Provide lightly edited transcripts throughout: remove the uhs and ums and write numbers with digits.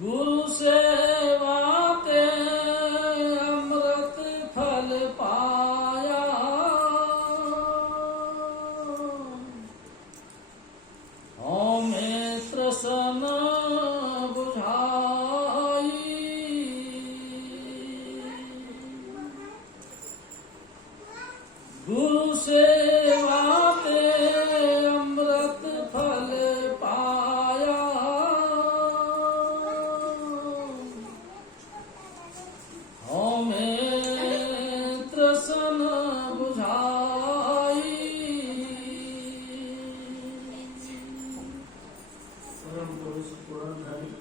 गुरु सेवा ते अमृत फल पाया। हमें तृष्णा बुझाई। गुरु सेवा ते अमृत फल पाया। हमें तृष्णा बुझाई। परम पुरुष पुरंधरी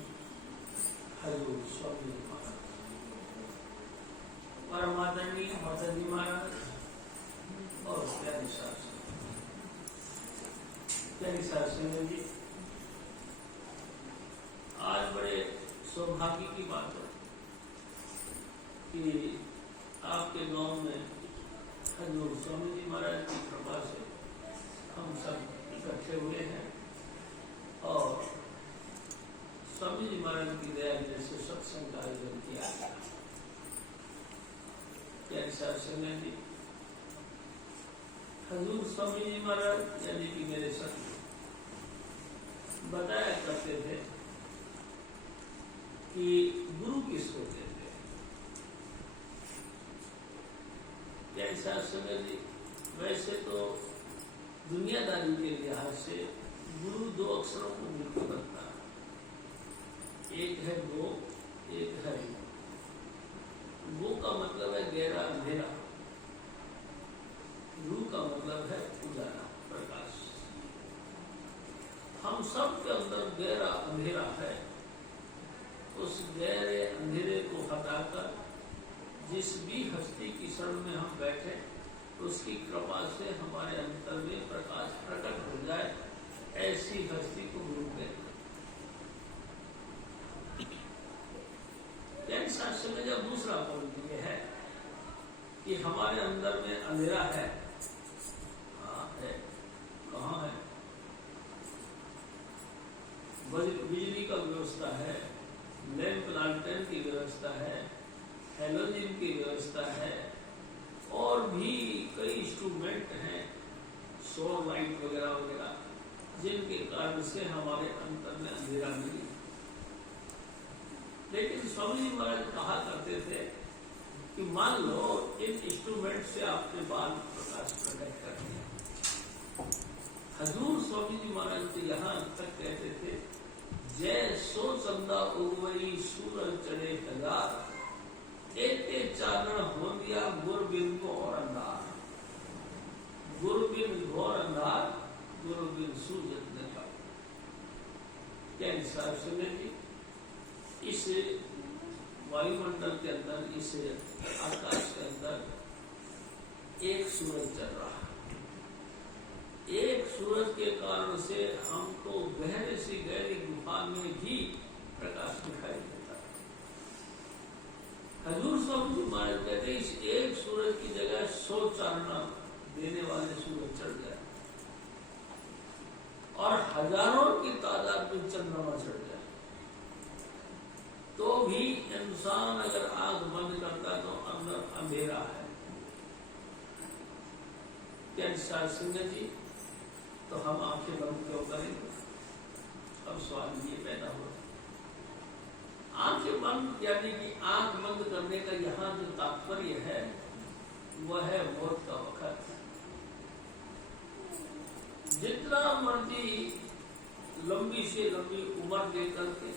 हरिओम स्वामी महाराज, परम आदरणीय माताजी महाराज और प्यारी शासन जी, आज बड़े सौभाग्य की बात है कि आपके गांव में हजूर स्वामी जी महाराज की कृपा से हम सब इकट्ठे हुए हैं और स्वामी जी महाराज की दया से सत्संग का आयोजन किया गया। प्यारी शासन जी, हजूर स्वामी जी महाराज यानी कि मेरे सतगुरु बताया करते थे कि गुरु किसको कहते हैं। क्या समय जी, वैसे तो दुनियादारी के लिहाज से गुरु दो अक्षरों को मिलकर बनता है, एक है गो, एक है गो का मतलब है गहरा अंधेरा, गुरु का मतलब है उजाला प्रकाश। हम सब के अंदर गहरा अंधेरा है, उस गहरे अंधेरे को हटाकर जिस भी हस्ती की शरण में हम बैठे उसकी कृपा से हमारे अंतर में प्रकाश प्रकट हो जाए, ऐसी हस्ती को गुरु कहते हैं। शास्त्र में जब दूसरा पॉइंट यह है कि हमारे अंदर में अंधेरा है, है कहाँ है? बिजली का व्यवस्था है, लैंप लालटेन की व्यवस्था है, हेलोजन की व्यवस्था है और भी कई इंस्ट्रूमेंट हैं, सौर लाइट वगैरह वगैरह, जिनके कारण से हमारे अंतर में अंधेरा नहीं। लेकिन स्वामी जी महाराज कहा करते थे कि मान लो इन इंस्ट्रूमेंट से आपने बाल प्रकाश प्रकट कर दिया। हजूर स्वामी जी महाराज तो यहाँ तक कहते थे, जय सो चंदा उगवई सूरज चढ़े हजार, एते चानन हो दिया गुरबिन को और अंधार। गुरबिन घोर अंधार, गुरबिन सूरज निकला। क्या हिसाब सुने जी, इस वायुमंडल के अंदर, इस आकाश के अंदर एक सूरज चल रहा है। एक सूरज के कारण से हमको गहरे से गहरी गुफा में भी प्रकाश दिखाई देता है। हजूर स्वामी जी महाराज कहते हैं, इस एक सूरज की जगह 100 चानना देने वाले सूरज चढ़ जाए और हजारों की तादाद में चंद्रमा चढ़ जाए, तो भी इंसान अगर आंख बंद करता तो अंदर अंधेरा है। क्या सिंह जी, तो हम आंखें बंद क्यों करेंगे? अब सवाल ये पैदा हुआ, आंखें बंद यानी कि आंख बंद करने का यहाँ जो तात्पर्य है वह है मौत का वक्त। जितना मर्जी लंबी से लंबी उम्र लेकर के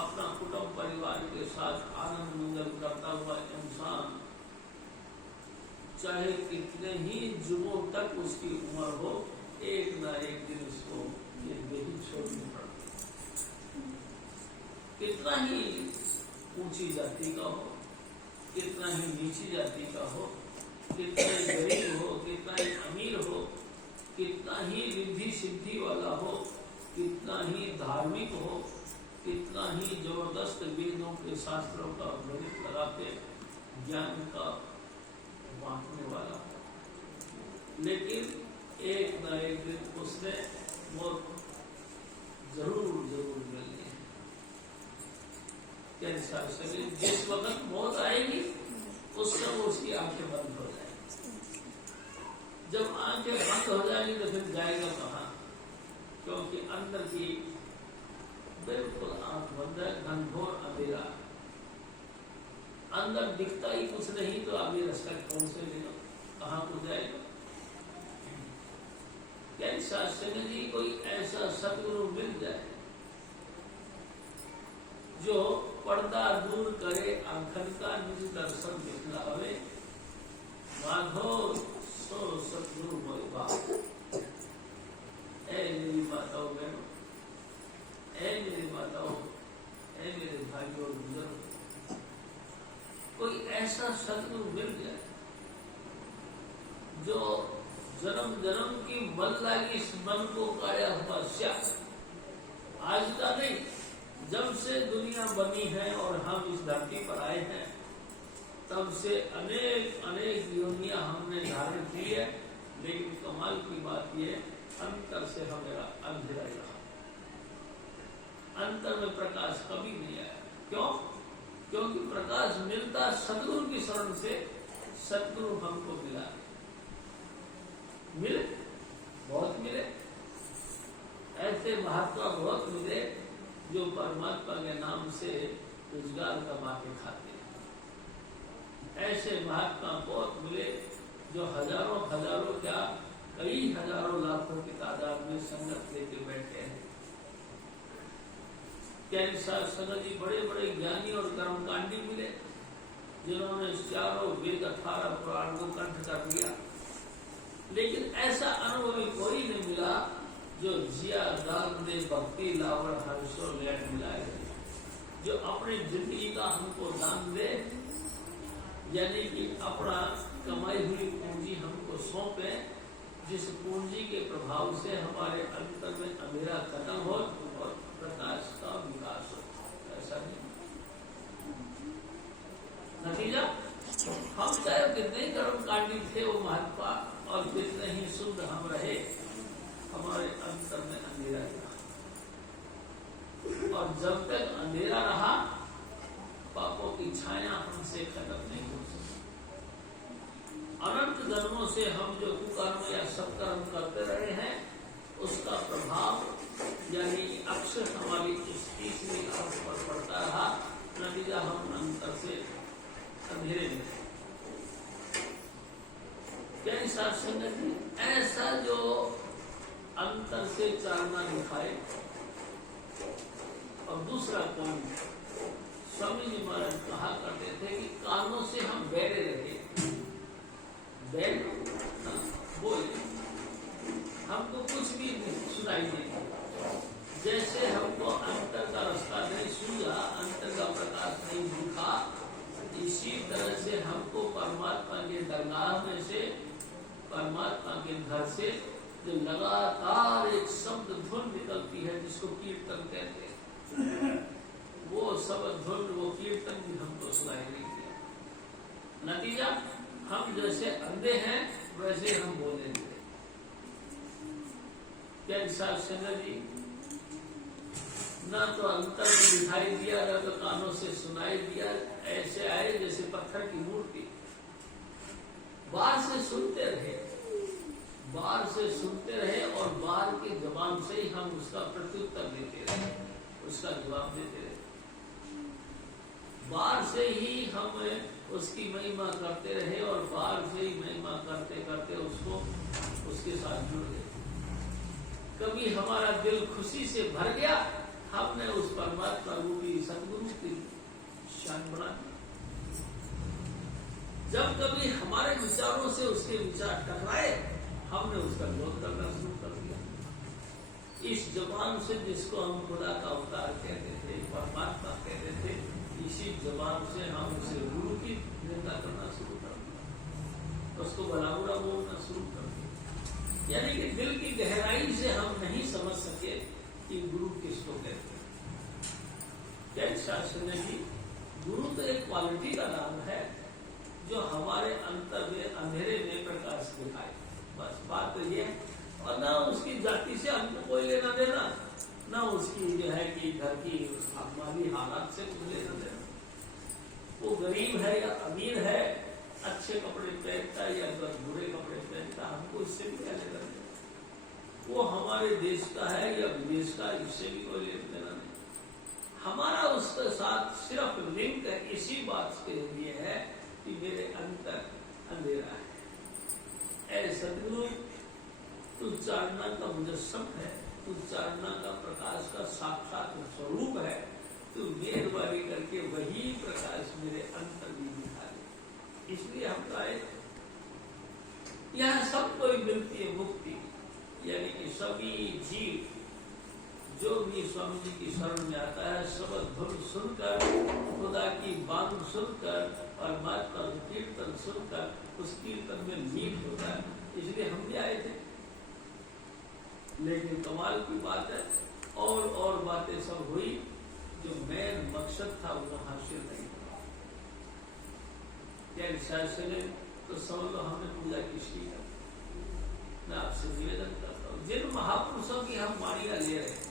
अपना कुटुंब परिवार के साथ आनंद मंगल करता हुआ इंसान, चाहे कितने ही जुगों तक उसकी उम्र हो, एक ना एक दिन उसको ये देही छोड़नी पड़ती। कितना ही ऊंची जाति का हो, कितना ही नीची जाति का हो, कितना ही गरीब हो, कितना ही अमीर हो, कितना ही रिद्धि सिद्धि वाला हो, कितना ही धार्मिक हो, कितना ही जबरदस्त वेदों के शास्त्रों का गणित लगाते ज्ञान का बांटने वाला हो, लेकिन एक न एक दिन उसने मौत जरूर जरूर मिलनी है। कैंसर से जिस वक्त मौत आएगी उस समय उसकी आंखें बंद हो जाएंगी। जब आंखें बंद हो जाएंगी तो फिर जाएगा कहाँ? क्योंकि अंदर की बिल्कुल आंख बंद है, घनघोर अंधेरा, अंदर दिखता ही कुछ नहीं, तो अभी रास्ता कौन से लेगा, कहाँ को जाएगा? कैंसर से जी कोई ऐसा सदगुरु मिल जाए जो पर्दा दूर करे आंखन का निज दर्शन दिखलावे, माधो सो सतगुरु मोहि बाप। ऐ मेरी माताओं बहनों, ऐ मेरी माताओं, ऐ मेरे भाइयों बुजुर्ग, कोई ऐसा सतगुरु मिल जाए जो जन्म जन्म की मन लागी इस मन को काया हुआ श्यास, आज का नहीं, जब से दुनिया बनी है और हम इस धरती पर आए हैं तब से अनेक अनेक योनियां हमने धारण की है, लेकिन कमाल की बात यह अंतर से हमें अंधेरा रहा, अंतर में प्रकाश कभी नहीं आया। क्यों? क्योंकि प्रकाश मिलता सतगुरु की शरण से, सतगुरु हमको मिला, मिले बहुत मिले, ऐसे महात्मा बहुत मिले जो परमात्मा के नाम से रोजगार कमा के खाते हैं। ऐसे महात्मा बहुत मिले जो हजारों हजारों क्या कई हजारों लाखों की तादाद में संगत लेके बैठे हैं। कैंसर संगत जी बड़े बड़े ज्ञानी और कर्मकांडी मिले जिन्होंने चारों वेद 18 पुराण को कंठ कर दिया, लेकिन ऐसा अनुभवी कोई नहीं मिला जो जिया दान दे भक्ति लावण हर्षो लेट मिलाए, जो अपनी जिंदगी का हमको दान दे, यानी कि अपना कमाई हुई पूंजी हमको सौंपे, जिस पूंजी के प्रभाव से हमारे अंतर में अंधेरा खत्म हो और प्रकाश का विकास हो। ऐसा नहीं नतीजा, हम चाहे कितने कर्मकांडी थे वो महात्मा और कितने ही शुद्ध हम रहे, हमारे अंतर में अंधेरा रहा, और जब तक अंधेरा रहा पापों की छाया हमसे खत्म नहीं हो सकती। अनंत जन्मों से हम जो कुकर्म या सत्कर्म करते रहे हैं उसका प्रभाव यानी अक्सर हमारी इस तीसरी आंख पर पड़ता रहा, नतीजा हम अंतर से अंधेरे में। कैंसर संगत ऐसा जो अंतर से चालना दिखाए, और दूसरा काम स्वामी जी महाराज कहा करते थे कि कानों से हम बहरे रहे, बैर बोले हमको कुछ भी सुनाई नहीं, जैसे हमको अंतर का रास्ता नहीं सूझा, अंतर का प्रकाश नहीं दिखा, इसी तरह से हमको परमात्मा के दरगाह में से, परमात्मा के घर से जो लगातार एक शब्द धुन निकलती है जिसको कीर्तन कहते हैं, वो शब्द धुन, वो कीर्तन भी हमको सुनाई नहीं दिया। नतीजा हम जैसे अंधे हैं वैसे हम बोलेंगे। कैंसर संगत जी ना तो अंतर में दिखाई दिया ना तो कानों से सुनाई दिया, ऐसे आए जैसे पत्थर की मूर्ति, बाहर से सुनते रहे, बाहर से सुनते रहे और बाहर के जवाब से ही हम उसका प्रत्युत्तर देते रहे, उसका जवाब देते रहे, बाहर से ही हम उसकी महिमा करते रहे और बाहर से ही महिमा करते करते उसको उसके साथ जुड़ गए। कभी हमारा दिल खुशी से भर गया, हमने उस परमात्मा रूपी सतगुरु की शान बना दी। जब कभी हमारे विचारों से उसके विचार टकराए, हमने उसका विरोध करना शुरू कर दिया। इस जबान से जिसको हम खुदा का अवतार कहते थे, परमात्मा कहते थे, इसी जबान से हम उसे गुरु की निंदा करना शुरू कर दिया, उसको भला बुरा बोलना शुरू कर दिया। यानी कि दिल की गहराई से हम नहीं समझ सके कि गुरु किसको कहते हैं। जैन शास्त्र ने भी गुरु तो एक क्वालिटी का नाम है जो हमारे अंतर में अंधेरे में प्रकाश दिखाए, बस बात तो ये। और ना उसकी जाति से हमको कोई लेना देना, ना उसकी जो है कि घर की हमारी हालात से कुछ लेना देना। वो गरीब है या अमीर है, अच्छे कपड़े पहनता है या बुरे कपड़े पहनता, हमको इससे भी क्या लेना देना? वो हमारे देश का है या विदेश का, इससे भी कोई लेना देना नहीं। हमारा उसके साथ सिर्फ लिंक इसी बात के लिए है कि मेरे अंतर अंधेरा है। ऐ सदगुरु, तू चारणा का मुजस्सम है, तू चारणा का प्रकाश का साक्षात स्वरूप है, तू मेहरबानी करके वही प्रकाश मेरे अंतर में दिखा दे। इसलिए हम कहे यहाँ सब कोई मिलती है मुक्ति, यानी कि सभी जीव जो भी स्वामी जी की शरण में आता है, शब्द धुन सुनकर, खुदा की बात सुनकर, परमात्मा का कीर्तन सुनकर उस कीर्तन में लीन होता है। इसलिए हम भी आए थे। लेकिन कमाल की बात है, और बातें सब हुई, जो मेन मकसद था वो हासिल नहीं हुआ। तो समझ लो हमने पूजा किसकी कर। मैं आपसे निवेदन करता हूँ, जिन महापुरुषों की हम वाणियां ले रहे हैं,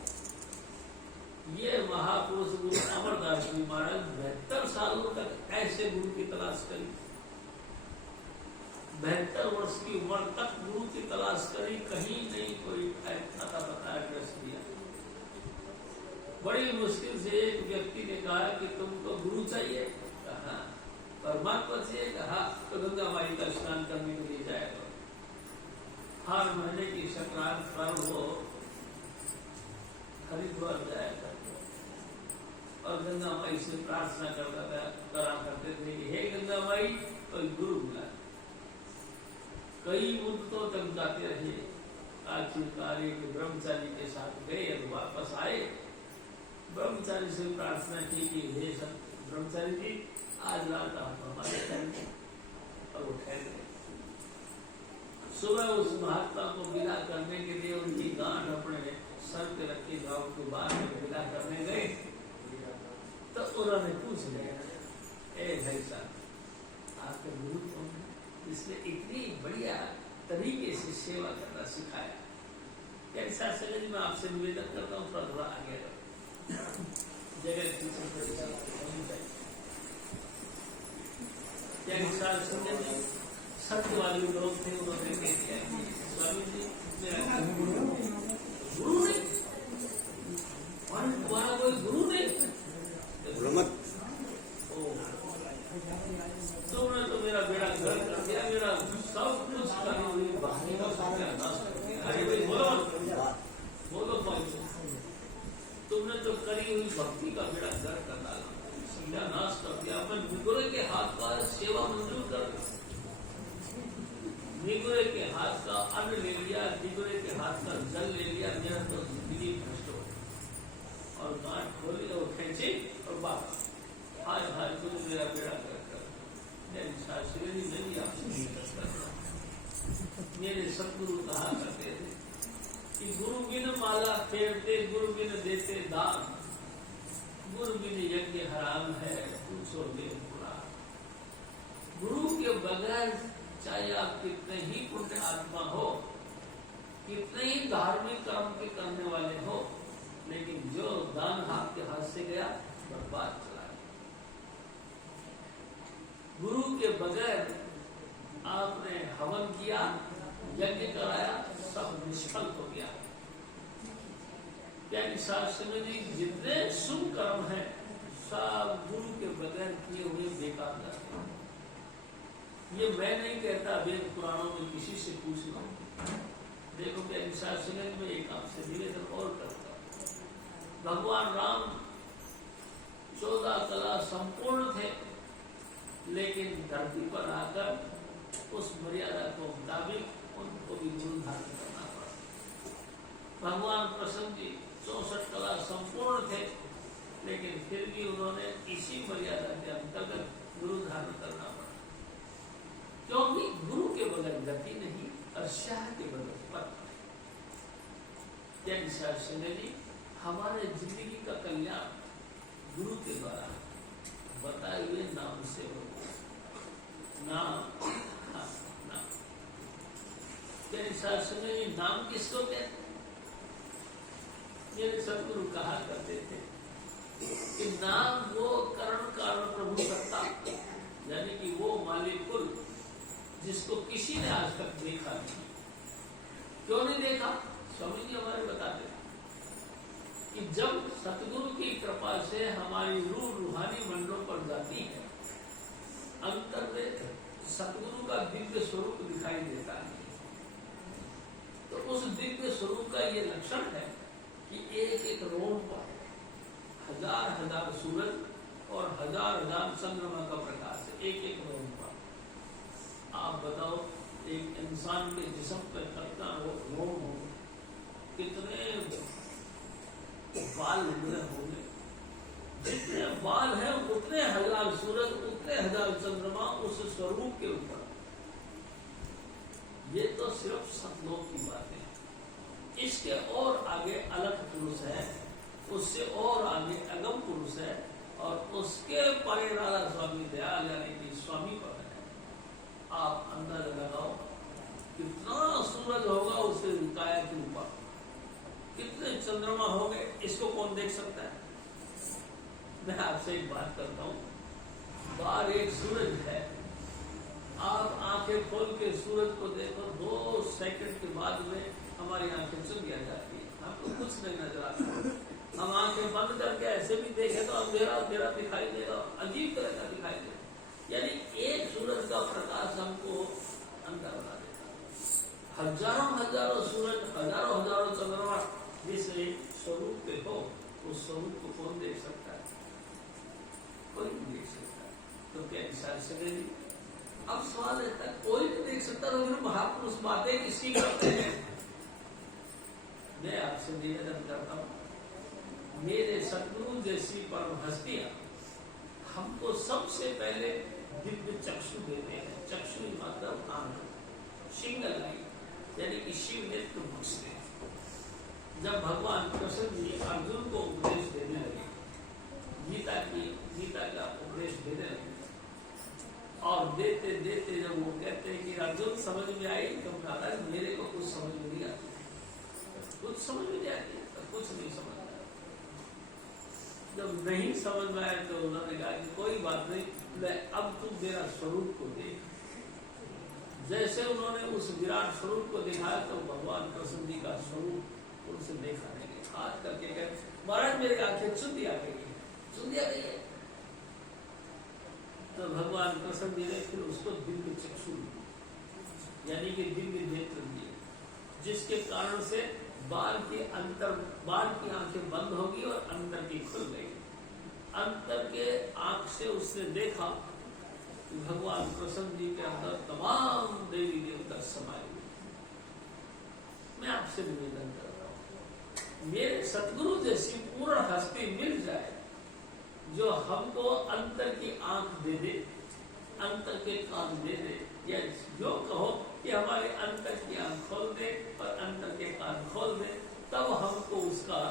ये महापुरुष गुरु अमरदास जी महाराज 72 सालों तक ऐसे गुरु की तलाश करी, 72 वर्ष की उम्र तक गुरु की तलाश करी, कहीं नहीं कोई अता पता एड्रेस दिया। बड़ी मुश्किल से एक व्यक्ति ने कहा कि तुमको गुरु चाहिए, कहा परमात्मा चाहिए, कहा तो गंगा माई का स्नान करने के लिए जाएगा। हर महीने की संक्रांत पर वो हरिद्वार जाया करते और गंगा माई से प्रार्थना करा करते थे कि हे गंगा माई कोई गुरु मिला। कई मुद्दों तक जाते रहे, आखिरकार एक ब्रह्मचारी के साथ गए और वापस आए। ब्रह्मचारी से प्रार्थना की कि हे ब्रह्मचारी जी, आज रात आप हमारे करेंगे, और वो ठहर गए। सुबह उस महात्मा को विदा करने के लिए उनकी गांठ अपने सर पे रखी गांव के बाहर विदा करने गए, तो उन्होंने पूछ लिया, ए भाई साहब, आपके गुरु कौन है जिसने इतनी बढ़िया तरीके से सेवा करना सिखाया? कैसा सगज मैं आपसे निवेदन करता हूँ, थोड़ा आगे जगह सत्य वाले लोग थे, उन्होंने कह दिया स्वामी जी मेरा गुरु नहीं, तुम्हारा कोई गुरु नहीं, तुमने तो मेरा बेड़ा गर्क कर दिया, मेरा सब कुछ करने हुई भक्ति का सत्यानाश कर दिया। अरे भाई बोलो तुमने तो करी हुई भक्ति का बेड़ा गर्क कर डाला, सत्यानाश कर दिया। मैं निगुरे के हाथ का सेवा मंजूर कर दिया, निगुरे के हाथ का अन्न ले लिया, निगुरे के हाथ का जल ले लिया, मेरा तो जिंदगी भ्रष्ट हो गई। और गांठ खोली और खेची और वापस हाय हाय तुम मेरा बेड़ा गर्क कर। मेरे सदगुरु कहा करते थे कि गुरु बिन माला फेरते, गुरु बिन देते दान, गुरु बिन यज्ञ हराम है, पूछो देव पुराण। गुरु के बगैर चाहे आप कितने ही पुण्य आत्मा हो, कितने ही धार्मिक कर्म के करने वाले हो, लेकिन जो दान आपके हाथ से गया बर्बाद चला गया। गुरु के बगैर आपने हवन किया, यज्ञ कराया, सब निष्फल हो गया। यानी शास्त्र में जी जितने शुभ कर्म हैं, सब गुरु के बगैर किए हुए बेकार जाते हैं। ये मैं नहीं कहता, वेद पुराणों में किसी से पूछ लो। देखो क्या शास्त्र में एक आपसे निवेदन और करता हूं। भगवान राम 14 कला संपूर्ण थे, लेकिन धरती पर आकर उस मर्यादा को मुताबिक उनको भी गुरु धारण करना पड़ा। भगवान कृष्ण जी 64 कला संपूर्ण थे, लेकिन फिर भी उन्होंने इसी मर्यादा के अंतर्गत गुरु धारण करना पड़ा, क्योंकि गुरु के बगैर गति नहीं और शाह के बगैर पथ नहीं। शास्त्री जी हमारे जिंदगी का कल्याण गुरु के द्वारा बताए हुए नाम से हो। नाम शास्त्री जी नाम किसको कहते? मेरे सदगुरु कहा करते थे कि नाम वो करण कारण प्रभु सत्ता, यानी कि वो मालिक कुल जिसको किसी ने आज तक देखा नहीं। क्यों नहीं देखा? स्वामी जी हमारे बताते कि जब सतगुरु की कृपा से हमारी रूह रूहानी मंडलों पर जाती है, अंतर में सतगुरु का दिव्य स्वरूप दिखाई देता है। तो उस दिव्य स्वरूप का ये लक्षण है कि एक एक रोम पर हजार हजार सूरज और हजार हजार चंद्रमा का प्रकाश है, एक एक रोम पर। आप बताओ, एक इंसान के जिस्म पर कितना रोम हो, कितने बाल होंगे, जितने बाल हैं उतने हजार सूरज, उतने हजार चंद्रमा उस स्वरूप के ऊपर। ये तो सिर्फ सतलोक की बात है। इसके और आगे अलग पुरुष है, उससे और आगे अगम पुरुष है, और उसके परे राधा स्वामी दयाल यानी कि स्वामी पर है। आप अंदर लगाओ कितना सूरज होगा उसके काया के ऊपर, कितने चंद्रमा होंगे, इसको कौन देख सकता है? मैं आपसे एक बात करता हूँ, बाहर एक सूरज है, आप आंखें खोल के सूरज को देखो, 2 सेकंड के बाद में हमारी आंखें चुन आ जाती है, हमको कुछ नहीं नजर आता। हम आंखें बंद करके ऐसे भी देखें तो अंधेरा अंधेरा दिखाई देगा, अजीब तरह का दिखाई देगा। यानी एक सूरज का प्रकाश हमको अंधा बना देता है। हजारों हजारों सूरज, हजारों हजारों चंद्रमा जिस स्वरूप पे हो, उस स्वरूप को कौन देख सकता है? कोई नहीं देख सकता। तो क्या विचार सकेगी? अब सवाल रहता है, कोई नहीं देख सकता तो फिर महापुरुष बातें किसकी करते हैं? मैं आपसे निवेदन करता हूँ, मेरे सतगुरु जैसी परम हस्तियां हमको सबसे पहले दिव्य चक्षु देते हैं। चक्षु मतलब आंख, सिंगल आई, यानी कि शिव नेत्र बख्शते हैं। जब भगवान कृष्ण जी अर्जुन को उपदेश देने लगे, गीता का उपदेश देने लगे, और देते देते जब वो कहते हैं कि अर्जुन समझ में आई, तो महाराज मेरे को कुछ समझ में नहीं आती, कुछ समझ में नहीं आती, तो कुछ नहीं समझ में आती। जब नहीं समझ में आया तो उन्होंने कहा कि कोई बात नहीं, मैं अब तू मेरा स्वरूप को देख। जैसे उन्होंने उस विराट स्वरूप को दिखाया तो भगवान कृष्ण जी का स्वरूप उनसे देखा नहीं, हाथ करके कहे महाराज मेरी आंखें चुन दिया गई है। तो भगवान कृष्ण जी ने फिर उसको दिव्य चक्षु यानी कि दिव्य नेत्र दिए, जिसके कारण से बाल की आंखें बंद होगी और अंदर की खुल गई। अंतर के आंख से उसने देखा कि भगवान कृष्ण जी के अंदर तमाम देवी देवता समाये हुए। मैं आपसे निवेदन करता हूँ, मेरे सतगुरु जैसी पूर्ण हस्ती मिल जाए जो हमको अंतर की आंख दे दे, अंतर के कान दे दे, या जो कहो कि हमारे अंतर की आंख खोल दे और अंतर के कान खोल दे, तब हमको उसका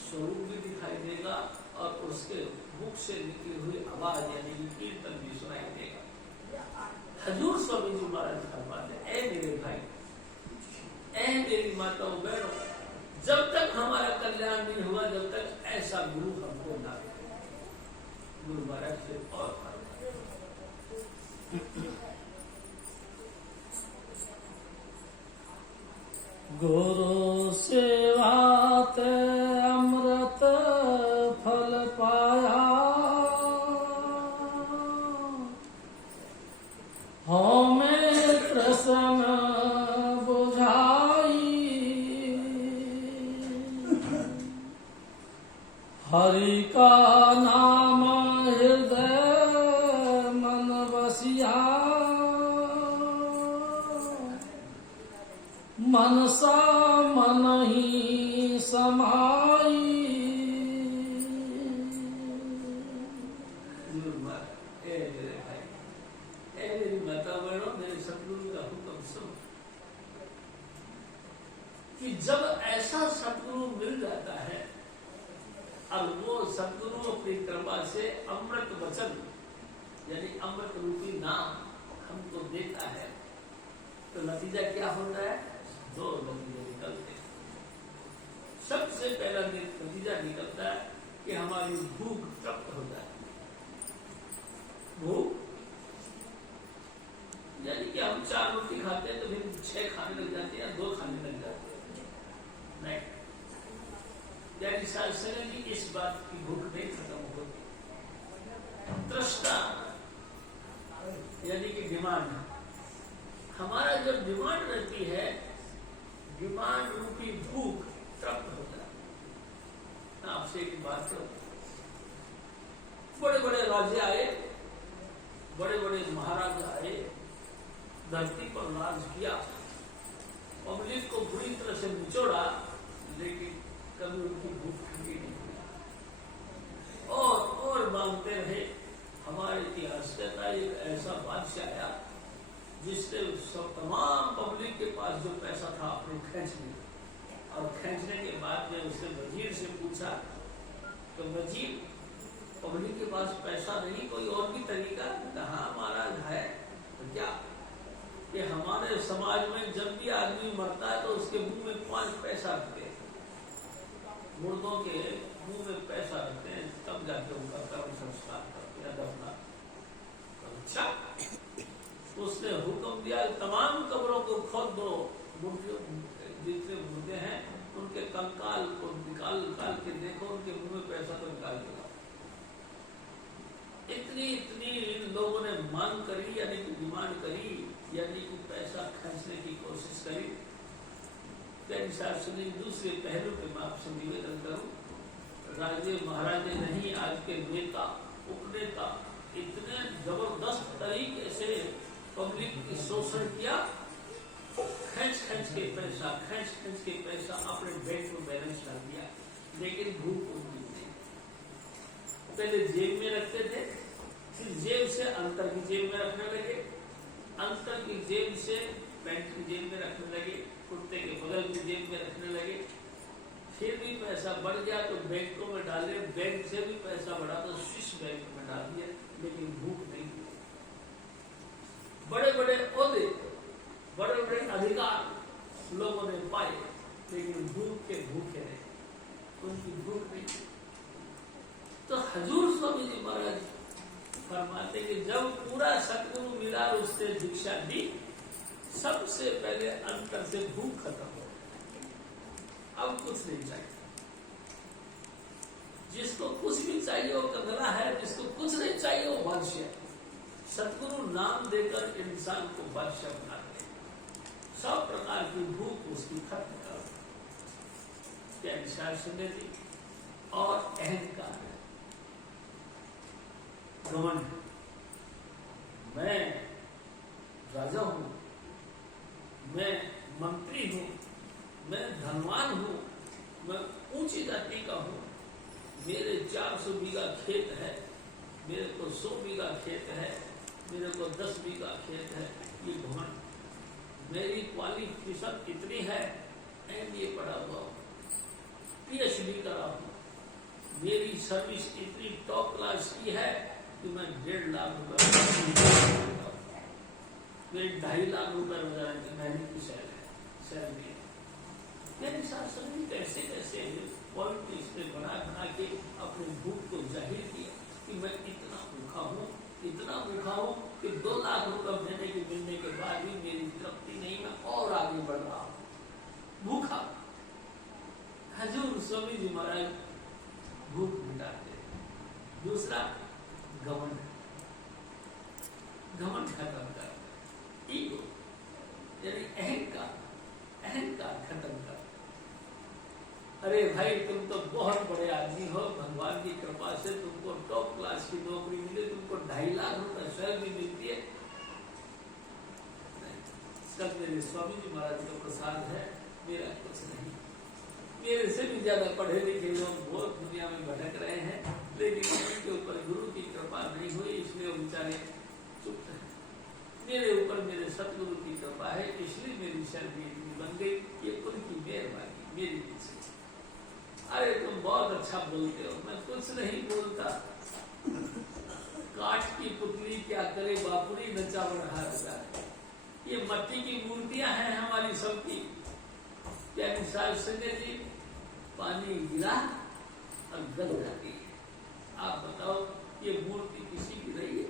स्वरूप भी दिखाई देगा और उसके मुख से निकली हुई आवाज यानी कि कीर्तन भी सुनाई देगा। हजूर स्वामी जी महाराज फरमाते, ऐ मेरे भाई, ऐ मेरी माताओं बहनों, जब तक हमारा कल्याण नहीं हुआ, जब तक ऐसा गुरु हमको ना दे। गुरु महाराज से और गुरु सेवात अमृत फल पाया, हमें प्रसन्न बुझाई, हरि का नाम हृदय मन बसिया, मनसा मन ही समाई। मेरी माता बहनों, मेरे सतगुरु का हुक्म सुनो कि जब ऐसा सतगुरु मिल जाता है, अब वो सतगुरु अपनी कृपा से अमृत वचन यानी अमृत रूपी नाम हमको देता है, तो नतीजा क्या होता है? 2 नतीजे निकलते हैं। सबसे पहला नतीजा निकलता है कि हमारी भूख तृप्त हो जाए। भूख यानी कि हम 4 रोटी खाते हैं तो फिर 6 खाने लग जाते हैं या 2 खाने लग जाते हैं, नहीं। यानी शास्त्र की इस बात की भूख नहीं खत्म होती। तृष्णा यानी कि डिमांड, हमारा जो डिमांड रहती है, डिमांड रूपी भूख तृप्त हो जाए। आपसे एक बात करो, बड़े बड़े राजे आए, बड़े बड़े महाराज आए, धरती पर राज किया, पब्लिक को बुरी तरह से निचोड़ा, लेकिन कभी उनकी भूख ठंडी नहीं हुई, और मांगते रहे। हमारे इतिहास कहता है एक ऐसा बादशाह आया जिसने सब तमाम पब्लिक के पास जो पैसा था अपने खींच लिया, और खींचने के बाद में उसने वजीर से पूछा कि वजीर, पब्लिक के पास पैसा नहीं, कोई और भी तरीका? कहा महाराज है। तो क्या कि हमारे समाज में जब भी आदमी मरता है तो उसके मुंह में 5 पैसा रखते हैं, मुर्दों के मुंह में पैसा रखते हैं, तब जाके उनका कर्म संस्कार करते हैं, दफना। अच्छा, उसने हुक्म दिया तमाम कब्रों को खोद दो, जितने मुर्दे हैं उनके कंकाल को निकाल के देखो, उनके मुंह में पैसा तो निकाल के लाओ। इतनी लोगों ने मांग करी, यानी कि डिमांड करी, यानी कि पैसा खींचने की कोशिश करी। शास्त्री दूसरे पहलू पे मैं आपसे निवेदन करूं, राजे महाराजे नहीं, आज के नेता उपनेता इतने जबरदस्त तरीके से पब्लिक की शोषण किया, खींच के पैसा अपने बैंक में बैलेंस डाल दिया, लेकिन भूख उनकी नहीं। पहले जेब में रखते थे, फिर जेब से अंतर की जेब में रखने लगे, अंतर की जेब से पैंट की जेब में रखने लगे, कुर्ते के बगल की जेब में रखने लगे। फिर भी पैसा बढ़ गया तो बैंकों में डाले, बैंक से भी पैसा बढ़ा तो स्विस बैंक में डाल दिया, लेकिन भूख नहीं। बड़े बड़े ओहदे, बड़े बड़े अधिकार लोगों ने पाए, लेकिन भूख के भूखे रहे, उनकी भूख नहीं। तो हजूर स्वामी जी महाराज फरमाते कि जब पूरा सतगुरु मिला, उससे दीक्षा दी, सबसे पहले अंतर से भूख खत्म हो, अब कुछ नहीं चाहिए। जिसको कुछ भी चाहिए वो कंगला है, जिसको कुछ नहीं चाहिए वो बादशाह। सतगुरु नाम देकर इंसान को बादशाह बनाते हैं, सब प्रकार की भूख उसकी खत्म कर। क्या विचार सुनने थी? और अहंकार, घमंड, मैं राजा हूं, मैं मंत्री हूं, मैं धनवान हूं, मैं ऊंची जाति का हूं, मेरे 400 बीघा खेत है, मेरे को 100 बीघा खेत है, मेरे को 10 बीघा खेत है, ये घमंड। मेरी क्वालिफिकेशन इतनी है, MBA पढ़ा हुआ हूं, PhD करा हूं, मेरी सर्विस इतनी टॉप क्लास की है कि मैं 1.5 लाख रुपए, मेरी 2.5 लाख रुपए रोजाना की महीने की सैलरी है। कैसे कैसे पॉलिटिक्स पे बना के अपने भूख को जाहिर किया कि मैं इतना भूखा हूँ कि 2 लाख रुपए महीने के मिलने के बाद भी मेरी तृप्ति नहीं, मैं और आगे बढ़ रहा हूँ, भूखा। हजूर स्वामी जी महाराज भूख मिटाते। दूसरा घमंड, घमंड खत्म कर, ईगो यानी अहंकार खत्म कर। अरे भाई, तुम तो बहुत बड़े आदमी हो, भगवान की कृपा से तुमको टॉप क्लास की नौकरी मिली, तुमको 2.5 लाख रुपए सैलरी मिलती है। सब मेरे स्वामी जी महाराज का प्रसाद है, मेरा कुछ नहीं। मेरे से भी ज्यादा पढ़े लिखे लोग बहुत दुनिया में भटक रहे हैं, लेकिन उनके ऊपर गुरु की कृपा नहीं हुई, इसलिए वो बेचारे चुप है। मेरे ऊपर मेरे सतगुरु की कृपा है, इसलिए मेरी सैलरी बन गई, ये उनकी मेहरबानी मेरी पीछे। अरे तुम बहुत अच्छा बोलते हो, मैं कुछ नहीं बोलता। काठ की पुतली क्या करे बापुरी, नचा बढ़ा रहता है। ये मट्टी की मूर्तियां हैं हमारी सबकी। क्या निशाल संजय जी, पानी गिरा और गल जाती है। आप बताओ ये मूर्ति किसी की रही है?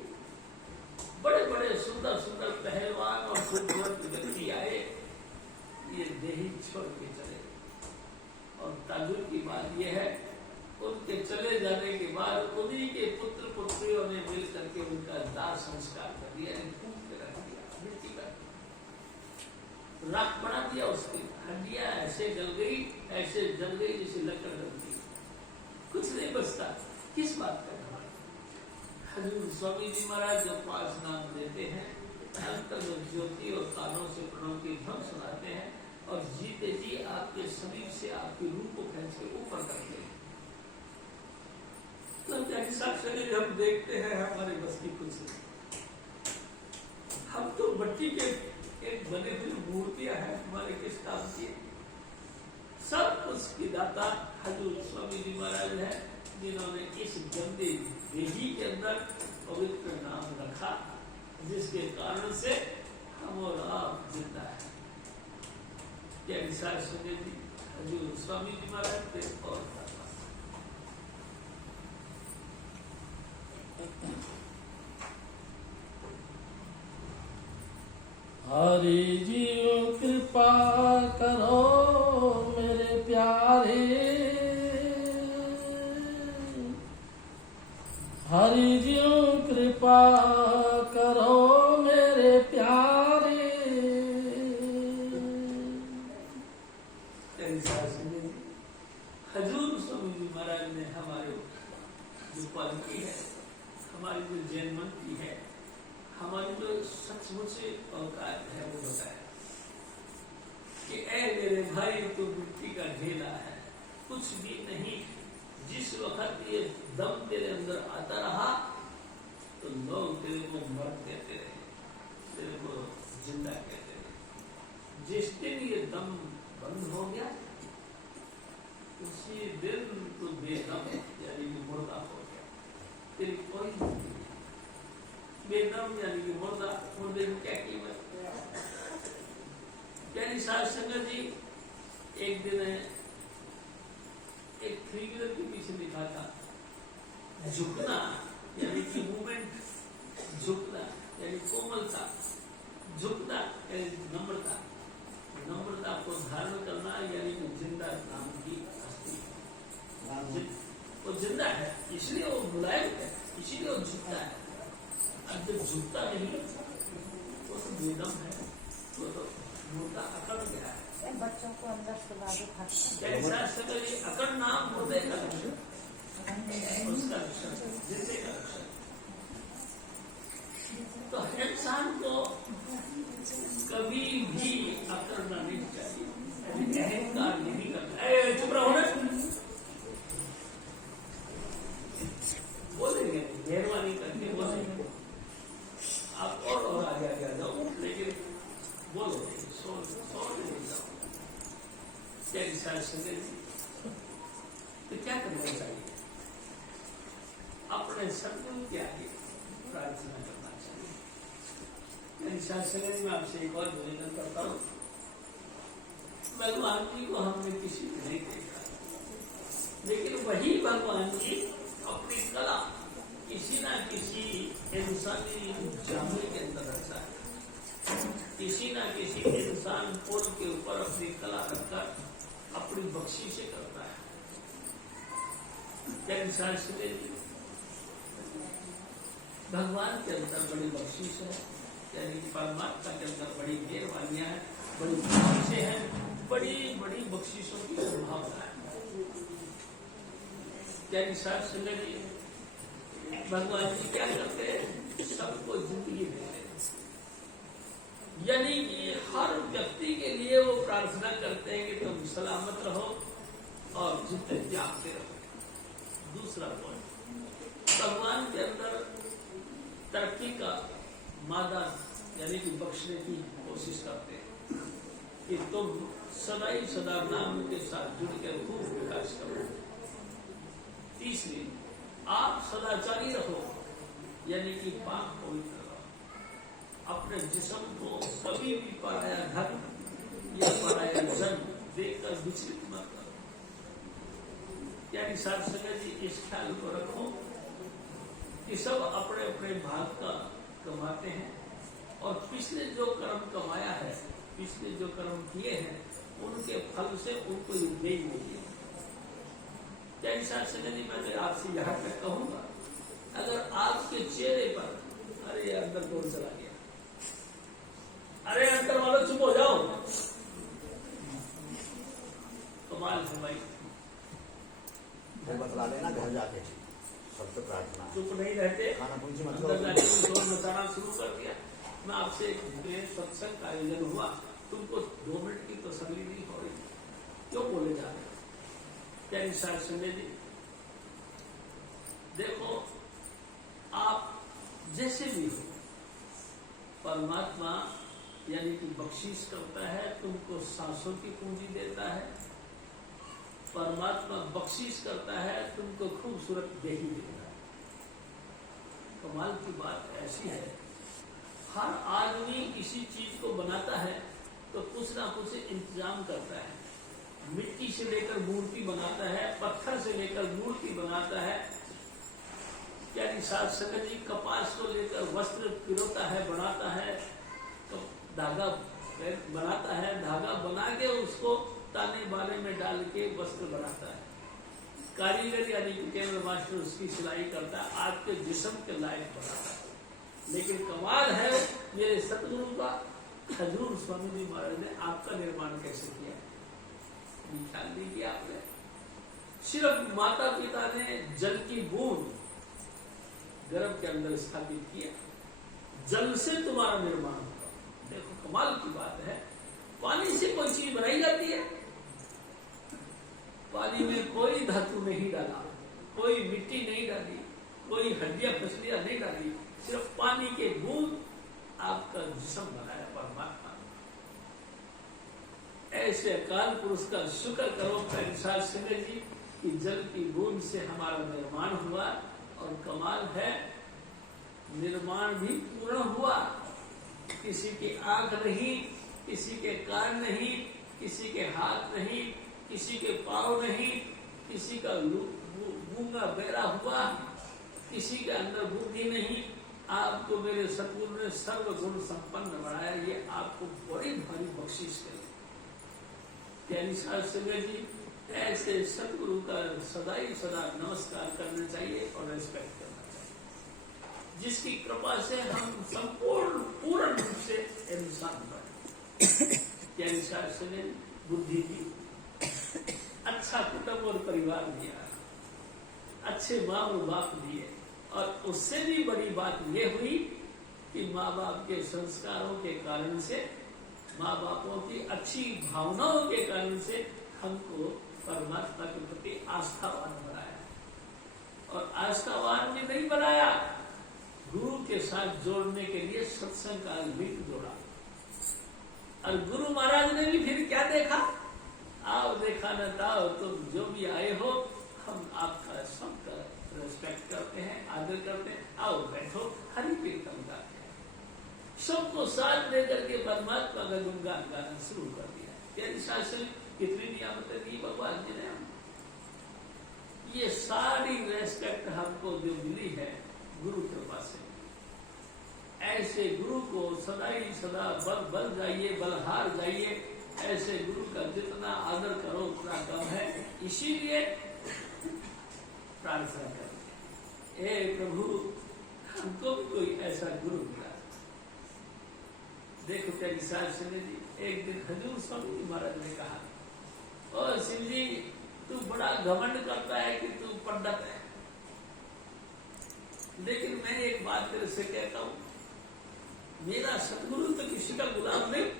बड़े बड़े सुंदर सुंदर पहलवान और खूबसूरत व्यक्ति आए, ये देही छोड़ के चले। और ताजुब की बात यह है, उनके चले जाने के बाद उन्हीं के पुत्र पुत्रियों ने मिल करके उनका दाह संस्कार कर दिया, फूंक के रख दिया, मिट्टी का राख बना दिया। उसकी हड्डियां ऐसे जल गई जैसे लकड़ जलती, कुछ नहीं बचता। किस बात का? हजूर स्वामी जी महाराज जब 5 नाम देते हैं, अंतर ज्योति और कानों से प्रणव की ध्वनि सुनाते हैं और जीते जी आपके समीप से आपके रूप को खींच के ऊपर करते हैं। शरीर हम देखते हैं, हमारे बस की कुछ नहीं। हम तो मिट्टी के एक बने हुई मूर्तियां हैं, हमारे किस काम की? सब कुछ की दाता हजूर स्वामी जी महाराज है, जिन्होंने इस गंदे देही के अंदर पवित्र नाम रखा, जिसके कारण से हम और आप जिंदा है। क्या विशाल सुने जी हजूर स्वामी जी महाराज थे और हरि जीव कृपा करो मेरे प्यारे, हरि जीव कृपा करो मेरे प्यारे। हजूर स्वामी जी महाराज ने हमारे जो पालकी है, हमारी जो जैन मन की है, हमारी जो सचमुच औकात है, वो बताया कि ऐ मेरे भाई तो मिट्टी का ढेला है, कुछ भी नहीं। जिस वक्त ये दम तेरे अंदर आता रहा तो लोग तेरे को मर्द कहते रहे, तेरे को जिंदा कहते रहे। जिस दिन ये दम बंद हो गया उसी दिन तो बेदम यानी कि मुर्दा हो गया, तेरी कोई नहीं। बेदम यानी कि मुर्दा, मुर्दे की क्या कीमत? यानी साध संगत जी, एक दिन एक 3 व्हीलर के पीछे लिखा था झुकना यानी कि मूवमेंट, झुकना यानी कोमलता, झुकना यानी नम्रता, नम्रता को धारण करना यानी कि जिंदा नाम की हस्ती। वो जिंदा है इसलिए वो मुलायम है, इसीलिए वो झुकता है। अब जब झुकता नहीं वो तो बेदम है, वो तो मुर्दा अकड़ गया है। बच्चों को अंदर सुला दे अकड़ नाम मुर्दे का लक्षण, उसका लक्षण जिंदे का लक्षण। तो इंसान को कभी भी अकड़ना नहीं चाहिए, अहंकार नहीं करना। चुप रहो ना, बोलेंगे मेहरबानी करके बोलेंगे आप और आगे आ जाओ, लेकिन बोलो नहीं जाओ। तो क्या करना चाहिए? अपने सदगुरु के आगे प्रार्थना करना चाहिए। शास्त्र में आपसे एक और निवेदन करता हूँ, भगवान जी को हमने किसी को नहीं देखा, लेकिन वही भगवान जी अपनी कला किसी ना किसी इंसानी जामुन के अंदर रखता है। किसी ना किसी इंसान पुल के ऊपर अपनी कला रखकर अपनी बख्शी से करता है। क्या इंसान से भगवान के अंदर बड़ी बख्शीश है, यानी परमात्मा के अंदर बड़ी मेहरबानियां हैं, बड़ी बख्शीशें हैं, बड़ी बड़ी बख्शीशों की संभावना है। क्या इंसान से भगवान जी क्या करते हैं? सबको जिंदगी देते हैं, यानी कि हर व्यक्ति के लिए वो प्रार्थना करते हैं कि तुम सलामत रहो और जितने जागते रहो। दूसरा पॉइंट, भगवान के अंदर तरक्की का मादा यानी कि बख्शने की कोशिश करते हैं कि तुम सदा ही सदा नाम के साथ जुड़कर खूब विकास करो। तीसरी, आप सदाचारी रहो, यानी कि पाक पवित्र रहो। अपने जिस्म को कभी भी पराया धन या पराया जन देखकर विचलित मत करो। यानी साथ संगत जी इस ख्याल को रखो कि सब अपने अपने भाग का कमाते हैं और पिछले जो कर्म कमाया है, पिछले जो कर्म किए हैं, उनके फल से उनको युद्ध ही मिली। यानी साथ संगत जी मैं तो आपसे यहाँ तक कहूंगा, अगर आपके चेहरे पर अरे अंदर कौन चला गया, अरे अंदर वालों चुप हो जाओ, कमाल है भाई। बतला लेना घर जाके सबसे प्रार्थना। चुप नहीं रहते, खाना पूछी अंदर जाके शोर मचाना शुरू कर दिया। मैं आपसे सत्संग का आयोजन हुआ, तुमको 2 मिनट की तसल्ली नहीं हो रही, क्यों बोले जा रहे? क्या निशान संजय जी, देखो आप जैसे भी हो, परमात्मा यानी कि बख्शीश करता है, तुमको सांसों की पूंजी देता है। परमात्मा बख्शीश करता है, तुमको खूबसूरत देही देता है। कमाल की बात ऐसी है, हर आदमी किसी चीज को बनाता है तो कुछ ना कुछ इंतजाम करता है। मिट्टी से लेकर मूर्ति बनाता है, पत्थर से लेकर मूर्ति बनाता है, यानी साथ संगत जी कपास को लेकर वस्त्र पिरोता है, बनाता है, तो धागा बनाता है, धागा बना के उसको ताने बाने में डाल के वस्त्र बनाता है। कारीगर यानी कि टेलर मास्टर उसकी सिलाई करता है, आपके जिस्म के लायक बनाता है। लेकिन कमाल है मेरे सतगुरु का, हजूर स्वामी जी महाराज ने आपका निर्माण कैसे किया, ख्याल नहीं किया आपने। सिर्फ माता पिता ने जल की बूंद गर्भ के अंदर स्थापित किया, जल से तुम्हारा निर्माण होगा। देखो कमाल की बात है, पानी से कोई चीज बनाई जाती है, पानी में कोई धातु नहीं डाला, कोई मिट्टी नहीं डाली, कोई हड्डियां फसलियां नहीं डाली, सिर्फ पानी के बूंद आपका जिस्म बनाया परमात्मा। ऐसे अकाल पुरुष का शुक्र करो साथ संगत जी कि जल की बूंद से हमारा निर्माण हुआ। और कमाल है, निर्माण भी पूर्ण हुआ। किसी की आंख नहीं, किसी के कान नहीं, किसी के हाथ नहीं, किसी के पांव नहीं, किसी का गूंगा बहरा हुआ, किसी के अंदर बुद्धि नहीं। आपको मेरे सतगुरु ने सर्व गुण संपन्न बनाया, ये आपको बड़ी भारी बख्शीश करी। यानी संगत जी ऐसे सतगुरु का सदा ही सदा नमस्कार करना चाहिए और रेस्पेक्ट करना चाहिए, जिसकी कृपा से हम संपूर्ण पूर्ण रूप से इंसान बने। यानी संगत बुद्धि दी, अच्छा कुटुंब और परिवार दिया, अच्छे माँ और बाप दिए, और उससे भी बड़ी बात ये हुई कि माँ बाप के संस्कारों के कारण से, माँ बापों की अच्छी भावनाओं के कारण से हमको परमात्मा के प्रति आस्थावान बनाया। और आस्थावान भी नहीं बनाया, गुरु के साथ जोड़ने के लिए सत्संग का लिंक जोड़ा। और गुरु महाराज ने भी फिर क्या देखा, आओ देखा न ताओ, तुम जो भी आए हो, हम आपका सबका रेस्पेक्ट करते हैं, आदर करते हैं, आओ बैठो, हरि कीर्तन गाते हैं। सबको साथ लेकर के परमात्मा का गुणगान गाना शुरू कर दिया। यानी शासन कितनी नियामतें दी भगवान जी ने, ये सारी रेस्पेक्ट हमको जो मिली है गुरु कृपा से। ऐसे गुरु को सदा ही सदा बल जाइए, बलहार जाइए। ऐसे गुरु का जितना आदर करो उतना कम है। इसीलिए प्रार्थना करें, हे प्रभु हमको भी कोई ऐसा गुरु मिला। देखो क्या विशाल सिंह जी, एक दिन हजूर स्वामी जी महाराज ने कहा, ओ सिंह जी तू बड़ा घमंड करता है कि तू पंडित है, लेकिन मैं एक बात तेरे से कहता हूं, मेरा सतगुरु तो किसी का गुलाम नहीं।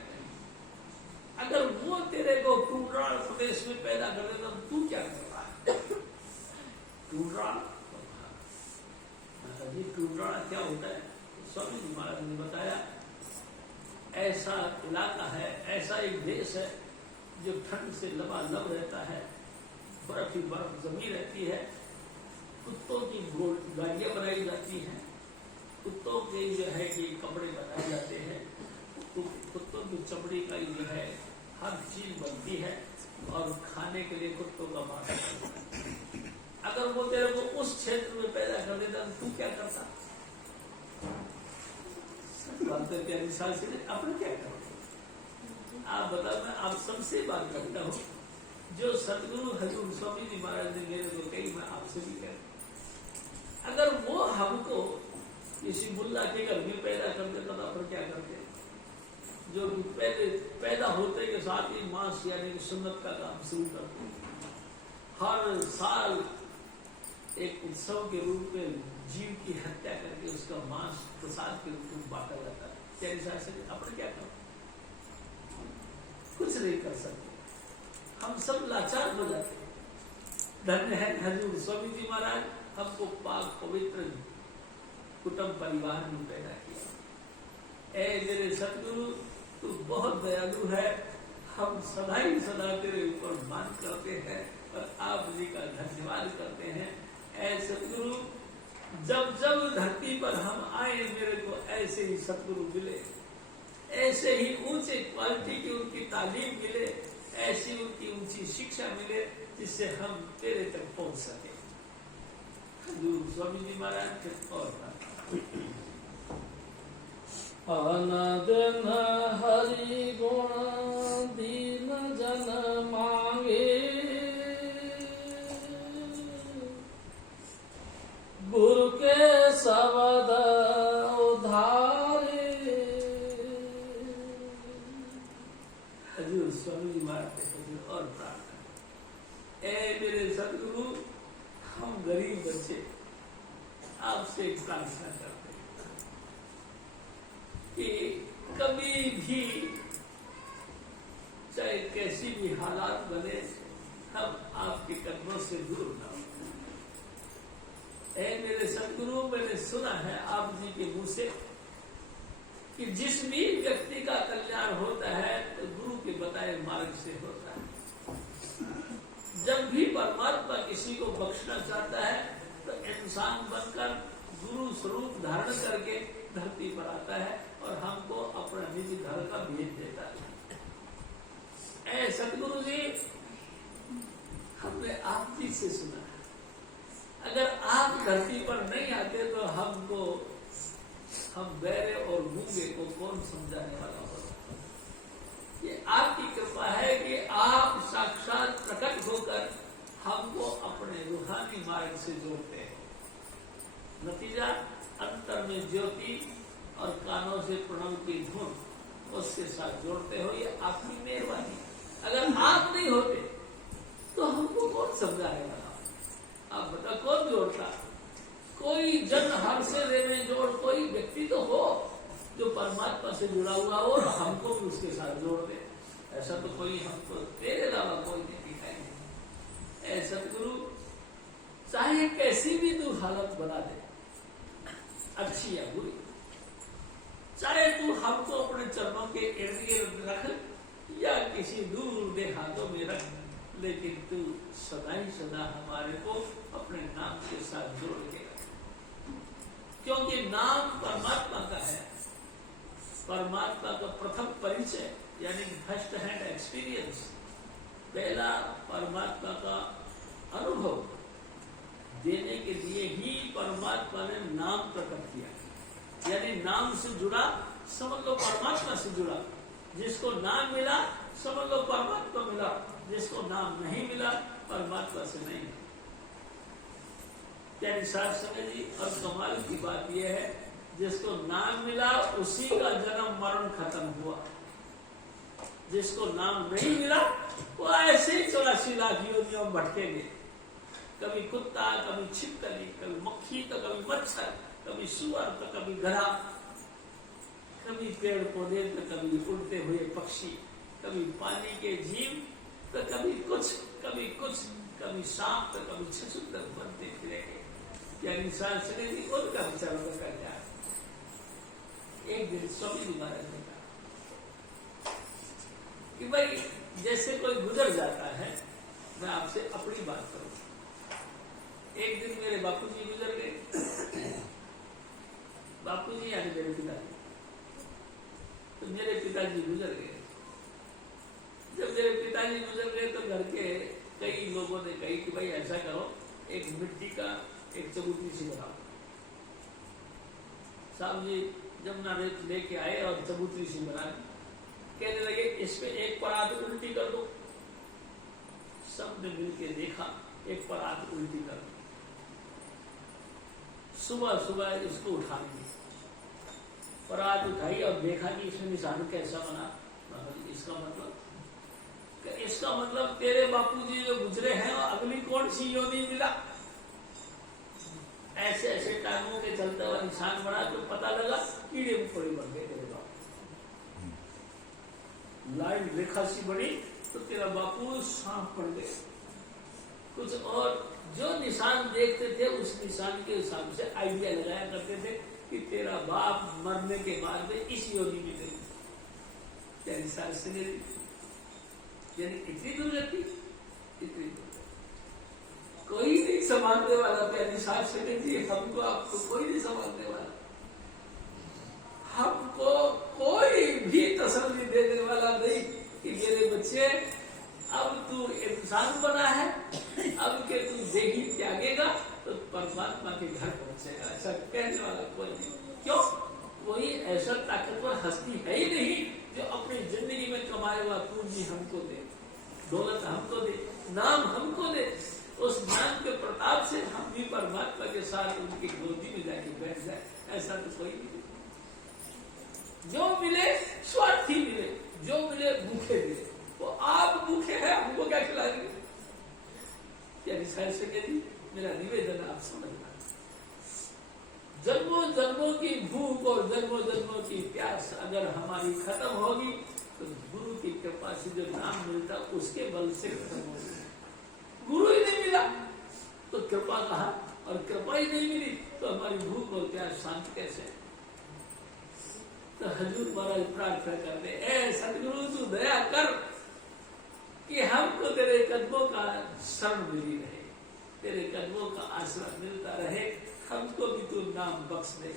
अगर वो तेरे को टूटराल प्रदेश में पैदा कर देता तो तू क्या कर रहा है? टूटराल, जी टूटराल क्या होता है? स्वामी जी महाराज ने बताया, ऐसा इलाका है, ऐसा एक देश है जो ठंड से लबालब रहता है, बर्फ ही बर्फ जमी रहती है, कुत्तों की गाड़ियां बनाई जाती हैं, कुत्तों के जो है कि कपड़े बनाए जाते हैं, कुत्तों की चमड़ी का जो है हर चीज बनती है, और खाने के लिए कुत्तों का मांस अगर वो तेरे को उस क्षेत्र में पैदा कर देता तो तू क्या करता? प्यारी सास अपने क्या करते? आप बताओ, मैं आप सबसे बात करता हूँ, जो सतगुरु हजूर स्वामी जी महाराज ने मेरे को कही, मैं आपसे भी कहता, अगर वो हमको किसी मुल्ला के घर में पैदा कर देता तो अपन क्या करते? जो पहले पैदा होते के साथ ही मांस यानी कि सुन्नत का काम शुरू करते, हर साल एक उत्सव के रूप में जीव की हत्या करके उसका मांस प्रसाद के रूप में बांटा जाता है। तेरे साथ अपन क्या करो? कुछ नहीं कर सकते, हम सब लाचार हो जाते हैं। धन्य है हजूर स्वामी जी महाराज, हमको पाक पवित्र कुटुंब परिवार में पैदा किया। ए मेरे सतगुरु, तू बहुत दयालु है, हम सदा ही सदा तेरे ऊपर मान करते हैं और आप जी का धन्यवाद करते हैं। ऐ सतगुरु, जब जब धरती पर हम आए मेरे को ऐसे ही सतगुरु मिले, ऐसे ही ऊंचे क्वालिटी की उनकी तालीम मिले, ऐसी उनकी ऊंची शिक्षा मिले जिससे हम तेरे तक पहुंच सके। हजूर स्वामी जी महाराज के और अनदन हरि गुण दीन जन मांगे, गुरु के शब्द उधारे। हजूर स्वामी जी महाराज के और प्रार्थना, ए मेरे सतगुरु, हम गरीब बच्चे आपसे एक प्रार्थना करते हैं कि कभी भी चाहे कैसी भी हालात बने, हम आपके कदमों से दूर न हो। ऐ मेरे सतगुरु, मैंने सुना है आप जी के मुंह से कि जिस भी व्यक्ति का कल्याण होता है तो गुरु के बताए मार्ग से होता है। जब भी परमात्मा किसी को बख्शना चाहता है तो इंसान बनकर गुरु स्वरूप धारण करके धरती पर आता है और हमको अपना निज घर का भेज देता है। ऐ सतगुरु जी, हमने आप जी से सुना है, अगर आप धरती पर नहीं आते तो हम बहरे और गूंगे को कौन समझाने वाला होगा? ये आपकी कृपा है कि आप साक्षात प्रकट होकर हमको अपने रूहानी मार्ग से जोड़ते हैं। नतीजा अंतर में ज्योति और कानों से प्रणव की धुन उसके साथ जोड़ते हो, ये आपकी मेहरबानी। अगर आप नहीं होते तो हमको कौन समझाने वाला? आप बता, कौन जोड़ता? कोई जन हर से में जोड़, कोई व्यक्ति तो हो जो परमात्मा से जुड़ा हुआ हो और हमको भी उसके साथ जोड़ दे। ऐसा तो कोई हमको तेरे अलावा कोई नहीं दिखाई नहीं। ऐ सतगुरु, चाहे कैसी भी तू हालत बना दे, अच्छी या बुरी, चाहे तू हमको अपने चरणों के इर्द गिर्द रख या किसी दूर दे हाथों में रख, लेकिन तू सदा ही सदा हमारे को अपने नाम के साथ जोड़ के रख, क्योंकि नाम परमात्मा का है। परमात्मा का प्रथम परिचय यानी फर्स्ट हैंड एक्सपीरियंस, पहला परमात्मा का अनुभव देने के लिए ही परमात्मा ने नाम प्रकट किया। यानी नाम से जुड़ा समझ लो परमात्मा से जुड़ा, जिसको नाम मिला समझ लो परमात्मा मिला, जिसको नाम नहीं मिला परमात्मा से नहीं। यानी साथ समय जी, और कमाल की बात यह है, जिसको नाम मिला उसी का जन्म मरण खत्म हुआ, जिसको नाम नहीं मिला वो ऐसे ही 84 लाख योनियों में भटकेंगे। कभी कुत्ता, कभी छिपकली, कभी मक्खी तो कभी मच्छर, कभी सुअर तो कभी गधा, कभी पेड़ पौधे तो कभी उड़ते हुए पक्षी, कभी पानी के जीव तो कभी कुछ, कभी सांप तो कभी छछूंदर बनते फिरेंगे। यानी साल से उनका विचारों का कल्याण। एक दिन स्वामी जी महाराज ने कहा कि भाई जैसे कोई गुजर जाता है, मैं आपसे अपनी बात करूं। एक दिन मेरे बापूजी गुजर गए। बापूजी यानी मेरे पिताजी, तो मेरे पिताजी गुजर गए। जब मेरे पिताजी गुजर गए तो घर के कई लोगों ने कही कि भाई ऐसा करो, एक मिट्टी का एक चबूतरी सी बनाओ। साहब जी जमुना रेत लेके आए और चबूतरी सी बना दी, कहने लगे इस पे एक परात उल्टी कर दो। सबने मिलके देखा, एक परात उल्टी कर दो। सुबह सुबह इसको उठा ली, परात उठाई और देखा कि इसमें निशान कैसा बना। इसका मतलब तेरे बापूजी जो गुजरे हैं और अगली कौन सी योनि मिला। ऐसे ऐसे टाइमों के चलते हुआ निशान बना तो पता लगा कीड़े मकोड़े बन गए तेरे बापू। लाइन रेखा सी बनी तो तेरा बापू सांप पड़ गए। कुछ और जो निशान देखते थे उस निशान के हिसाब से आइडिया लगाया करते थे कि तेरा बाप मरने के बाद में इस योनि में गई। यानी इतनी दूर रहती, इतनी दूर कोई नहीं संभालने वाला। प्यारी साहब से कहती है हमको आपको कोई नहीं संभालने वाला, हमको कोई भी तसल्ली देने वाला नहीं कि मेरे बच्चे अब तू इंसान बना है, अब के तू देही त्यागेगा तो परमात्मा के घर पहुंचेगा। ऐसा कहने वाला कोई नहीं। क्यों? कोई ऐसा ताकतवर हस्ती है ही नहीं जो अपनी जिंदगी में कमाए हुआ पूंजी हमको दे, दौलत हमको दे, नाम हमको दे। उस नाम के प्रताप से हम भी परमात्मा के साथ उनकी गोदी में जाके बैठ जाए, ऐसा तो कोई नहीं। जो मिले स्वार्थी मिले, जो मिले भूखे मिले। तो आप भूखे हैं, हमको क्या खिलाएंगे? क्या निशान से कहती मेरा निवेदन आप समझना, जन्मों जन्मों की भूख और जन्मों जन्मों की प्यास अगर हमारी खत्म होगी तो गुरु की कृपा से जो नाम मिलता उसके बल से खत्म होगी। गुरु ही नहीं मिला तो कृपा कहा, और कृपा ही नहीं मिली तो हमारी भूख और प्यास शांत कैसे? तो हजूर महाराज प्रार्थना करते, ऐ सदगुरु तू दया कर कि हमको तेरे कदमों का शरण मिली रहे, तेरे कदमों का आश्रय मिलता रहे। हमको भी तू नाम बख्श दे,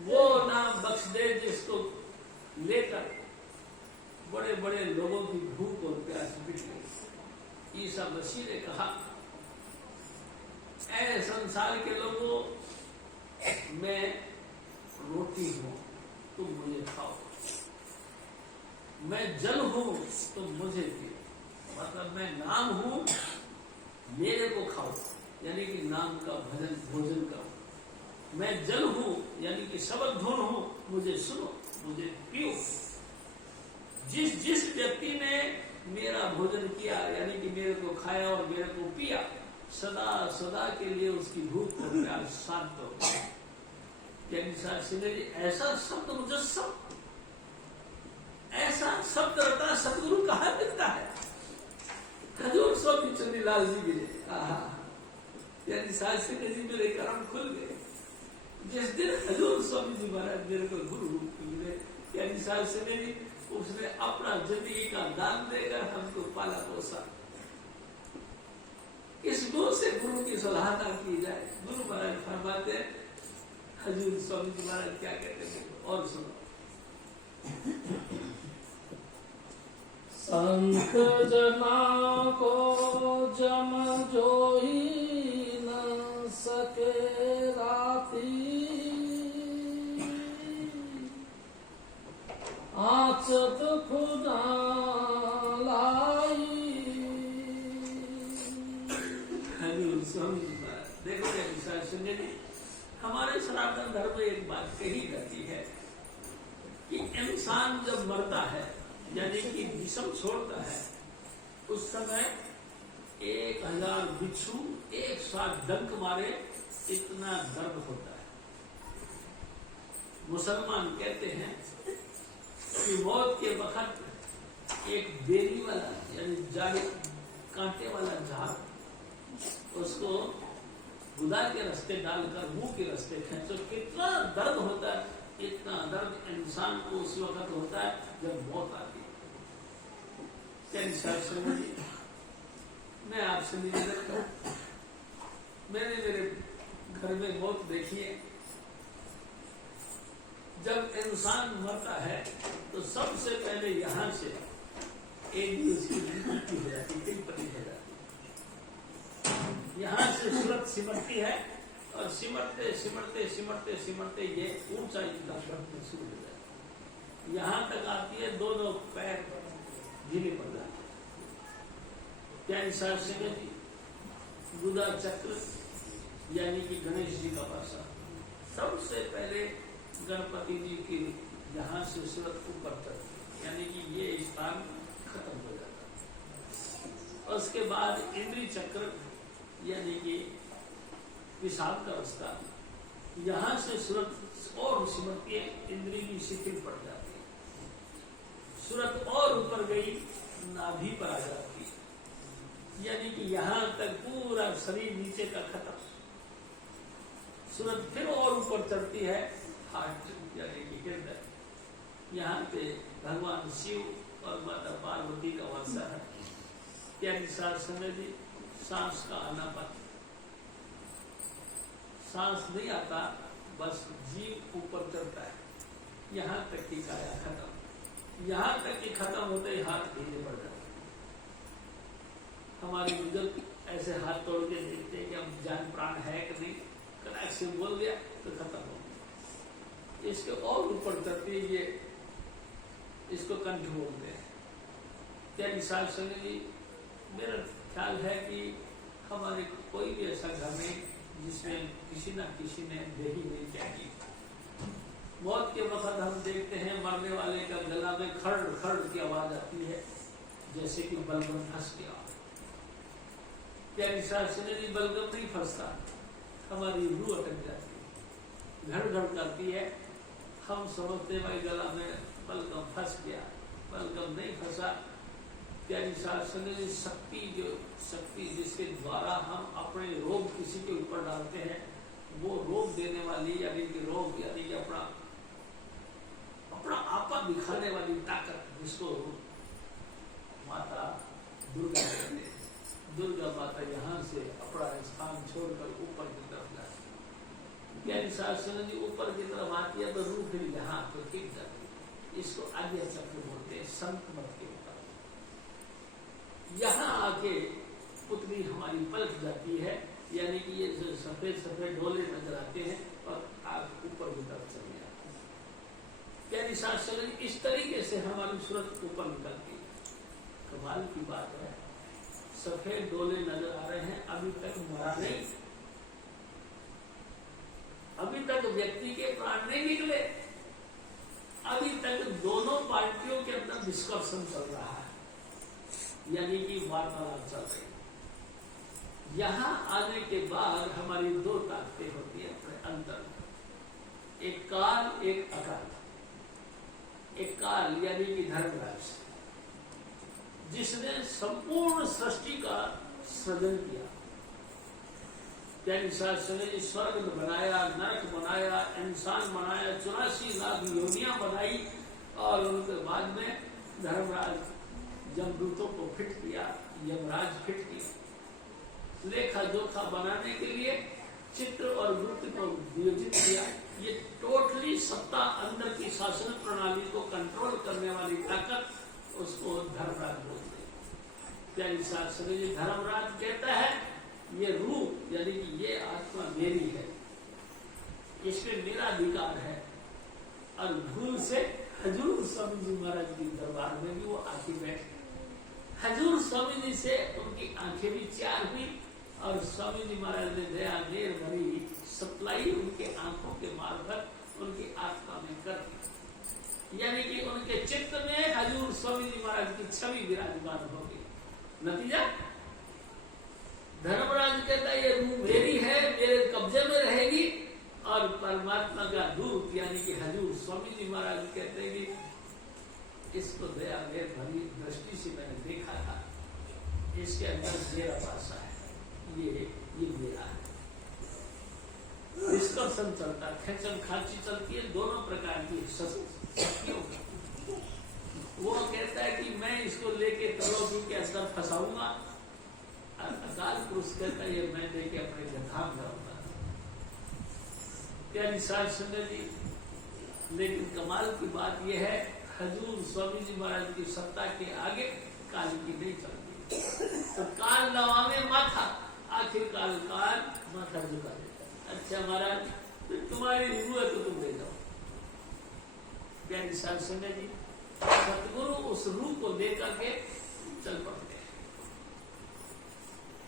वो नाम बख्श दे जिसको लेकर बड़े बड़े लोगों की भूख और प्यास मिट गई। ईसा मसीह ने कहा, ऐ संसार के लोगों, मैं रोटी हूं तुम मुझे खाओ, मैं जल हूं तुम मुझे पियो। मतलब मैं नाम हूं, मेरे को खाओ, यानी कि नाम का भजन भोजन करो। मैं जल हूं यानी कि शब्द धुन हूं, मुझे सुनो, मुझे पियो। जिस जिस व्यक्ति ने मेरा भोजन किया यानी कि मेरे को खाया और मेरे को पिया, सदा सदा के लिए उसकी भूख और प्यास शांत हो गई। ऐसा शब्द मुजस्सम, ऐसा शब्द रता सदगुरु कहाँ मिलता है? हजूर स्वामी चंदीलाल जी मिले, यानी शास्त्री जी मेरे कर्म खुल गए। जिस दिन हजूर स्वामी जी महाराज मेरे को गुरु रूप मिले, यानी शास्त्री जी उसने अपना जिंदगी का दान देकर हमको पाला पोसा। इस गुरु से गुरु की सलाहना की जाए। गुरु महाराज फरमाते हैं, हजूर स्वामी जी महाराज क्या कहते हैं और सुनो। संत जना को जम जो ही न सके राती, आचत खुदा लाई। देखो संजय जी, हमारे सनातन धर्म में एक बात कही जाती है कि इंसान जब मरता है यानी कि जिस्म छोड़ता है, उस समय 1000 बिच्छू एक साथ डंक मारे, इतना दर्द होता है। मुसलमान कहते हैं कि मौत के वक्त एक बेरी वाला यानी जाली कांटे वाला झाड़, उसको गुदा के रास्ते डालकर मुंह के रास्ते खींचो, कितना दर्द होता है। इतना दर्द इंसान को उस वक्त होता है जब मौत आती है। मैं आपसे निवेदन करूं, मैंने मेरे घर में मौत देखी है। जब इंसान मरता है तो सबसे पहले यहां से एक भी उसकी मृत्यु हो जाती है, पति हो जाती है। यहाँ सिमटती है और सिमटते सिमटते सिमटते सिमटते ये ऊंचाई तक बढ़ते शुरू हो जाती है। यहाँ तक आती है दोनों पैर ढीले पड़ जाते हैं। क्या निशान सिंह जी गुदा चक्र यानी कि गणेश जी का पासा सबसे पहले गणपति जी की यहाँ से सूरत ऊपर तक यानी कि ये स्थान खत्म हो जाता है। और उसके बाद इंद्री चक्र यानी कि विषाद का अवस्था यहाँ से सूरत और सिमटती है, इंद्री की शिथिल पड़ जाती है। सूरत और ऊपर गई नाभि पर आ जाती है यानी कि यहाँ तक पूरा शरीर नीचे का खत्म। सूरत फिर और ऊपर चढ़ती है हार्ट यानी कि हृदय। यहाँ पे भगवान शिव और माता पार्वती का वर्षा है। क्या निशान समय जी सांस का आनापन, सांस नहीं आता, बस जीव ऊपर चढ़ता है। यहाँ तक की काया खत्म, यहाँ तक की खत्म होते ही हाथ धीरे पड़ जाता है। हमारे बुजुर्ग ऐसे हाथ तोड़ के देखते हैं कि अब जान प्राण है कि नहीं, कनाक से बोल दिया तो खत्म हो गया। इसके और ऊपर चढ़ती है ये, इसको कंठ बोलते हैं। क्या निशान जी मेरा ख्याल है कि हमारे कोई भी ऐसा घर नहीं जिसमें किसी न किसी ने देही नहीं त्यागी। मौत के वक्त हम देखते हैं मरने वाले का गला में खड़ खड़ की आवाज आती है जैसे कि बलगम फंस गया। क्या निशान जी बलगम नहीं फंसता, हमारी रूह अटक जाती है, घड़ घड़ करती है। हम समझते भाई गला में बलगम फंस गया, बलगम नहीं फंसा। प्यारी शास्त्री शक्ति जो शक्ति जिसके द्वारा हम अपने रोग किसी के ऊपर डालते हैं, वो रोग देने वाली यानी कि रोग यानी कि अपना आपा दिखाने वाली ताकत जिसको माता दुर्गा कहते हैं। दुर्गा माता यहाँ से अपना स्थान छोड़कर ऊपर की तरफ जाती है। ज्ञानी शास्त्र जी ऊपर की तरफ आती है तो रूह फिर यहाँ तो टिक जाती है। इसको आज्ञा चक्र बोलते हैं, संत मत के ऊपर। यहाँ आके पुतली हमारी पलट जाती है यानी कि ये जो सफेद सफेद डोले नजर आते हैं और आग ऊपर की तरफ चली जाती है। ज्ञानी शास्त्र जी इस तरीके से हमारी सूरत ऊपर निकलती है। कमाल की बात है, सफेद डोले नजर आ रहे हैं, अभी तक मरा नहीं, अभी तक व्यक्ति के प्राण नहीं निकले, अभी तक दोनों पार्टियों के अंदर डिस्कशन चल रहा है यानी कि वार्तालाप चल रही है। यहां आने के बाद हमारी दो ताकतें होती है अपने अंदर, एक काल एक अकाल। एक काल यानी कि धर्मराज जिसने संपूर्ण सृष्टि का सृजन किया। यानी स्वर्ग बनाया, नरक बनाया, इंसान बनाया, 84 लाख योनियां बनाई और उनके बाद में धर्मराज जमदूतों को फिट किया, यमराज फिट किया। लेखा जोखा बनाने के लिए चित्र और वृत्त को नियोजित किया। ये टोटली सत्ता अंदर की शासन प्रणाली को कंट्रोल करने वाली ताकत, उसको धर्मराज बोलते हैं। प्यारी शास्त्री जी धर्मराज कहता है ये रूह यानी कि ये आत्मा मेरी है, इसके मेरा अधिकार है। और भूल से हजूर स्वामी जी महाराज की दरबार में भी वो आके बैठे। हजूर स्वामी जी से उनकी आंखें भी चार हुई और स्वामी जी महाराज ने दया मेर भरी सप्लाई उनके आंखों के मार्फत उनकी आत्मा में कर दी यानी कि उनके चित्त में हजूर स्वामी जी महाराज की छवि विराजमान हो गई। नतीजा धर्मराज कहता है ये रूह मेरी है, मेरे कब्जे में रहेगी। और परमात्मा का दूत यानी कि हजूर स्वामी जी महाराज कहते हैं कि इसको दया मेर भरी दृष्टि से मैंने देखा था, इसके अंदर मेरा पासा है, ये मेरा है। डिस्कशन चलता है, खेचन खाची चलती है, दोनों प्रकार की शक्तियों का। वो कहता है कि मैं इसको लेके तलों के अंदर फंसाऊंगा, अकाल पुरुष कहता है ये मैं लेके अपने धाम जाऊंगा। क्या निशान सुनने दी। लेकिन कमाल की बात यह है हजूर स्वामी जी महाराज की सत्ता के आगे काल की नहीं चलती। तो काल नवामे माथा, आखिरकार माथा झुका देता है। अच्छा महाराज, फिर तुम्हारी रूह है तो तुम ले जाओ। प्यारी साल सुने जी, सतगुरु उस रूह को लेकर के चल पड़ते हैं।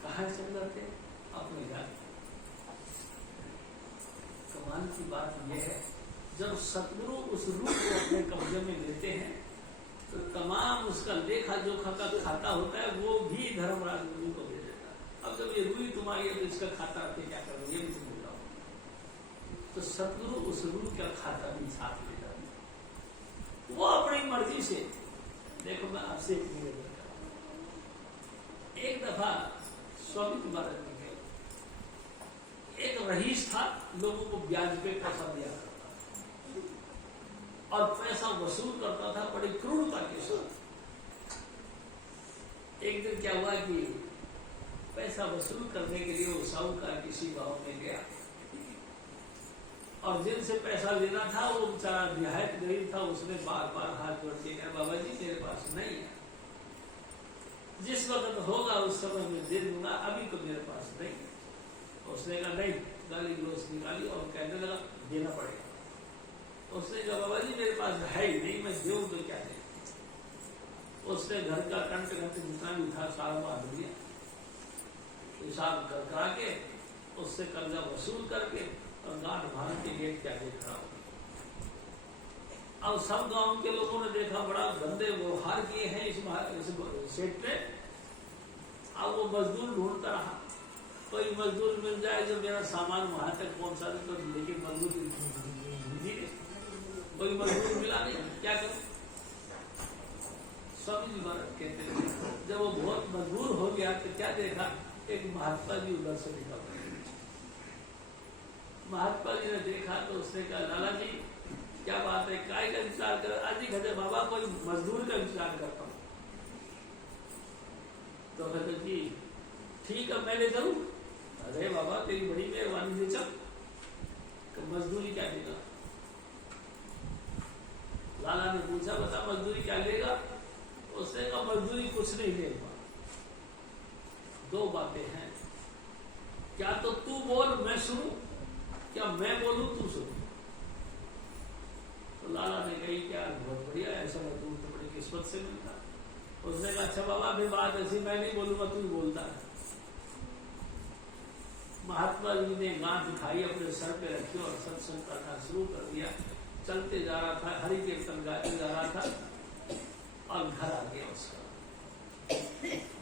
कहाँ चल जाते हैं? अपने घर। कमाल की बात यह है, जब सतगुरु उस रूह को अपने कब्जे में लेते हैं तो तमाम उसका लेखा जोखा का खाता होता है, वो भी धर्मराज गुरु को दे देता है। अब जब ये रूह तुम्हारी है तो इसका खाता रखे क्या करोगे, ये भी तुम बताओ। तो सतगुरु उस रूह का खाता भी साथ ले जाते हैं। वो अपनी मर्जी से, देखो मैं आपसे एक निवेदन करता हूं। एक दफा स्वामी महाराज में गए, एक रईस था, लोगों को ब्याज पे पैसा दिया करता और पैसा वसूल करता था बड़ी क्रूरता के साथ। एक दिन क्या हुआ कि पैसा वसूल करने के लिए वो साहूकार किसी गांव में गया और जिनसे पैसा लेना था वो बेचारा निहायत गरीब था। उसने बार बार हाथ जोड़ के कहा, बाबा जी मेरे पास नहीं है, जिस वक्त होगा उस समय में दे दूंगा, अभी तो मेरे पास नहीं। उसने कहा नहीं, गाली गलौज निकाली और कहने लगा देना पड़ेगा। उसने कहा बाबा जी मेरे पास है ही नहीं, मैं दूं तो क्या दे। उसने घर का कंठ जितना भी था सारा बांध दिया, हिसाब करा के उससे कर्जा वसूल करके और गांठ भांग के गेट क्या देख रहा हो। अब सब गांव के लोगों ने देखा बड़ा गंदे व्यवहार किए हैं इस सेठ ने। अब वो मजदूर ढूंढता रहा, कोई मजदूर मिल जाए जो मेरा सामान वहां तक पहुंचा दे, तो लेकिन मजदूर कोई मजदूर मिला नहीं, क्या करूं। स्वामी जी महाराज कहते हैं जब वो बहुत मजबूर हो गया तो क्या देखा, एक महात्मा जी उधर से निकल रहे। महात्मा जी ने देखा तो उसने कहा लाला जी क्या बात है, काय का विचार कर। आज कहते बाबा कोई मजदूर का विचार करता हूं। तो कहते जी ठीक है मैं ले जाऊं। अरे बाबा तेरी बड़ी मेहरबानी से चल। तो मजदूरी क्या देगा? लाला ने पूछा बता मजदूरी क्या लेगा? उसने कहा मजदूरी कुछ नहीं लेगा, दो बातें हैं, क्या तो तू बोल मैं सुनूं, क्या मैं बोलूं तू सुन। तो लाला ने कही क्या बहुत बढ़िया, ऐसा मजदूर तो बड़ी किस्मत से मिलता। उसने कहा अच्छा बाबा अभी बात ऐसी, मैं नहीं बोलूंगा तू बोलता है। महात्मा जी ने गांठ उठाई अपने सर पे रखी और सत्संग करना शुरू कर दिया। चलते जा रहा था, हरि कीर्तन गाते जा रहा था और घर आ गया उसका।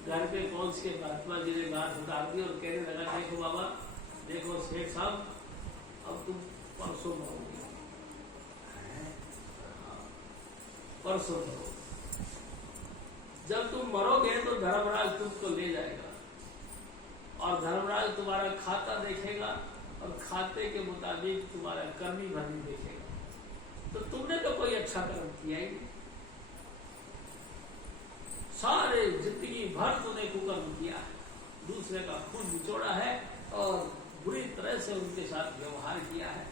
घर पे पहुंच के महात्मा जी ने गांठ उतार दी और कहने लगा देखो बाबा, देखो सेठ साहब, अब तुम परसों मरोगे, परसों मरोगे। जब तुम मरोगे तो धर्मराज तुमको ले जाएगा और धर्मराज तुम्हारा खाता देखेगा और खाते के मुताबिक तुम्हारा कर्मी भरनी देखेगा। तो तुमने तो कोई अच्छा कर्म किया ही नहीं, सारे जिंदगी भर तुमने कुकर्म किया है, दूसरे का खून निचोड़ा है और बुरी तरह से उनके साथ व्यवहार किया है,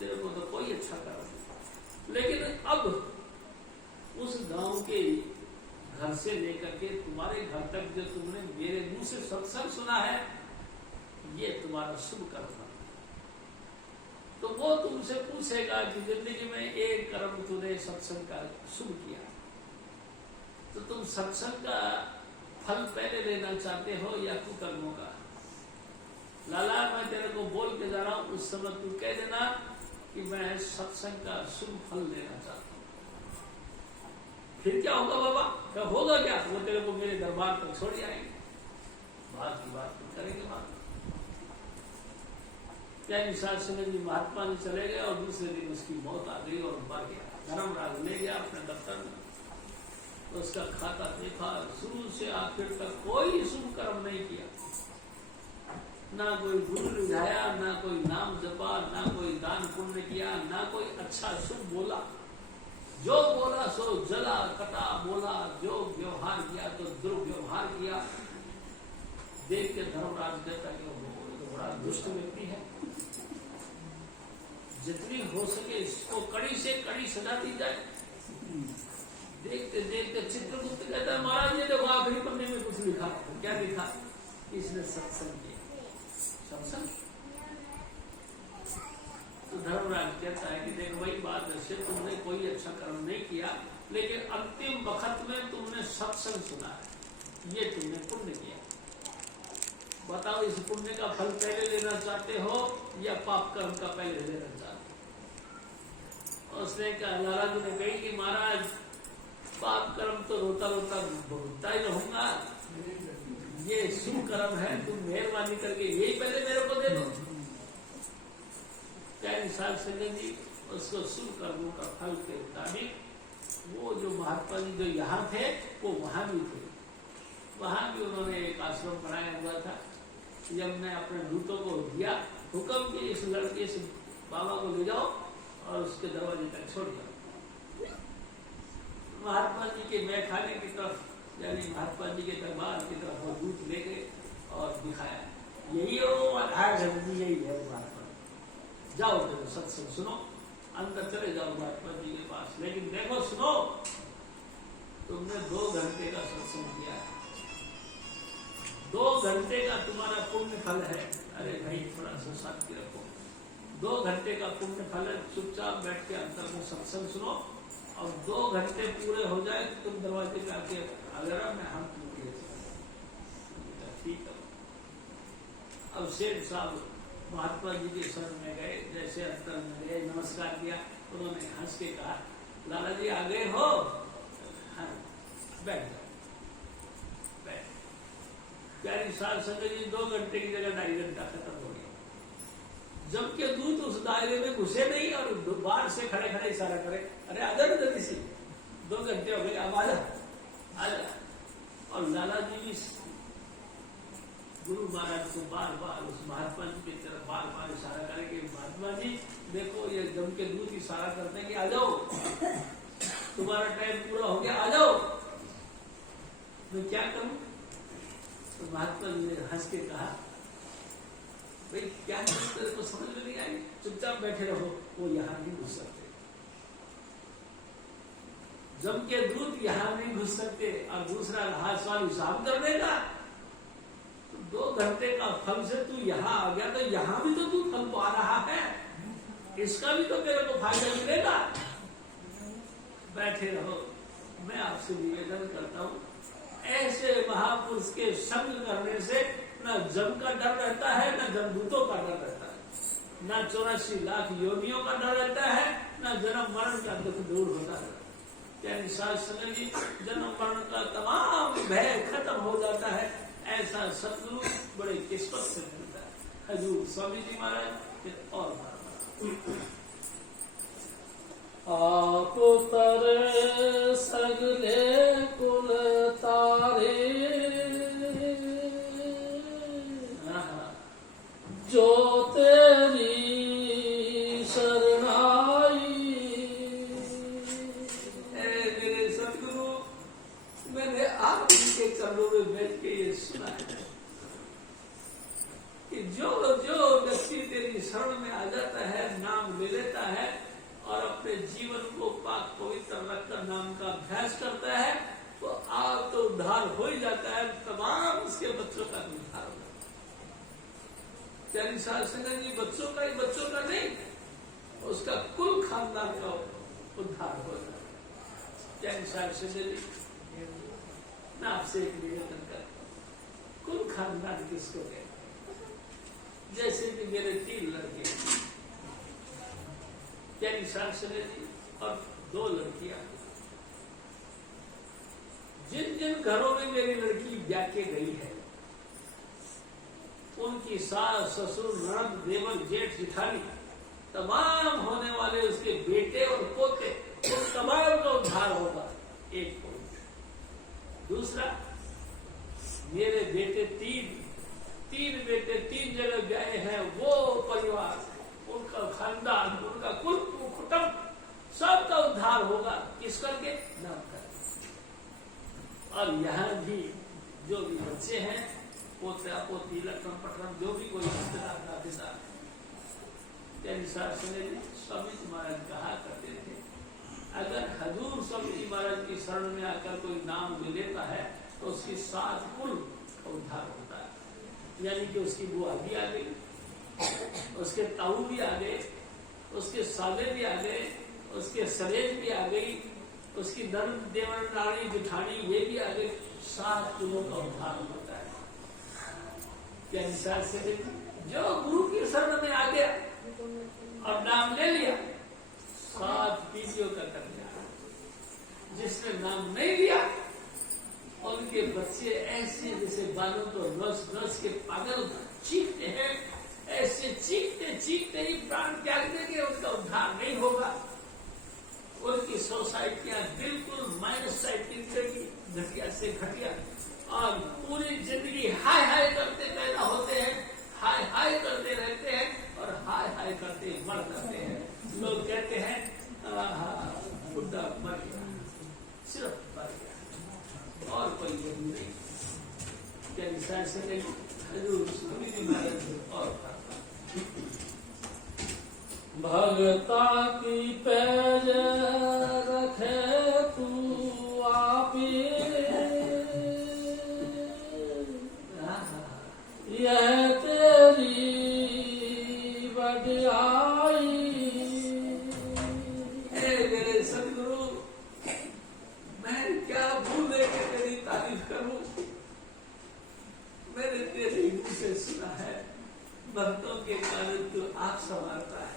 तेरे को तो कोई अच्छा कर्म नहीं। लेकिन अब उस गांव के घर से लेकर के तुम्हारे घर तक जो तुमने मेरे मुंह से सत्संग सुना है, ये तुम्हारा शुभ कर्म है। तो वो तुमसे पूछेगा कि जिंदगी में एक कर्म तूने सत्संग का शुभ किया, तो तुम सत्संग का फल पहले लेना चाहते हो या कुकर्मों का? लाला मैं तेरे को बोल के जा रहा हूं, उस समय तू कह देना कि मैं सत्संग का शुभ फल लेना चाहता हूं। फिर क्या होगा बाबा? क्या होगा? क्या वो तेरे को मेरे दरबार तक छोड़ जाएंगे, बात की बात करेंगे बात। क्या निशान समय जी महात्मा जी चले गए और दूसरे दिन उसकी मौत आ गई और मर गया। धर्मराज ले गया अपने दफ्तर में, तो उसका खाता देखा, शुरू से आखिर तक कोई शुभ कर्म नहीं किया, ना कोई गुरु रिझाया, ना कोई नाम जपा, ना कोई दान पुण्य किया, ना कोई अच्छा शुभ बोला। जो बोला सो जला कटा बोला, जो व्यवहार किया तो दुर्व्यवहार किया। देख के धर्मराज कहता कि वो बड़ा दुष्ट व्यक्ति है, जितनी हो सके इसको कड़ी से कड़ी सजा दी जाए। देखते देखते चित्रगुप्त कहता है महाराज ये देखो आखिरी पन्ने में कुछ लिखा। क्या लिखा? इसने सत्संग किया। सत्संग तो धर्मराज कहता है कि देखो भाई, बात ऐसे तुमने कोई अच्छा कर्म नहीं किया, लेकिन अंतिम वक्त में तुमने सत्संग सुना है, ये तुमने पुण्य किया। बताओ, इस पुण्य का फल पहले लेना चाहते हो या पाप कर्म का पहले लेना चाहते हो? उसने कहा, लाला जी ने कही कि महाराज, पाप कर्म तो रोता रोता भुगतता ही रहूंगा, ये शुभ कर्म है, तुम मेहरबानी करके यही पहले मेरे को दे दो। साल संजय जी उसको शुभ कर्मों का फल के मुताबिक वो जो महात्मा जी जो यहाँ थे वो वहां भी थे, वहां भी उन्होंने एक आश्रम बनाया हुआ था। जब मैं अपने दूतों को दिया हुक्म कि इस लड़के इस बाबा को ले जाओ और उसके दरवाजे तक छोड़ जाओ, महात्मा जी के मैखाने की तरफ यानी महात्मा जी के दरबार की तरफ वो दूत ले गए और दिखाया, यही वो आधार जी, यही है महात्मा, जाओ चलो सत्संग सुनो, अंदर चले जाओ महात्मा जी के पास। लेकिन देखो सुनो, तुमने 2 घंटे का सत्संग किया है, 2 घंटे का तुम्हारा पुण्य फल है। अरे भाई थोड़ा सा शांति रखो, 2 घंटे का पुण्य फल है, चुपचाप बैठ के अंदर में सत्संग सुनो और 2 घंटे पूरे हो जाए तो तुम दरवाजे पे आके अगर मैं हम तुमके ठीक है। अब सेठ साहब महात्मा जी के शरण में गए, जैसे अंतर में गए, नमस्कार किया, उन्होंने हंस के कहा, लाला जी आ गए हो? हाँ, बैठ जाओ, बैठ। प्यारी साल संजय जी 2 घंटे की जगह 2.5 घंटा खत्म हो गया। जब के दूत उस दायरे में घुसे नहीं और बाहर से खड़े खड़े इशारा करे, अरे आजा ना जल्दी से, 2 घंटे हो गए, अब आजा आजा। और लाला जी भी गुरु महाराज को बार बार उस महात्मा जी की तरफ बार बार इशारा करेंगे, महात्मा जी देखो ये जम के दूत इशारा करते हैं कि आ जाओ, तुम्हारा टाइम पूरा हो गया, आ जाओ, मैं क्या करूं? तो महात्मा जी ने हंस के कहा, भाई क्या करूं, तेरे को समझ में नहीं आई, चुपचाप बैठे रहो, वो यहाँ नहीं घुस सकते, जम के दूत यहाँ नहीं घुस सकते। और दूसरा रहा सवाल हिसाब करने का, 2 घंटे का फल से तू यहाँ आ गया तो यहाँ भी तो तू फल पा रहा है, इसका भी तो तेरे को फायदा मिलेगा, बैठे रहो। मैं आपसे निवेदन करता हूँ, ऐसे महापुरुष के संग करने से न जम का डर रहता है, न जमदूतों का डर रहता है, न 84 लाख योनियों का डर रहता है, न जन्म मरण का दुख दूर होता है। शास्त्र जी जन्म मरण का तमाम भय खत्म हो जाता है, ऐसा सतगुरु बड़े किस्मत से मिलता है। हजूर स्वामी जी महाराज और आप तरे सगले कुल तारे, जो तेरी शरणाई। मेरे सतगुरु, मैंने आप के चरणों में बैठ के ये सुना है कि जो जो व्यक्ति तेरी शरण में आ जाता है, नाम ले लेता है और अपने जीवन को पाक पवित्र रखकर नाम का अभ्यास करता है, तो आप तो उद्धार हो ही जाता है, तमाम उसके बच्चों का उद्धार हो जाता है। त्यानी साल संगत जी बच्चों का ही बच्चों का नहीं, उसका कुल खानदान का उद्धार हो जाता है। त्यानी साल संगत जी मैं आपसे एक निवेदन कर, कुल खानदान किसको कहते? जैसे कि मेरे 3 लड़के, यानी साक्षरे जी और 2 लड़कियां, जिन जिन घरों में मेरी लड़की ब्याह के गई है, उनकी सास ससुर ननद देवर जेठ जिठानी तमाम होने वाले उसके बेटे और पोते, उन तमाम का उद्धार होगा। एक पॉइंट। दूसरा, मेरे बेटे 3 बेटे 3 जगह ब्याहे हैं, वो परिवार, उनका खानदान, उनका कुल कुटुंब सबका उद्धार होगा। किस करके? नाम करके। और यहाँ भी जो भी बच्चे हैं, पोता पोती लखन पटरम, जो भी कोई रिश्तेदार नातेदार, स्वामी जी महाराज कहा करते थे, अगर हजूर स्वामी जी महाराज की शरण में आकर कोई नाम ले लेता है तो उसकी 7 कुल उद्धार होता है। यानी कि उसकी बुआ भी आ गई, उसके ताऊ भी आ गए, उसके साले भी आ गए, उसके सरेज भी आ गई, उसकी नर्म देवर रानी जुठानी ये भी आ गई। 7 कुलों का उद्धार होता है। क्या हिसाब से जो गुरु की शरण में आ गया और नाम ले लिया, 7 पीढ़ियों का कल्याण। जिसने नाम नहीं लिया उनके बच्चे ऐसे जैसे बालों को नस के पागल चीखते हैं, ऐसे चीखते चीखते ही प्राण त्याग देंगे, उनका उद्धार नहीं होगा। उनकी सोसाइटियां बिल्कुल माइनस साइड निकलेगी, घटिया से घटिया, और पूरी जिंदगी हाय हाय करते पैदा होते हैं, हाय हाय करते रहते हैं और हाय हाय करते मर जाते हैं। लोग कहते हैं बुढ़ा मर गया, सिर्फ मर गया और कोई जरूरी नहीं। क्या विश्वास से नहीं? हजूर स्वामी जी महाराज और भगता की पैज रखे तू आपे, यह तेरी बड़ाई। मेरे सदगुरु, मैं क्या भूल है कि तेरी तारीफ करूं। मैंने तेरे मुंह से सुना है, भक्तों के कारण तू आप संवारता है।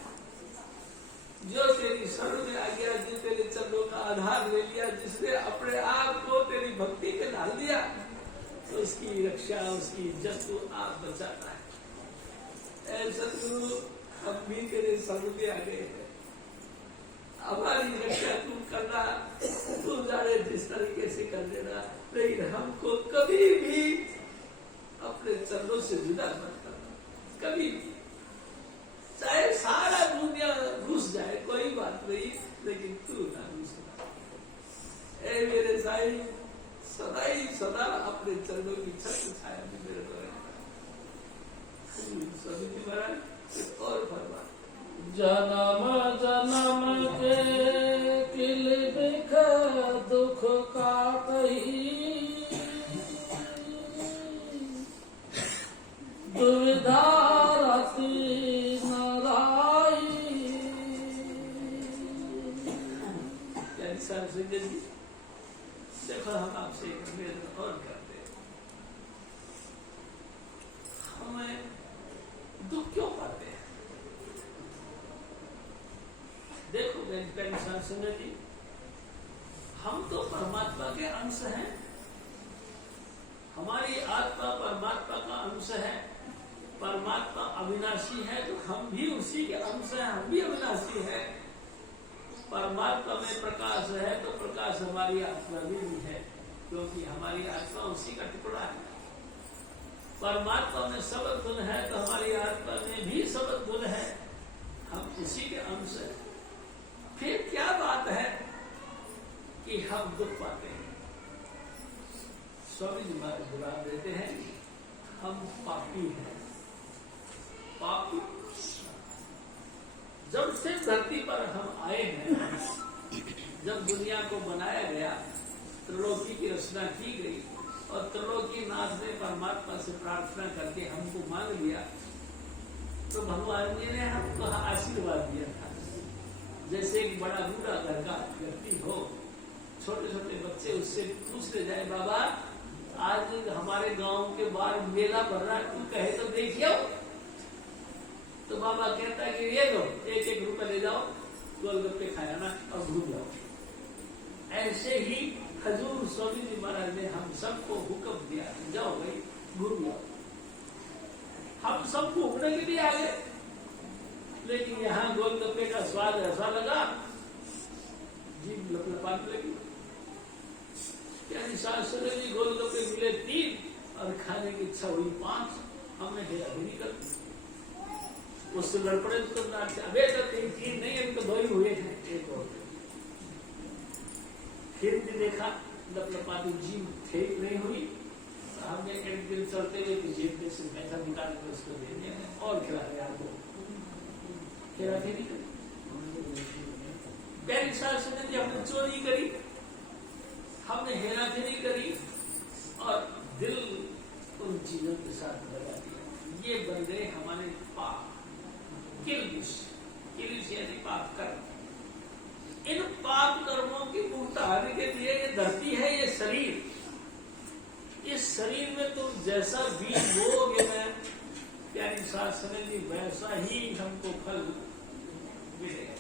जो तेरी शरण में आ गया, जो तेरे चरणों का आधार ले लिया, जिसने अपने आप को तेरी भक्ति में डाल दिया, तो उसकी रक्षा, उसकी इज्जत को आप बचाता है। ऐ सतगुरु, हम भी तेरे शरण में आ गए हैं, हमारी रक्षा तू करना, तू जाने जिस तरीके से कर देना, लेकिन हमको कभी भी अपने चरणों से जुदा मत करना, कभी भी। चाहे सारा दुनिया घुस जाए कोई बात नहीं, लेकिन तू ना घुसना। ऐ मेरे साईं, सदा ही सदा अपने चरणों की छत्र छाया में मेरे को रहना। स्वामी जी महाराज और फरमा, जन्म जन्म के किल बिख दुख काटही, दुविधा रति नराई। क्या निशान संजय जी, देखो हम आपसे एक निवेदन और करते हैं, हमें दुख क्यों पाते हैं? देखो निशान संजय जी, हम तो परमात्मा के अंश हैं, हमारी आत्मा परमात्मा का अंश है। परमात्मा अविनाशी है तो हम भी उसी के अंश हैं, हम भी अविनाशी है। परमात्मा में प्रकाश है तो प्रकाश हमारी आत्मा में है, क्योंकि हमारी आत्मा उसी का टुकड़ा है। परमात्मा में सबद गुण है तो हमारी आत्मा में भी सबद गुण है, हम उसी के अंश हैं। फिर क्या बात है कि हम दुख पाते हैं? स्वामी जी महाराज जवाब देते हैं, हम पापी हैं। पापी जब से धरती पर हम आए हैं, जब दुनिया को बनाया गया, त्रिलोकी की रचना की गई और त्रिलोकी नाथ ने परमात्मा से प्रार्थना करके हमको मांग लिया, तो भगवान जी ने हमको आशीर्वाद दिया था। जैसे एक बड़ा बूढ़ा घर का व्यक्ति हो, छोटे छोटे बच्चे उससे पूछते जाए, बाबा आज हमारे गांव के बाहर मेला भर रहा है, तू कहे तो देखिए। तो बाबा कहता है कि ये लो, 1-1 रुपए ले जाओ, गोलगप्पे खाया ना और घूम जाओ। ऐसे ही हजूर स्वामी जी महाराज ने हम सबको हुक्म दिया, जाओ भाई घूम जाओ। हम सब घूमने के लिए आ गए, लेकिन यहाँ गोलगप्पे का स्वाद ऐसा लगा, जीभ लपलपाने लगी। शास्त्र जी गोलगप्पे मिले 3 और खाने की इच्छा हुई 5। हमने हेराफेरी कर दी, उससे लड़पड़े दुकानदार से, अबे तो 3 नहीं, अभी तो 2 ही हुए हैं, एक और। फिर भी देखा लपलपाती जीभ ठीक नहीं हुई, हमने एक दिन चलते हुए जेब में से पैसा निकाल कर उसको दे दिया और खिला दिया आपको। हेराफेरी करी, प्यारी शास्त्र जी हमने चोरी करी, हमने हेराफेरी करी और दिल उन चीजों के साथ लगा दिया। ये बन गए हमारे पाप, किल्बिश यानी पाप कर्म। इन पाप कर्मों की मुक्ति के लिए ये धरती है, ये शरीर, इस शरीर में तुम जैसा बीज बोओगे ना, प्यारी शास्त्र जी, वैसा ही हमको फल मिलेगा।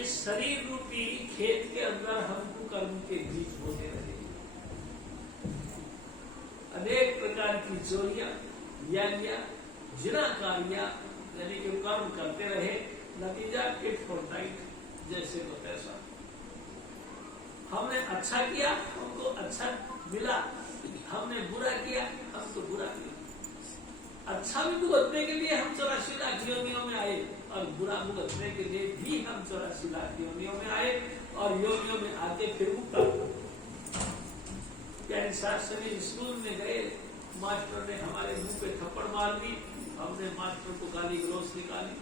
इस शरीर रूपी खेत के अंदर हमको कर्म के बीज होते रहे। अनेक प्रकार की चोरियां, यानियां, जिनाकारियां, यानी कि कर्म करते रहे, नतीजा टिट फॉर टाइट, जैसे को तैसा। हमने अच्छा किया, हमको अच्छा मिला, हमने बुरा किया, हमको बुरा मिला। अच्छा भी भुगतने के लिए हम 84 लाख योनियों में आए, और बुरा भुगतने के लिए भी हम 84 लाख योनियों में आए, और योनियों में आके फिर मुक्त। शास्त्री स्कूल में गए, मास्टर ने हमारे मुंह पे थप्पड़ मार दी, हमने मास्टर को गाली गलौज निकाली,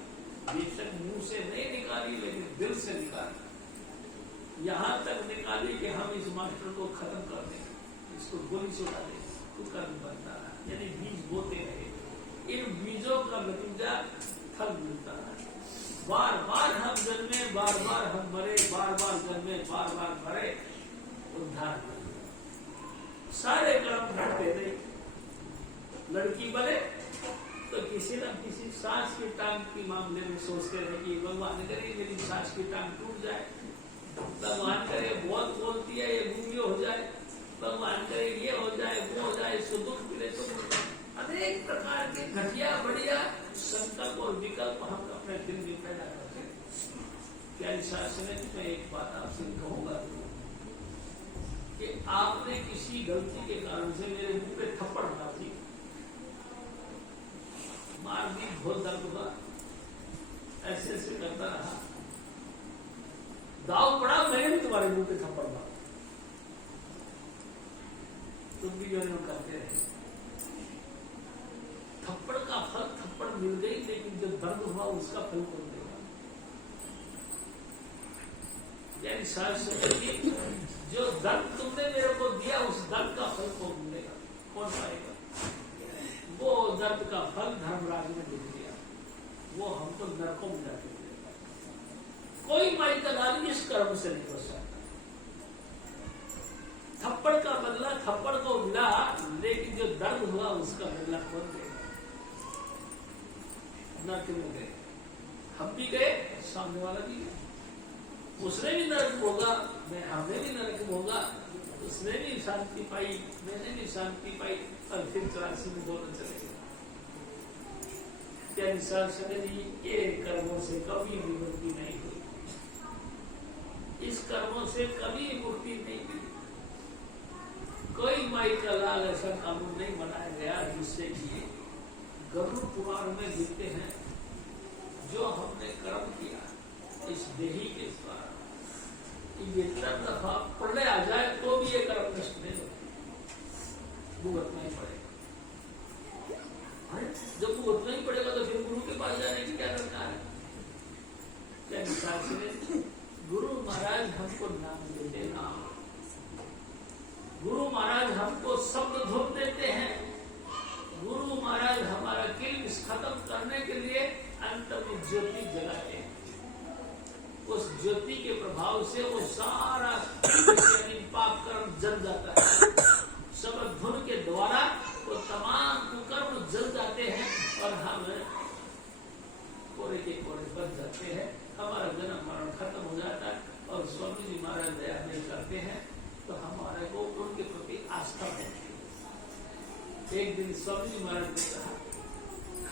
बेशक मुंह से नहीं निकाली लेकिन दिल से निकाली। यहाँ तक निकाली कि हम इस मास्टर को खत्म कर देंगे, इसको गोली चुका देंगे, तो कर्म बनता रहा, यानी बीज बोते रहे। इन बीजों का नतीजा फल मिलता रहा। बार बार हम जन्मे, बार बार हम मरे, बार बार जन्मे, बार बार मरे, उद्धार मिले। सारे कर्म घटते नहीं। लड़की बने तो किसी न किसी सास की टांग के मामले में सोचते रहे कि भगवान करे मेरी सास की टांग टूट जाए, भगवान करे बहुत बोलती है ये गूंगी हो जाए, भगवान करे ये हो जाए वो हो जाए, इसको दुख मिले तो। अनेक प्रकार के घटिया बढ़िया संकल्प और विकल्प हम अपने दिल में पैदा करते हैं। क्या शास्त्र में मैं एक बात आपसे कहूंगा कि आपने किसी गलती के कारण से मेरे मुंह पे थप्पड़ मार दी, बहुत दर्द हुआ, ऐसे ऐसे करता रहा, दाव पड़ा, मैंने भी तुम्हारे मुंह पे थप्पड़ मारा, तुम भी जो करते रहे। थप्पड़ का फल थप्पड़ मिल गई, लेकिन जो दर्द हुआ उसका फल कौन देगा? यानी जो दर्द तुमने मेरे को दिया उस दर्द का फल कौन मिलेगा, कौन पाएगा? वो दर्द का फल धर्मराज में मिल गया, वो हमको नरकों में जाके मिलेगा। कोई माई का लाल इस कर्म से नहीं बच सकता। थप्पड़ का बदला थप्पड़ को मिला, लेकिन जो दर्द हुआ उसका बदला कौन देगा? नरक में गए, हम भी गए, सामने वाला भी गया। उसने भी नरक भोगा, हमने भी नरक भोगा, उसने भी शांति पाई, मैंने भी शांति पाई, और फिर 84 में दोनों चले गए। क्या ये कर्मों से कभी भी मुक्ति नहीं हुई, इस कर्मों से कभी मुक्ति नहीं मिली। कोई माई का लाल ऐसा कानून नहीं बनाया गया जिससे कि गरुड़ पुराण में लिखते हैं जो हमने कर्म किया इस देही के द्वारा, इतना दफा प्रलय आ जाए तो भी ये कर्म नष्ट नहीं होती, भुगतना ही पड़ेगा। जब भुगतना ही पड़ेगा तो फिर गुरु के पास जाने की क्या दरकार है? क्या विचार से गुरु महाराज हमको नाम देते ना, गुरु महाराज हमको शब्द धूप देते हैं, गुरु महाराज हमारा किल खत्म करने के लिए अंत में ज्योति जलाते हैं। उस ज्योति के प्रभाव से वो सारा पाप कर्म जल जाता है। शब्द धुन के द्वारा वो तमाम कुकर्म जल जाते हैं और हम कोरे के कोरे बच जाते हैं। हमारा जन्म मरण खत्म हो जाता है और स्वामी जी महाराज दया नहीं करते हैं तो हमारे को उनके प्रति आस्था होती है। एक दिन स्वामी जी महाराज ने कहा,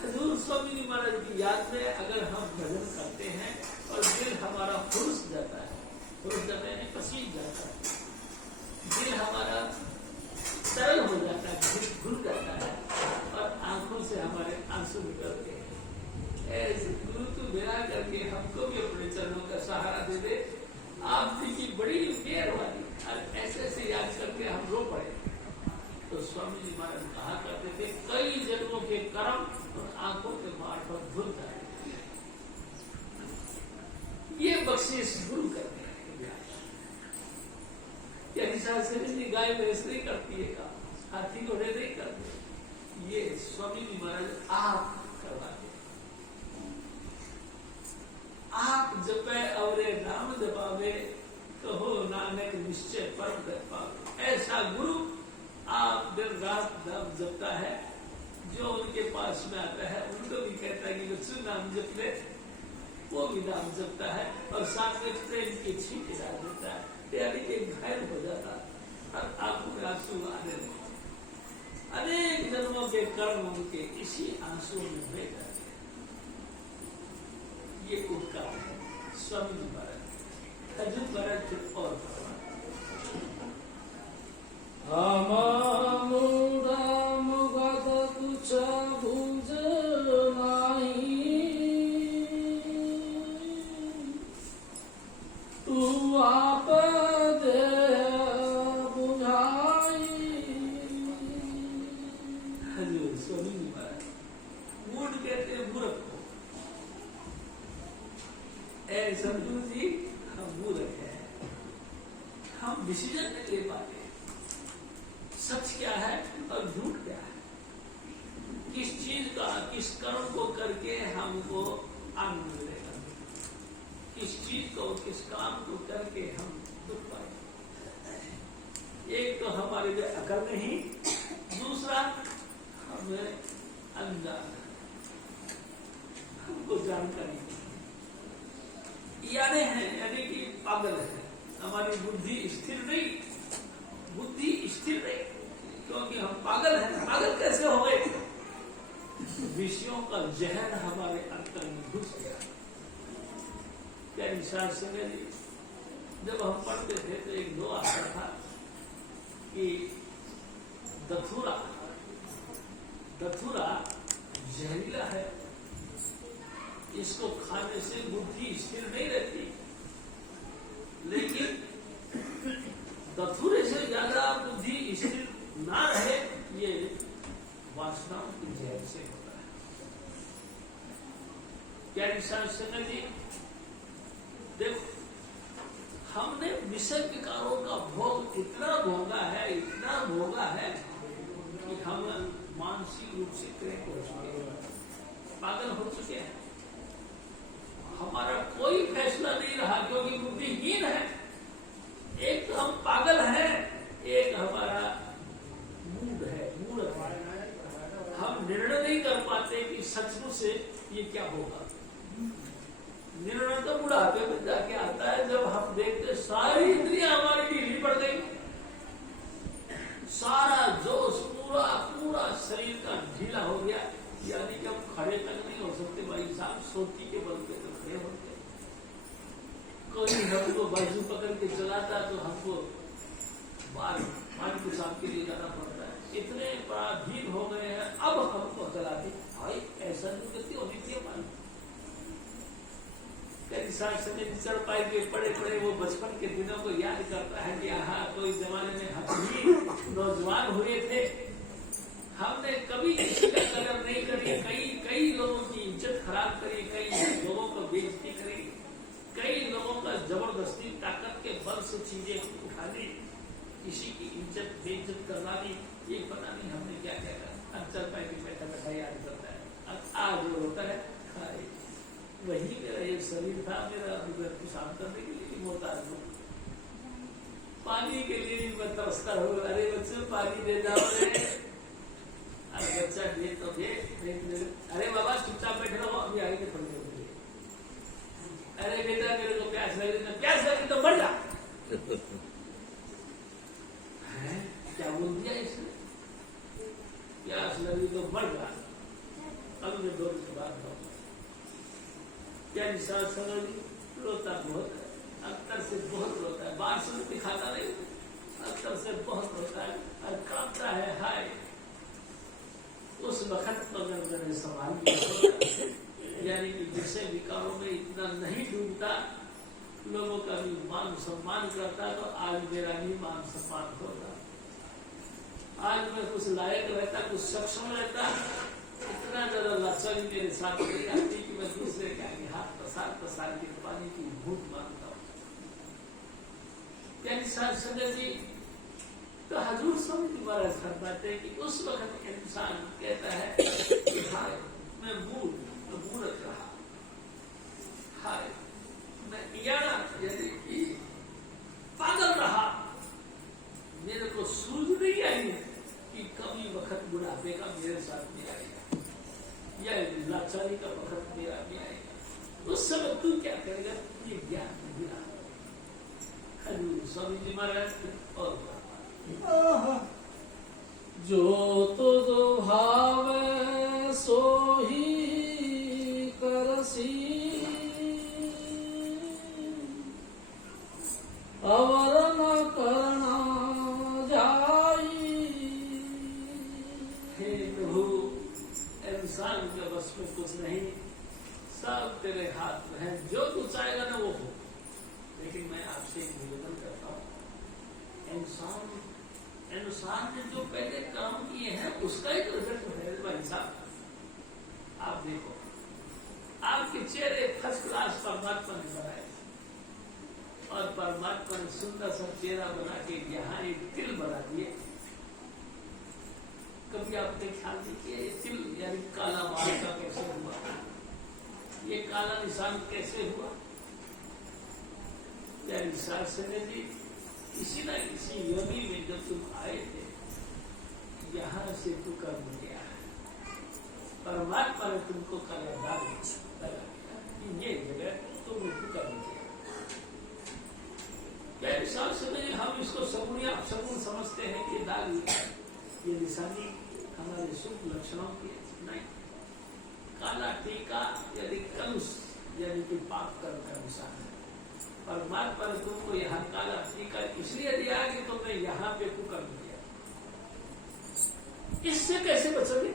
हजूर स्वामी जी महाराज की याद में अगर हम भजन करते हैं और दिल हमारा फुर्स जाता है, फुर्स जाता है पसीज जाता है, दिल हमारा सरल हो जाता है, घुल जाता है और आंखों से हमारे आंसू निकलते हैं। ऐसे गुरु तू मेरा करके हमको भी अपने चरणों का सहारा दे दे, आपकी बड़ी मेहरबानी। ऐसे ऐसे याद करके हम रो पड़े। तो स्वामी जी महाराज कहा करते थे, कई जन्मों के कर्म और आंखों के मार्फत धुल जाए, ये बख्शीश गुरु करते हैं। गाय भैंस नहीं करती है काम, हाथी घोड़े नहीं करते, ये स्वामी जी महाराज आप करवाते, आप जपे अवरे नाम जपावे, कहो नानक निश्चय परम कर पावे। ऐसा गुरु आप दिन रात नाम जपता है, जो उनके पास में आता है उनको भी कहता है कि बच्चों नाम जप ले, वो भी नाम जपता है और साथ में प्रेम की छींट डाल देता है, यानी कि घायल हो जाता और आंखों में आंसू आने लगे। अनेक जन्मों के कर्म उनके इसी आंसू में बह जाते हैं। ये उपकार है स्वामी जी महाराज। हजू महाराज फिर और मुगद कुछ भुज नाही, तू आप दे बुझाई। हजूर स्वामी जी महाराज मूड कहते हैं मूर्ख को। ऐ सदगुरु जी हम मूर्ख हैं, हम डिसीजन नहीं ले पाते सच क्या है और झूठ क्या है, किस चीज का किस कर्म को करके हमको आनंद मिलेगा, किस चीज को किस काम को करके हम दुख पाएंगे। एक तो हमारे लिए अकल नहीं, दूसरा हमें अनजान, हमको जानकारी यानी है, यानी कि पागल है, हमारी बुद्धि स्थिर नहीं, बुद्धि स्थिर नहीं, क्योंकि हम पागल हैं। पागल कैसे हो गए? विषयों का जहर हमारे अंतर में घुस गया। क्या निशान संजय जी, जब हम पढ़ते थे तो एक दो आता था कि दथुरा जहरीला है, इसको खाने से बुद्धि स्थिर नहीं रहती, लेकिन दथुरे से ज्यादा बुद्धि स्थिर ना रहे, ये वासनाओं की जहर से होता है। क्या निशान संजय जी, देखो हमने विषय विकारों का भोग इतना भोगा है कि हम मानसिक रूप से क्रैक हो चुके हैं, पागल हो चुके हैं। हमारा कोई फैसला नहीं रहा क्योंकि बुद्धिहीन है। एक तो हम पागल हैं, एक हमारा मूड है, मूर्ख है। हम निर्णय नहीं कर पाते कि सचमुच से ये क्या होगा। निर्णय तो बुढ़ापे में जाके आता है, जब हम देखते सारी इंद्रियां हमारी ढीली पड़ गई, सारा जोश पूरा शरीर का ढीला हो गया, यानी कि हम खड़े तक नहीं हो सकते भाई साहब, सोती के बल पे तो खड़े होते। कोई हमको बाजू पकड़ के चलाता तो हमको बाल पेशाब के लिए जाना पड़ता है। इतने पराधीन हो गए हैं, अब हमको चलाते भाई ऐसा नहीं करती होनी चाहिए। मालूम चढ़ पाए के पड़े वो बचपन के दिनों को याद करता है कि हाँ, कोई जमाने में हम भी नौजवान हुए थे, हमने कभी किसी का कदर नहीं करी, कई लोगों की इज्जत खराब करी, कई लोगों को बेइज्जती करी, कई लोगों का जबरदस्ती ताकत के बल से चीजें उठा ली, किसी की इज्जत बेइज्जत करवा दी। ये पता नहीं हमने क्या क्या करा। अब चल पाए कि बैठा याद करता है। अब आज जो होता है वही मेरा एक शरीर था, मेरा पेशाब करने के लिए मोहताज हूँ, पानी के लिए भी मैं तरसता हूँ। अरे बच्चों पानी दे जाओ रे। अब बच्चा दे तो दे, अरे बाबा चुपचाप बैठे रहो, अभी आगे के थोड़ी देर। अरे बेटा मेरे को प्यास लगी तो मर जा। क्या बोल दिया इसने? प्यास लगी तो मर जा। अब मैं 2 दिन बाद क्या निशान समझ, रोता बहुत है, अक्सर से बहुत रोता है, बार से दिखाता नहीं, अक्सर से बहुत रोता है और कांपता है। हाय उस वक्त तो अगर मैंने संभाल लिया, यानी कि विषय विकारों में इतना नहीं डूबता, लोगों का भी मान सम्मान करता, तो आज मेरा भी मान सम्मान होता। आज मैं कुछ लायक रहता, कुछ सक्षम रहता, इतना ज्यादा लाचारी मेरे साथ नहीं आती कि मैं दूसरे के आगे हाथ पसार के पानी की भूख मांगता हूँ। क्या निशान संजय जी, तो हजूर स्वामी महाराज फरमाते हैं कि उस वक्त इंसान कहता है कि हाय मैं मूर्ख रहा, हाय मैं इयाड़ा यानी कि पागल रहा, मेरे को सूझ नहीं आई कि कभी वक्त बुढ़ापे का मेरे साथ में आएगा या लाचारी का वक्त मेरा में आएगा। उस समय तू क्या करेगा, ये ज्ञान नहीं रहा। हजूर स्वामी जी महाराज और जो तुझ भावे सो ही करसी, अवर न करना जाई। हे प्रभु, इंसान के बस में कुछ नहीं, सब तेरे हाथ में है, जो तू चाहेगा ना वो हो। लेकिन मैं आपसे एक निवेदन करता हूँ, इंसान ने जो पहले काम किए हैं उसका ही तो रिजल्ट है भाई साहब। आप देखो, आपके चेहरे फर्स्ट क्लास परमात्मा ने बनाए और परमात्मा ने सुंदर सा चेहरा बना के यहाँ एक तिल बना दिए। कभी आपने ख्याल नहीं किया ये तिल यानी काला मार्ग का कैसे हुआ, ये काला निशान कैसे हुआ? यानी शास्त्र जी किसी न किसी योनि में जब तुम आए थे, यहाँ से तू कर्म किया है, परमात्मा ने तुमको कलादार लगा ये जगह तुमने तू कर्म किया। क्या शास्त्र में हम इसको सगुण समझते हैं कि दाग ये निशानी हमारे शुभ लक्षणों की नहीं। काला टीका यदि कलुष यानी कि पाप कर्म का निशान है। परमात्मा ने तुमको यहाँ काला टीका इसलिए दिया कि तुमने यहाँ पे कुकर्म किया। इससे कैसे बचोगे?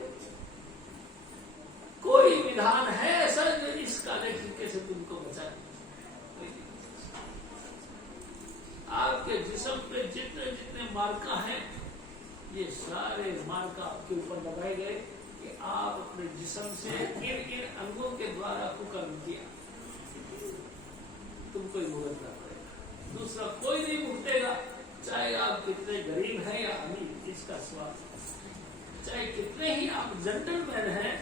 कोई विधान है ऐसा इस काले टीके से तुमको बचाने? आपके जिस्म पे जितने जितने मार्का हैं, ये सारे मार्का आपके ऊपर लगाए गए कि आप अपने जिस्म से इन अंगों के द्वारा कुकर्म किया। तुमको ही भुगतना पड़ेगा, दूसरा कोई नहीं भुगतेगा। चाहे आप कितने गरीब हैं या अमीर, इसका स्वाद, चाहे कितने ही आप जेंटलमैन हैं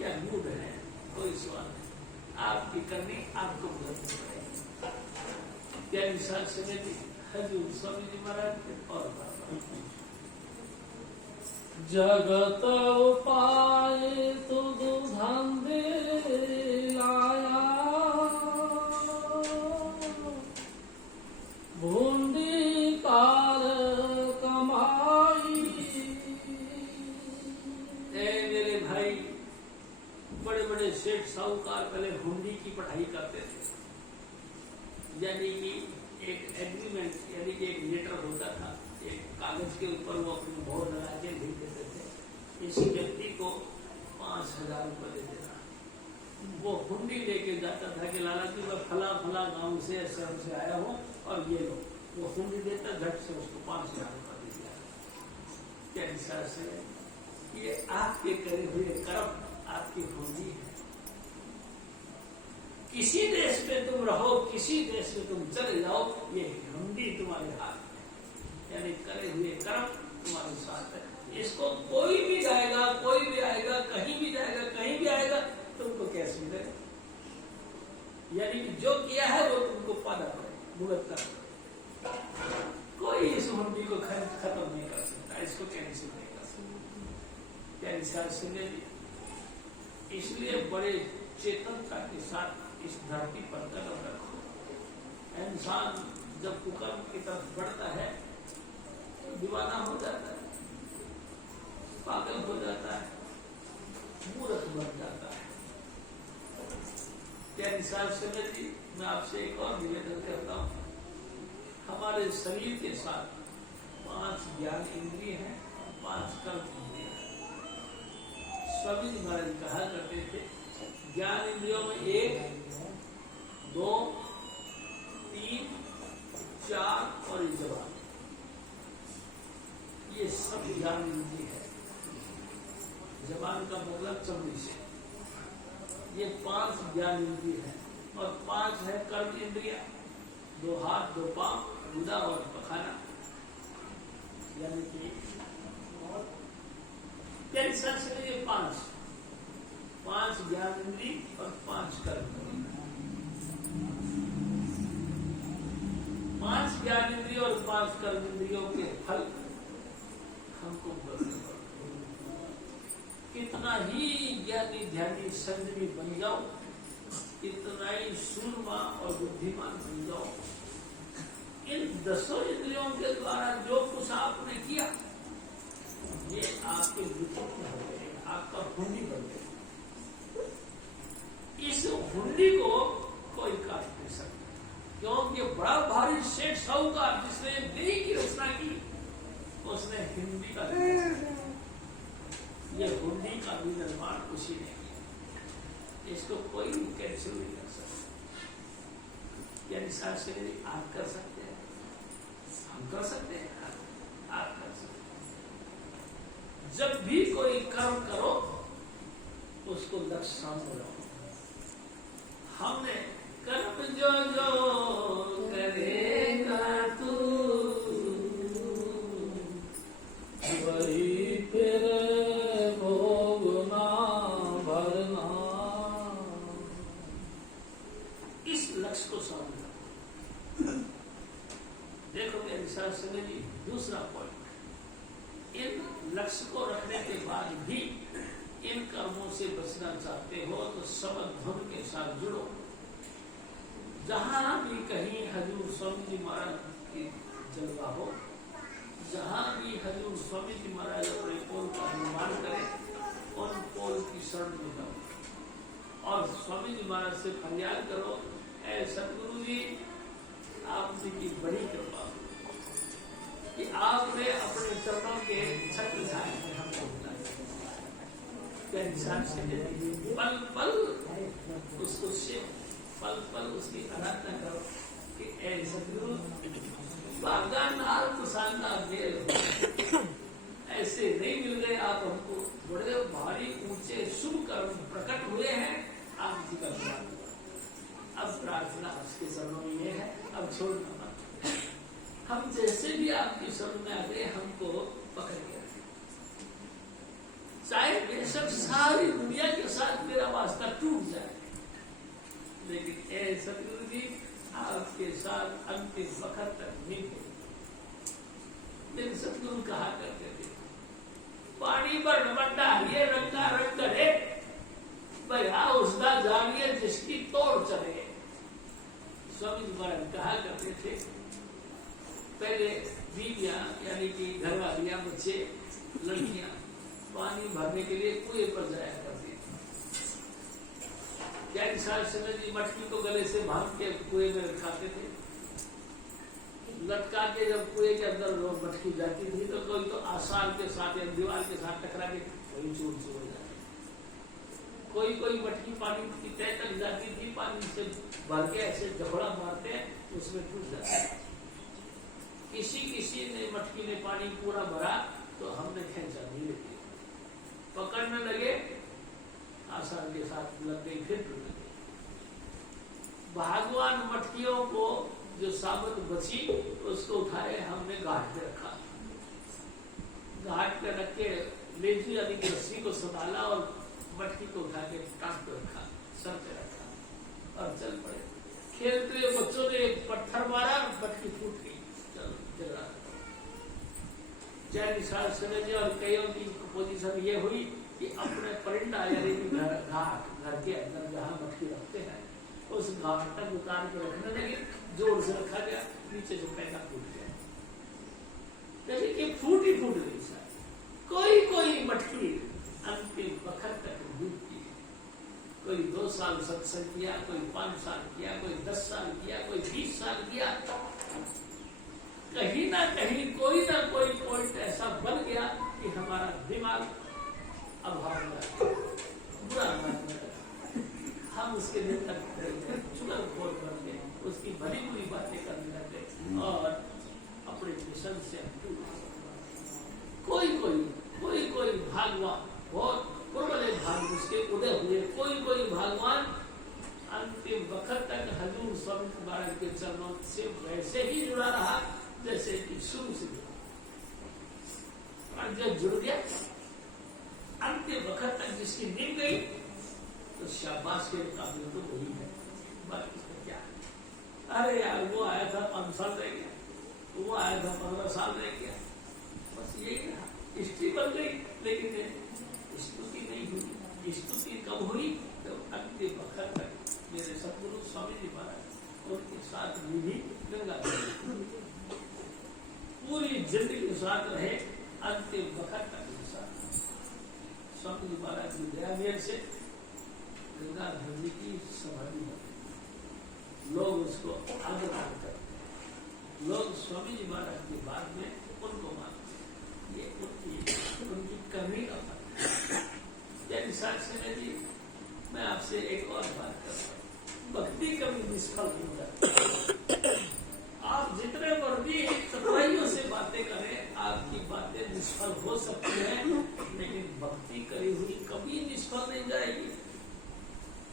या मूड हैं, कोई स्वाद नहीं। आपकी करनी आपको भुगतनी पड़ेगी। क्या निशान समिति हजूर स्वामी जी महाराज और जगत उपाय तुझ धंधे लाया, भूंडी कार कमाई। मेरे भाई, बड़े बड़े सेठ साहूकार पहले हुंडी की पढ़ाई करते थे, यानी कि एक एग्रीमेंट यानी कि एक लेटर होता था, एक कागज के ऊपर वो अपनी मोहर लगा के लिख देते थे, इसी व्यक्ति को 5,000 रुपये दे देना। वो हुंडी लेके जाता था कि लाला जी मैं फला फला गांव से शहर से आया हूँ और ये लो, वो हुंडी देता, झट से उसको 5,000 रुपये दे दिया। क्या हिसाब से ये आपके करे हुए कर्म आपकी हुंडी है। किसी देश में तुम रहो, किसी देश में तुम चले जाओ, ये हुंडी तुम्हारे हाथ में, यानी करे हुए कर्म तुम्हारे साथ है। इसको कोई भी जाएगा, कोई भी आएगा, कहीं भी जाएगा, कहीं भी आएगा, तुमको कैसे मिलेगा? यानी कि जो किया है वो तुमको पाना पड़ेगा, भुगतना पड़ेगा। कोई इस हुंडी को खत्म नहीं कर सकता, इसको कैंसिल नहीं कर सकता। क्या इंसान सुने? इसलिए बड़े चेतनता के साथ इस धरती पर कदम रखो। इंसान जब कुकर्म की तरफ बढ़ता है तो दीवाना हो जाता है, पागल हो जाता है, मूर्ख बन जाता है। क्या इंसान सुने जी, मैं आपसे एक और निवेदन करता हूँ, हमारे शरीर के साथ 5 ज्ञान इंद्रिय हैं, 5 कर्म इंद्रिय हैं। स्वामी जी महाराज कहा करते थे ज्ञान इंद्रियों में 1, 2, 3, 4 और जबान, ये सब ज्ञान इंद्रिय है। जबान का मतलब चमड़ी से, ये 5 ज्ञान इंद्रिय है और 5 है कर्म इंद्रिया, 2 हाथ 2 पांव, गुदा और पखाना। यानी कि कैंसर से ये पांच ज्ञान इंद्री और 5 कर्म। 5 ज्ञान इंद्रियों और 5 कर्म इंद्रियों के फल हमको भोगने पड़ते हैं। कितना ही ज्ञानी ध्यानी संयमी बन जाओ, कितना ही सूरमा और बुद्धिमान बन जाओ, इन 10 इंद्रियों के द्वारा जो कुछ आपने किया ये आपके विचित्र हो गए, आपका हुंडी बन गया। इस हुंडी को कोई काट नहीं सकता, क्योंकि बड़ा भारी सेठ साहूकार जिसने देही की रचना की उसने हिंदी का ये हुंडी का भी निर्माण उसी ने किया, इसको कोई कैंसिल नहीं कर सकता। यानी शास्त्री आप कर सकते हैं, हम कर सकते हैं, आप कर सकते हैं। जब भी कोई कर्म करो उसको लक्ष्य सामने रखो। हमने कर्म जो जो करेगा तू वही फिर भोगना भरना। इस लक्ष्य को सामने रखो। देखो मेरे साथ समझिए दूसरा पॉइंट, इन लक्ष्य को रखने के बाद भी इन कर्मों से बचना चाहते हो तो समधुन के साथ जुड़ो। जहां भी कहीं हजूर स्वामी जी महाराज की जलवा हो, जहां भी हजूर स्वामी जी महाराज अपने पोल का निर्माण करें उन पोल की शरण में जाओ और स्वामी जी महाराज से फरियाद करो, ऐ सतगुरु जी आपने की बड़ी कृपा कि आपने अपने चरणों के छत्र छाए में हमको बुलाया। क्या इंसान से पल पल उसको से पल पल उसकी आराधना करो कि ऐ सतगुरु बागानार कुशाना मेल ऐसे नहीं मिल गए, आप हमको बड़े भारी ऊंचे शुभ कर्म प्रकट हुए हैं, आप जी का प्रार्थना। अब प्रार्थना आपके चरणों में ये है, अब छोड़ना मत। हम जैसे भी आपकी शरण में आ गए हमको पकड़ के रखें, चाहे बेशक सारी दुनिया के साथ मेरा वास्ता टूट जाए, लेकिन ऐ सतगुरु जी आपके साथ अंतिम वक्त तक मिले। मेरे सतगुरु कहा करते थे, पानी पर बंडा ये रंगा रंग करे भैया उसका जानिए जिसकी तोड़ चले। स्वामी जी महाराज कहा करते थे, पहले बीवियां यानी कि घरवालियां, बच्चे, लड़कियां पानी भरने के लिए कुएं पर जाया करती थी। क्या समय जी मटकी को गले से भाग के कुएं में रखाते थे, लटका के जब कुएं के अंदर मटकी जाती थी तो कोई तो आसार के साथ या दीवार के साथ टकरा के कोई चूर चूर हो जाती, कोई मटकी पानी की तय तक जाती थी, पानी से भर के ऐसे झगड़ा मारते हैं उसमें टूट जाता है। किसी ने मटकी ने पानी पूरा भरा तो हमने खींचा धीरे धीरे, पकड़ने लगे, आसार के साथ लग गई, फिर टूट गई। भगवान मटकियों को जो साबुत बची उसको उठाए हमने घाट पे रखा, घाट पे रख के लेजू यानी कि रस्सी को संभाला और मटकी को उठा के टांग पे रखा, सर पे रखा और चल पड़े। खेलते हुए बच्चों ने एक पत्थर मारा, मटकी फूट गई। चलो समझिए। और कईयों की पोजीशन ये हुई कि अपने परिंदा यानी कि घर के अंदर जहाँ मटकी रखते हैं उस घाट तक उतार के रखने लगे, जोर से रखा गया, नीचे जो पैदा फूट गया, लेकिन ये फूट गई सारी। कोई मटकी अंतिम वक्त तक डूबती है। कोई 2 साल सत्संग किया, कोई 5 साल किया, कोई 10 साल किया, कोई 20 साल किया, कहीं ना कहीं कोई ना कोई पॉइंट ऐसा बन गया कि हमारा दिमाग अभाव में बुरा मानने लगा, हम उसके लिए चुगल खोल करके उसकी भली बुरी बातें करने लगे और अपने मिशन से कोई भागवान बहुत पुरबले भाग उसके उदय हुए, कोई भागवान अंतिम वक्त तक हजूर स्वामी महाराज के चरणों से वैसे ही जुड़ा रहा जैसे कि शुरू से जुड़ा। और जो जुड़ गया अंतिम वक्त तक जिसकी नींद गई तो शाबाश के काबिल तो वही है, बाकी उसका क्या है। अरे यार वो आया था 5 साल रह गया, वो आया था 15 साल रह गया, बस यही रहा, हिस्ट्री बन गई। लेकिन स्तुति नहीं हुई। स्तुति कब हुई? तो अंतिम वक्त तक मेरे सतगुरु स्वामी जी महाराज उनके साथ भी गंगा पूरी जिंदगी साथ रहे, अंतिम वक्त तक साथ। स्वामी जी महाराज की दया मेर से गंगाधर जी की समाधि बनी, लोग उसको आदर करते, लोग स्वामी जी महाराज के बाद में उनको मानते। ये उनकी करनी का फल है। यानी साक्षी जी, मैं आपसे एक और बात कर रहा हूँ, भक्ति कभी निष्फल नहीं जाती। आप जितने मर्जी सफाइयों से बातें करें, आपकी बातें निष्फल हो सकती हैं, लेकिन भक्ति करी हुई कभी निष्फल नहीं जाएगी।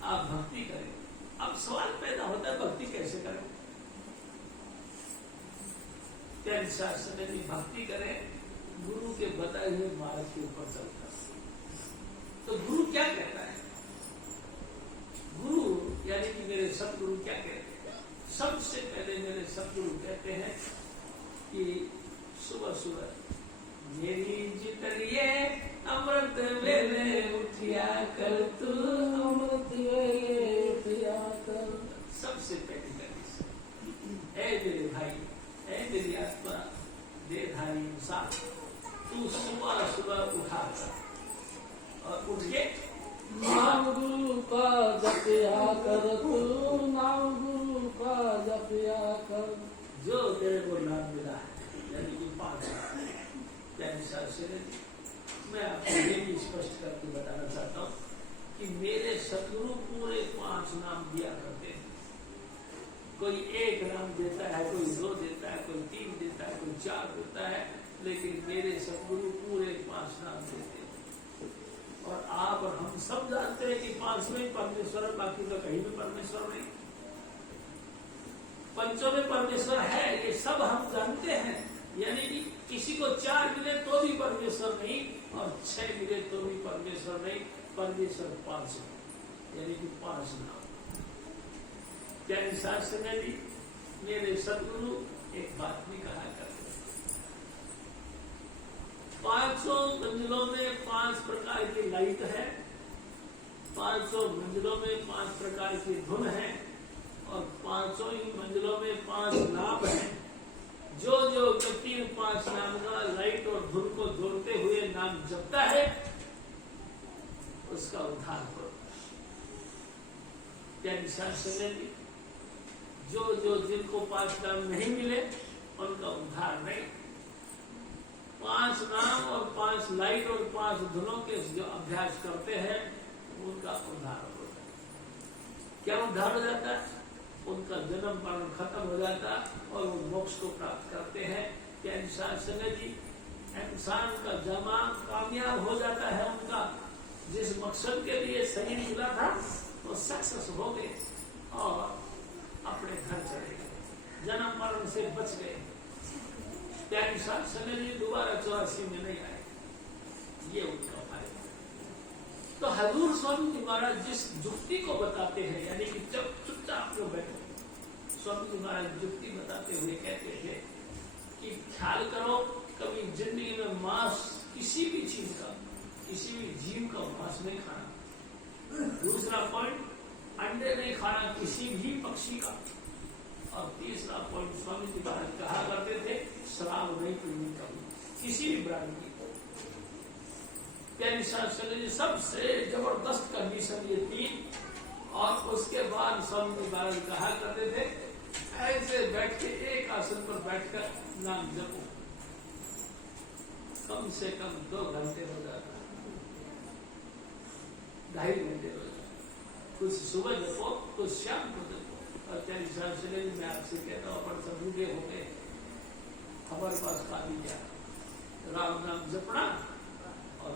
आप भक्ति करें। अब सवाल पैदा होता है भक्ति कैसे करें? शास्त्र में भक्ति करें गुरु के बताए हुए मार्ग के ऊपर चलकर। तो गुरु क्या कहता है? गुरु यानी कि मेरे सतगुरु क्या कहते हैं? सबसे पहले मेरे सतगुरु कहते हैं कि सुबह सुबह मेरी जितरिए अमृत वेले उठिया कर तू, अमृत वेले उठिया कर। सबसे पहली कंडीशन, ऐ मेरे भाई, ऐ मेरी आत्मा देहधारी इंसान, तू सुबह सुबह उठा कर और उठ के नाम गुरु का जपया कर तू, नाम गुरु का जपया कर। जो तेरे को नाम मिला है, यानी कि 5 नाम, यानी शास्त्र मैं आपको ये भी स्पष्ट करके बताना चाहता हूँ कि मेरे सतगुरु पूरे 5 नाम दिया करते हैं। कोई 1 नाम देता है, कोई 2 देता है, कोई 3 देता है, कोई 4 देता है, लेकिन मेरे सतगुरु पूरे 5 नाम देते हैं। और आप और हम सब जानते हैं कि 5 में परमेश्वर है, बाकी तो कहीं भी परमेश्वर नहीं। पंचों में परमेश्वर है, ये सब हम जानते हैं। यानी कि किसी को 4 मिले तो भी परमेश्वर नहीं, और 6 मिले तो भी परमेश्वर नहीं, परमेश्वर 5 है, यानी कि 5 नाम। क्या शास्त्र में भी मेरे सतगुरु एक बात भी कहा करते हैं, 500 मंजिलों में 5 प्रकार की लाइट है, 500 मंजिलों में 5 प्रकार की धुन है, और 500 ही मंजिलों में 5 नाम है। जो जो व्यक्ति 5 नाम का लाइट और धुन को जोड़ते हुए नाम जपता है, उसका उद्धार हो। क्या निशान समझेंगे? जो जो जिनको 5 नाम नहीं मिले, उनका उद्धार नहीं। 5 नाम और 5 लाइट और 5 धुनों के जो अभ्यास करते हैं, उनका उद्धार होता है। क्या उद्धार हो जाता है? उनका जन्म मरण खत्म हो जाता और वो मोक्ष को प्राप्त करते हैं। क्या इंसान समय जी, इंसान का जमा कामयाब हो जाता है, उनका जिस मकसद के लिए शरीर मिला था वो सक्सेस हो गए और अपने घर चले गए, जन्म मरण से बच गए। क्या इंसान समय जी दोबारा 84 में नहीं आए, ये उनका फायदा। तो हजूर स्वामी जी महाराज जिस जुक्ति को बताते हैं, यानी कि जब चुपचाप लोग बैठे, स्वामी जी महाराज जुक्ति बताते हुए कहते थे कि ख्याल करो, कभी जिंदगी में मांस किसी भी चीज का, किसी भी जीव का मांस नहीं खाना। दूसरा पॉइंट, अंडे नहीं खाना किसी भी पक्षी का। और तीसरा पॉइंट, स्वामी जी महाराज कहा करते थे, शराब नहीं पीनी कभी किसी भी ब्रांड की। सबसे जबरदस्त कंडीशन ये 3। और उसके बाद स्वामी जी महाराज कहा करते थे, ऐसे बैठ के एक आसन पर बैठकर नाम जपो, कम से कम 2 घंटे हो जाता, 2.5 घंटे हो जाता। कुछ सुबह जपो, कुछ शाम को जपो। और तेरी शास्त्री मैं आपसे कहता हूँ, अपन सब रूढ़े हो गए, हमारे पास काली क्या, राम नाम जपना और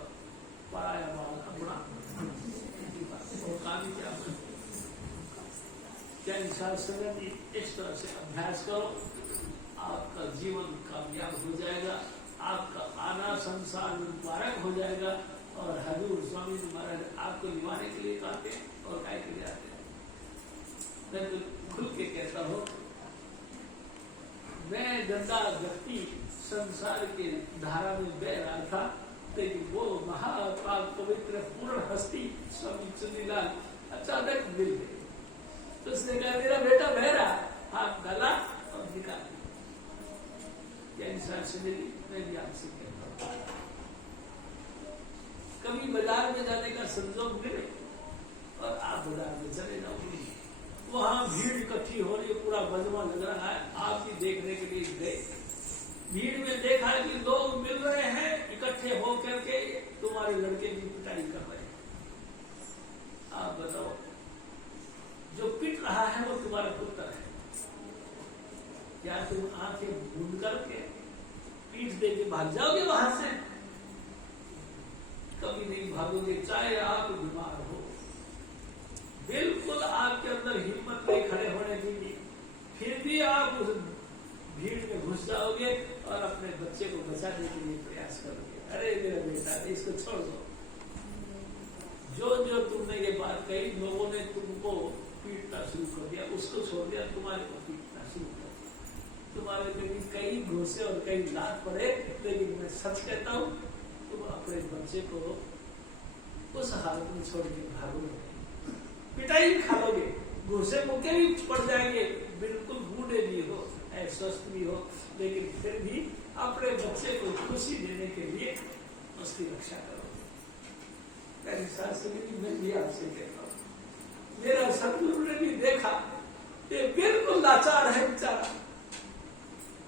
पराया बाल अपना, और काली क्या। क्या शास्त्र इस तरह से अभ्यास करो, आपका जीवन कामयाब हो जाएगा। आपका आना संसार में मुबारक हो जाएगा। और हजूर स्वामी जी महाराज आपको निभाने के लिए आते हैं और काय के लिए आते हैं। मैं तो खुल के कहता हूँ, मैं गंदा व्यक्ति संसार के धारा में बह रहा था, लेकिन वो महापाप पवित्र पूर्ण हस्ती स्वामी चुनीलाल अचानक मिल गए। तो उसने कहा मेरा बेटा बह रहा, हाथ डाला और निकाल दिया। इंसान से मिली, मैं भी आपसे कहता हूँ, कभी बाजार में जाने का संजोग मिले और आप बाजार में चले जाओ, वहां भीड़ इकट्ठी हो रही है, पूरा बजवा लग रहा है, आप भी देखने के लिए गए, भीड़ में देखा कि लोग मिल रहे हैं इकट्ठे हो करके तुम्हारे लड़के की पिटाई कर रहे हैं। आप बताओ, जो पिट रहा है वो तुम्हारा पुत्र है, क्या तुम आंखें बंद करके पीठ दे के भाग जाओगे वहां से? कभी नहीं भागोगे, चाहे आप बीमार हो, बिल्कुल आपके अंदर हिम्मत नहीं खड़े होने की, फिर भी आप उस भीड़ में घुस जाओगे और अपने बच्चे को बचाने के लिए प्रयास करोगे। अरे मेरा बेटा, इसको छोड़ दो। जो जो तुमने ये बात कही, लोगों ने तुमको पीटना शुरू कर दिया, उसको छोड़ दिया, तुम्हारे को पीटना शुरू कर दिया। तुम्हारे पे भी कई घूसे और कई लात पड़े, लेकिन मैं सच कहता हूँ, तुम अपने बच्चे को उस हालत में छोड़ के भागोगे, पिटाई भी खा लोगे, घूसे मुक्के भी पड़ जाएंगे, बिल्कुल बूढ़े भी हो, स्वस्थ भी हो, लेकिन फिर भी अपने बच्चे को खुशी देने के लिए उसकी रक्षा करोगे। मेरी सास मैं भी आपसे कहता हूँ, मेरा सतगुरु ने भी देखा, ये बिल्कुल लाचार है बेचारा,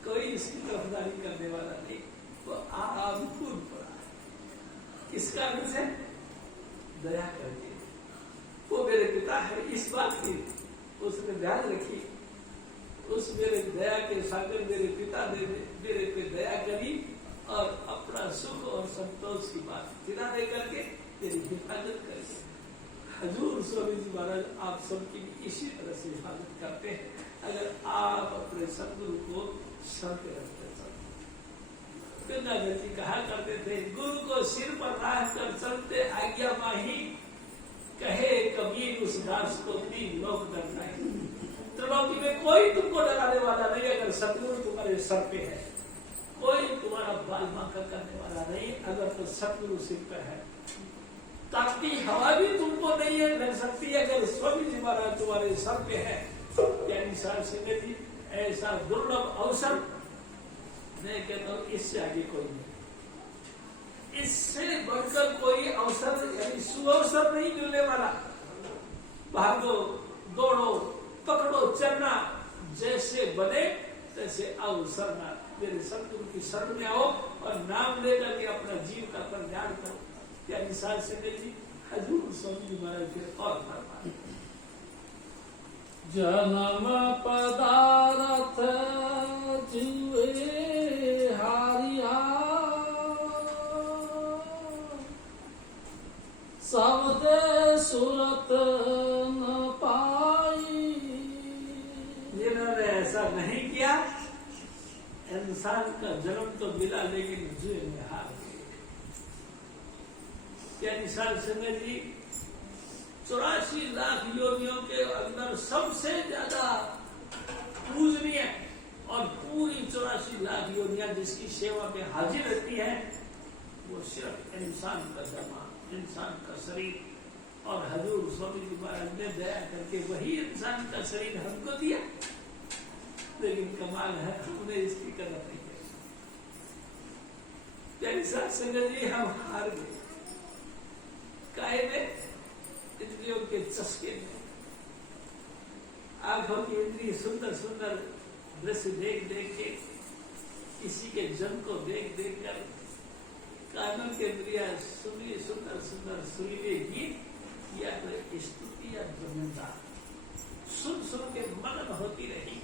कोई इसकी तरफदारी करने वाला नहीं, वो आप कूद पड़ा। किस कारण से? दया करके। वो मेरे पिता है, इस बात की उसने ध्यान रखी, उस मेरे दया के सागर मेरे पिता ने मेरे पे दया करी और अपना सुख और संतोष की बात चिरा दे करके मेरी हिफाजत करी। हजूर स्वामी जी महाराज आप सबकी भी इसी तरह से हिफाजत करते हैं, अगर आप अपने सदगुरु को सर पे रखते। गंगाधर जी कहा करते थे, गुरु को सिर पर रख कर चलते आज्ञा माही, कहे कबीर उस दास को तीन लोग डरना है। त्रिलोकी में कोई तुमको डराने वाला नहीं, अगर सतगुरु तुम्हारे सर पे है, कोई तुम्हारा बाल बांका करने वाला नहीं, अगर तो सतगुरु सिर पे है। ताकि हवा भी तुमको नहीं है लग सकती, अगर स्वामी जी महाराज तुम्हारे सर पे है। यानी साहब सिंह जी, ऐसा दुर्लभ अवसर मैं कहता हूँ इससे आगे कोई नहीं, इससे बढ़कर कोई अवसर यानी सुअवसर नहीं मिलने वाला। भागो दौड़ो पकड़ो चलना, जैसे बने तैसे आओ सरना, मेरे सतगुरु की शरण में आओ और नाम लेकर के अपना जीव का कल्याण करो। क्या निशान से जी हजूर स्वामी जी महाराज फिर और फरमाए, जन्म पदार्थ जुए हारिया, सबदे सूरत न पाई। जिन्होंने ऐसा नहीं किया, इंसान का जन्म तो मिला लेकिन जुए में हार गए। क्या निशान सिंह जी 84 लाख योनियों के अंदर सबसे ज्यादा पूजनीय और पूरी 84 लाख योनियां जिसकी सेवा में हाजिर रहती है, वो सिर्फ इंसान का जमा, इंसान का शरीर। और हजूर स्वामी जी महाराज ने दया करके वही इंसान का शरीर हमको दिया, लेकिन कमाल है हमने इसकी कदर नहीं की। संगत जी हम हार गए, काहे में? इंद्रियों के चस्के में। आंखों की इंद्रिय सुंदर सुंदर दृश्य देख देख के, किसी के जन को देख देख कर, कानों के इंद्रिया सुनी सुंदर सुंदर सुरीले गीत या तो स्तुति या ध्वनिता सुन सुन के मगन होती रही।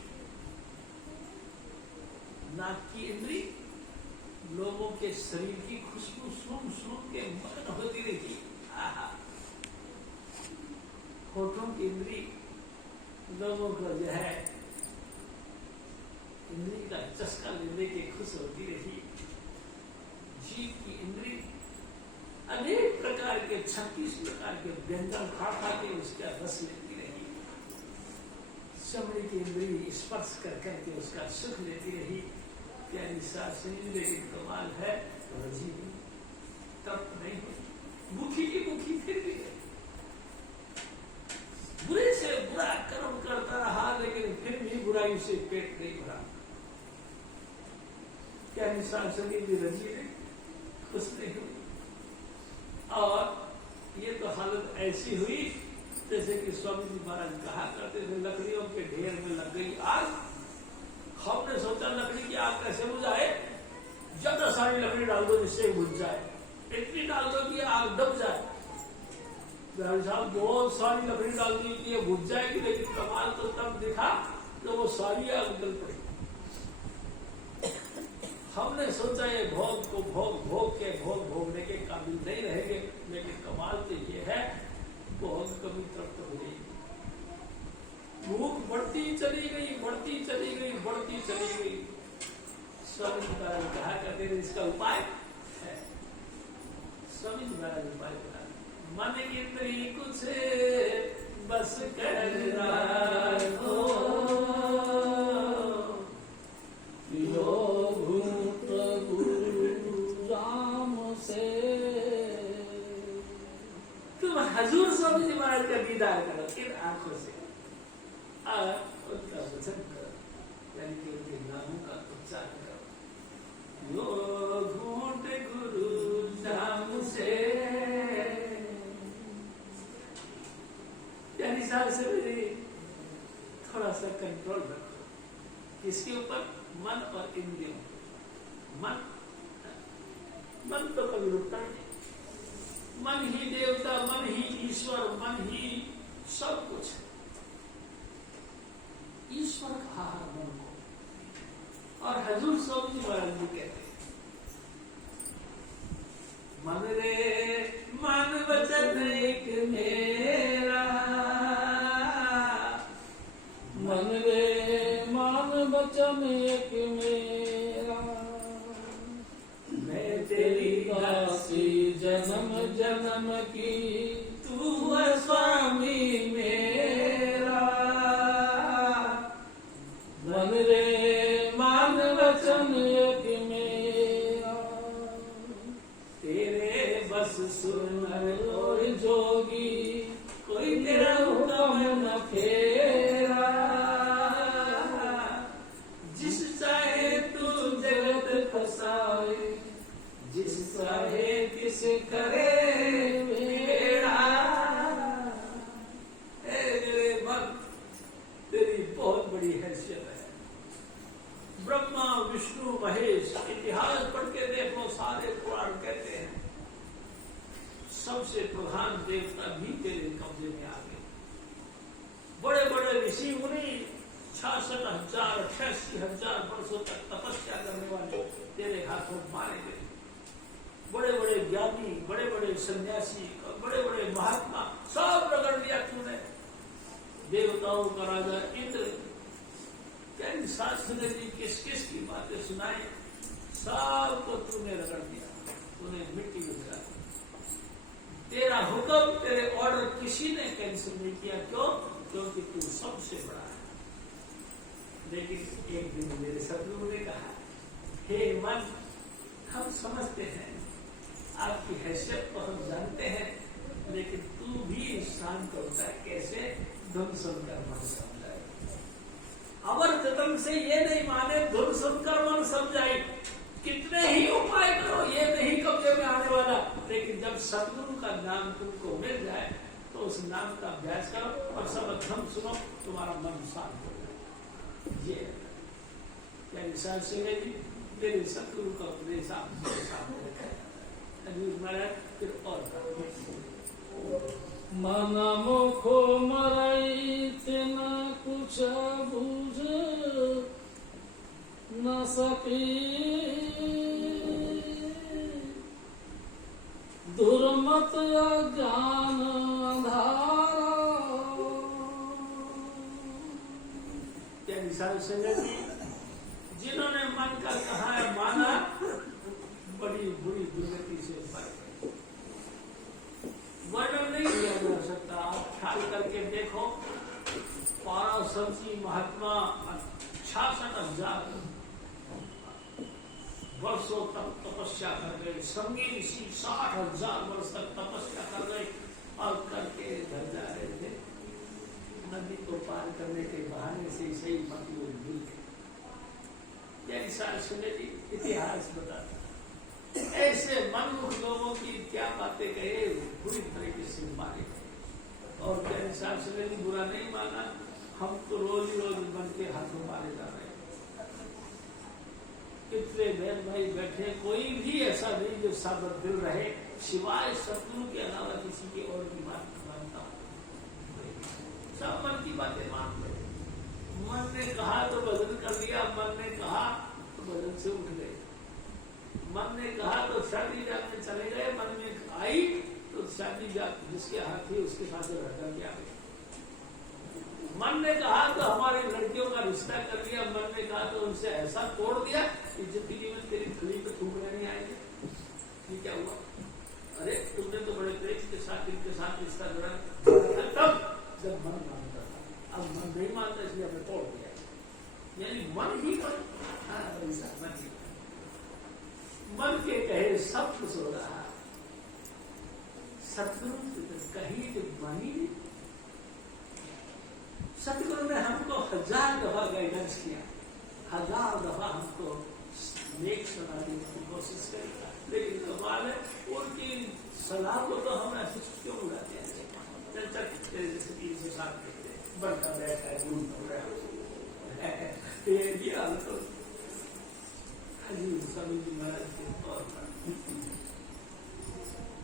नाक की इंद्री लोगों के शरीर की खुशबू सुन सुन के मगन होती रही। होठों की इंद्री लोगों को जो है इंद्री का चस्का लेने के खुश होती रही। जीव की इंद्री अनेक प्रकार के 36 प्रकार के व्यंजन खा के उसका रस लेती रही, चमड़ी की इंद्री स्पर्श कर करके उसका सुख लेती रही। प्यारी सास सुनी, लेकिन कमाल है रजी तब नहीं हुई, भूखी की भूखी फिर भी है। बुरे से बुरा कर्म करता रहा, लेकिन फिर भी बुराई से पेट नहीं भरा। क्या निशान सभी भी रजी ने खुश नहीं हुई, और ये तो हालत ऐसी हुई जैसे कि स्वामी जी महाराज कहा करते थे, लकड़ियों के ढेर में लग गई आग। हमने सोचा लकड़ी की आग कैसे बुझाए, ज्यादा सारी लकड़ी डाल दो जिससे बुझ जाए, इतनी डाल दो कि आग दब जाए। साहब बहुत सारी लकड़ी डाल दी कि ये बुझ जाएगी, लेकिन कमाल तो तब दिखा तो वो सारी आग जल पड़ी। हमने सोचा ये भोग को भोग भोगने के काबिल नहीं रहेंगे, लेकिन कमाल तो ये है भोग कभी तृप्त हो गई, भूख बढ़ती चली गई, बढ़ती चली गई, बढ़ती चली गई। स्वामी महाराज कहा करते थे इसका उपाय है। स्वामी महाराज उपाय बता, मन इंद्री कुछ बस कर राखो, हजूर स्वामी जी महाराज का दीदार करो इन आंखों से, और उनका वचन करो, यानी कि उनके नामों का उच्चार करो। यो घूंट गुरु नाम से, यानी साहब से मेरी थोड़ा सा कंट्रोल रखो, किसके ऊपर, मन और इंद्रियों। मन तो कभी रुकता नहीं, मन ही देवता, मन ही ईश्वर, मन ही सब कुछ। ईश्वर कहा मन को, और हजूर स्वामी जी महाराज जी कहते हैं, मन रे मन वचन एक मेरा, मन रे मन वचन एक मेरा, मैं तेरी दासी जन्म जन्म की, तू है स्वामी मेरा। मन रे मान वचन एक मेरा, तेरे बस सुनर और जोगी कोई तेरा हुक्म न फेरा, जिस चाहे तू जगत फसाए, जिस चाहे किस करे बेड़ा। मेरे मन, तेरी बहुत बड़ी हैसियत है। ब्रह्मा विष्णु महेश, इतिहास पढ़ के देख लो, सारे पुराण कहते हैं सबसे प्रधान देवता भी तेरे कब्जे में आ गए। बड़े बड़े ऋषि मुनि 66,000 88,000 वर्षों तक तपस्या करने वाले तेरे हाथों मारे गए। बड़े बड़े ज्ञानी, बड़े बड़े सन्यासी, बड़े बड़े महात्मा सब रगड़ दिया तूने। देवताओं का राजा इंद्र, क्या शास्त्र ने जी किस किस की बातें सुनाई, सब को तूने रगड़ दिया, तूने मिट्टी में गिरा दिया। तेरा हुक्म, तेरे ऑर्डर किसी ने कैंसिल नहीं किया। क्यों? क्योंकि तू सबसे बड़ा है। लेकिन एक दिन मेरे सदगुरु ने कहा, हे मन, हम समझते हैं, आपकी हैसियत को हम जानते हैं, लेकिन तू भी शांत होता है कैसे? धुन सुनकर मन समझाए। अवर जतन से ये नहीं माने धुन सुनकर मन समझाई। कितने ही उपाय करो, ये नहीं कब्जे में आने वाला। लेकिन जब सदगुरु का नाम तुमको मिल जाए तो उस नाम का अभ्यास करो और सब अध्यम सुनो, तुम्हारा मन शांत हो जाए। ये क्या विशाल सिंह जी, मेरे सदगुरु का उपदेश आपके सामने रखा है। फिर और मन मुखो मरई तिन कुछ बूझ न सकी, दुर्मत अज्ञान अंधारा। क्या विशाल सिंह जी, जिन्होंने मन का कहा है माना, बड़ी बुरी करके देखो, पाराशर जी महात्मा 66,000 वर्षों तक तपस्या कर गए। संगी ऋषि 60,000 वर्ष तक तपस्या कर गए और करके घर जा रहे थे। नदी को पार करने के बहाने से सही मत लोग भूल गए। सुने जी इतिहास बताता ऐसे मनमुख लोगों की क्या बातें कहे, बुरी तरीके से मारे गए। और क्या हिसाब से भी बुरा नहीं माना, हम तो रोज रोज मन के हाथों मारे जा रहे हैं। कितने बहन भाई बैठे, कोई भी ऐसा नहीं जो साबर दिल रहे, सिवाय शत्रु के अलावा किसी की और की बात मानता हूं। सब मन की बातें मानते। मन ने कहा तो भजन कर दिया, मन ने कहा तो भजन से उठ गए, मन ने कहा तो शादी ब्याह में चले गए, मन में आई तो शादी ब्याह जिसके हाथ थी उसके साथ रहकर के आ गए। मन ने कहा तो हमारी लड़कियों का रिश्ता कर दिया, मन ने कहा तो उनसे ऐसा तोड़ दिया कि जिंदगी में तेरी खली पे थूकने नहीं आएंगे। ये क्या हुआ? अरे तुमने तो बड़े प्रेम के साथ इनके साथ रिश्ता जोड़ा, तब जब मन मानता था, अब मन नहीं मानता इसलिए हमने तोड़ दिया। यानी मन ही मन के कहे सब कुछ हो रहा। सतगुरु कहीं तो बनी। सतगुरु ने हमको 1000 दफा गाइडेंस किया, 1000 दफा हमको नेक सुनाने की कोशिश करी, लेकिन कमाल है उनकी सलाह को तो हम ऐसे क्यों उड़ाते हैं? साथ देखते बढ़ता रहता है, गुरु हो रहा है। ये हाल तो स्वामी जी महाराज के तौर पर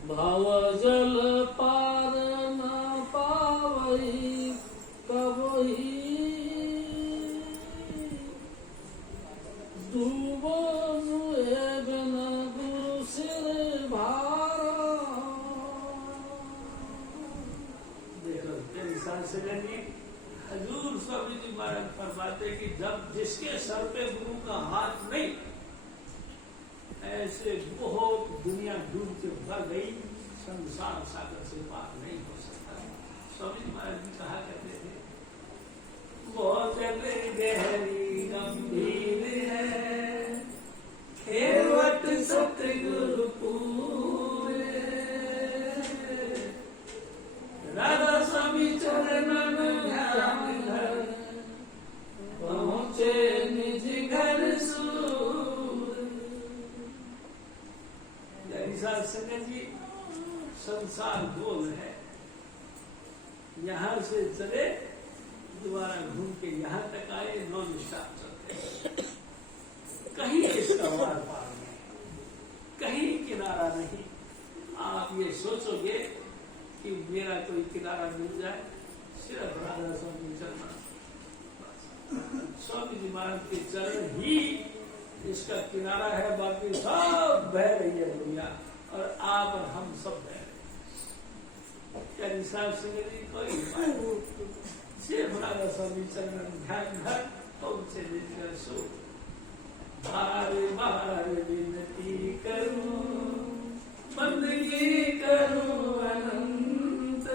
भाव जल पार न पावई कबही डूबो एक न गुरु सिर भारा। देखो तेरी सांस लेनी। हजूर स्वामी जी महाराज फरमाते कि जब जिसके सर पे गुरु का हाथ नहीं, ऐसे बहुत दुनिया डूब के भर गई, संसार सागर से पार नहीं हो सकता। स्वामी महाराज जी कहा करते थे, बहुत गहरी गंभीर है खेवट सतगुरु पूरे, राधा स्वामी चरणन पहुंचे निज घर संगत जी। संसार गोल है, यहां से चले दोबारा घूम के यहां तक आए, नॉन स्टॉप चलते, कहीं इसका वार पार नहीं, कहीं किनारा नहीं। आप ये सोचोगे कि मेरा कोई किनारा मिल जाए, सिर्फ राधा स्वामी चलना, स्वामी जी महाराज के चरण ही इसका किनारा है, बाकी सब बह रही है दुनिया और आप और हम सब बह रहे। क्या निशान सिंह जी कोई सिर्फ राधा स्वामी चरण ध्यान भर पहुंचे देकर सो। बारे बारे विनती करूं, बंदगी करूं अनंत,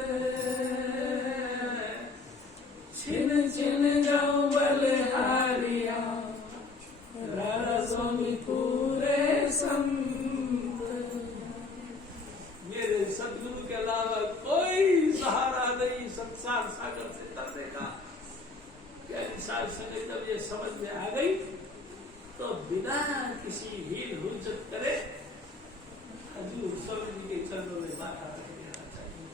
छिन छिन जाऊं बलिहारिया, राधा स्वामी पूरे संत। मेरे सदगुरु के अलावा कोई सहारा नहीं संसार सागर से तरने का। क्या इंसान से जब ये समझ में आ गई तो बिना किसी भीड़ हुज्जत करे हजूर स्वामी जी के चरणों में माथा रख देना चाहिए।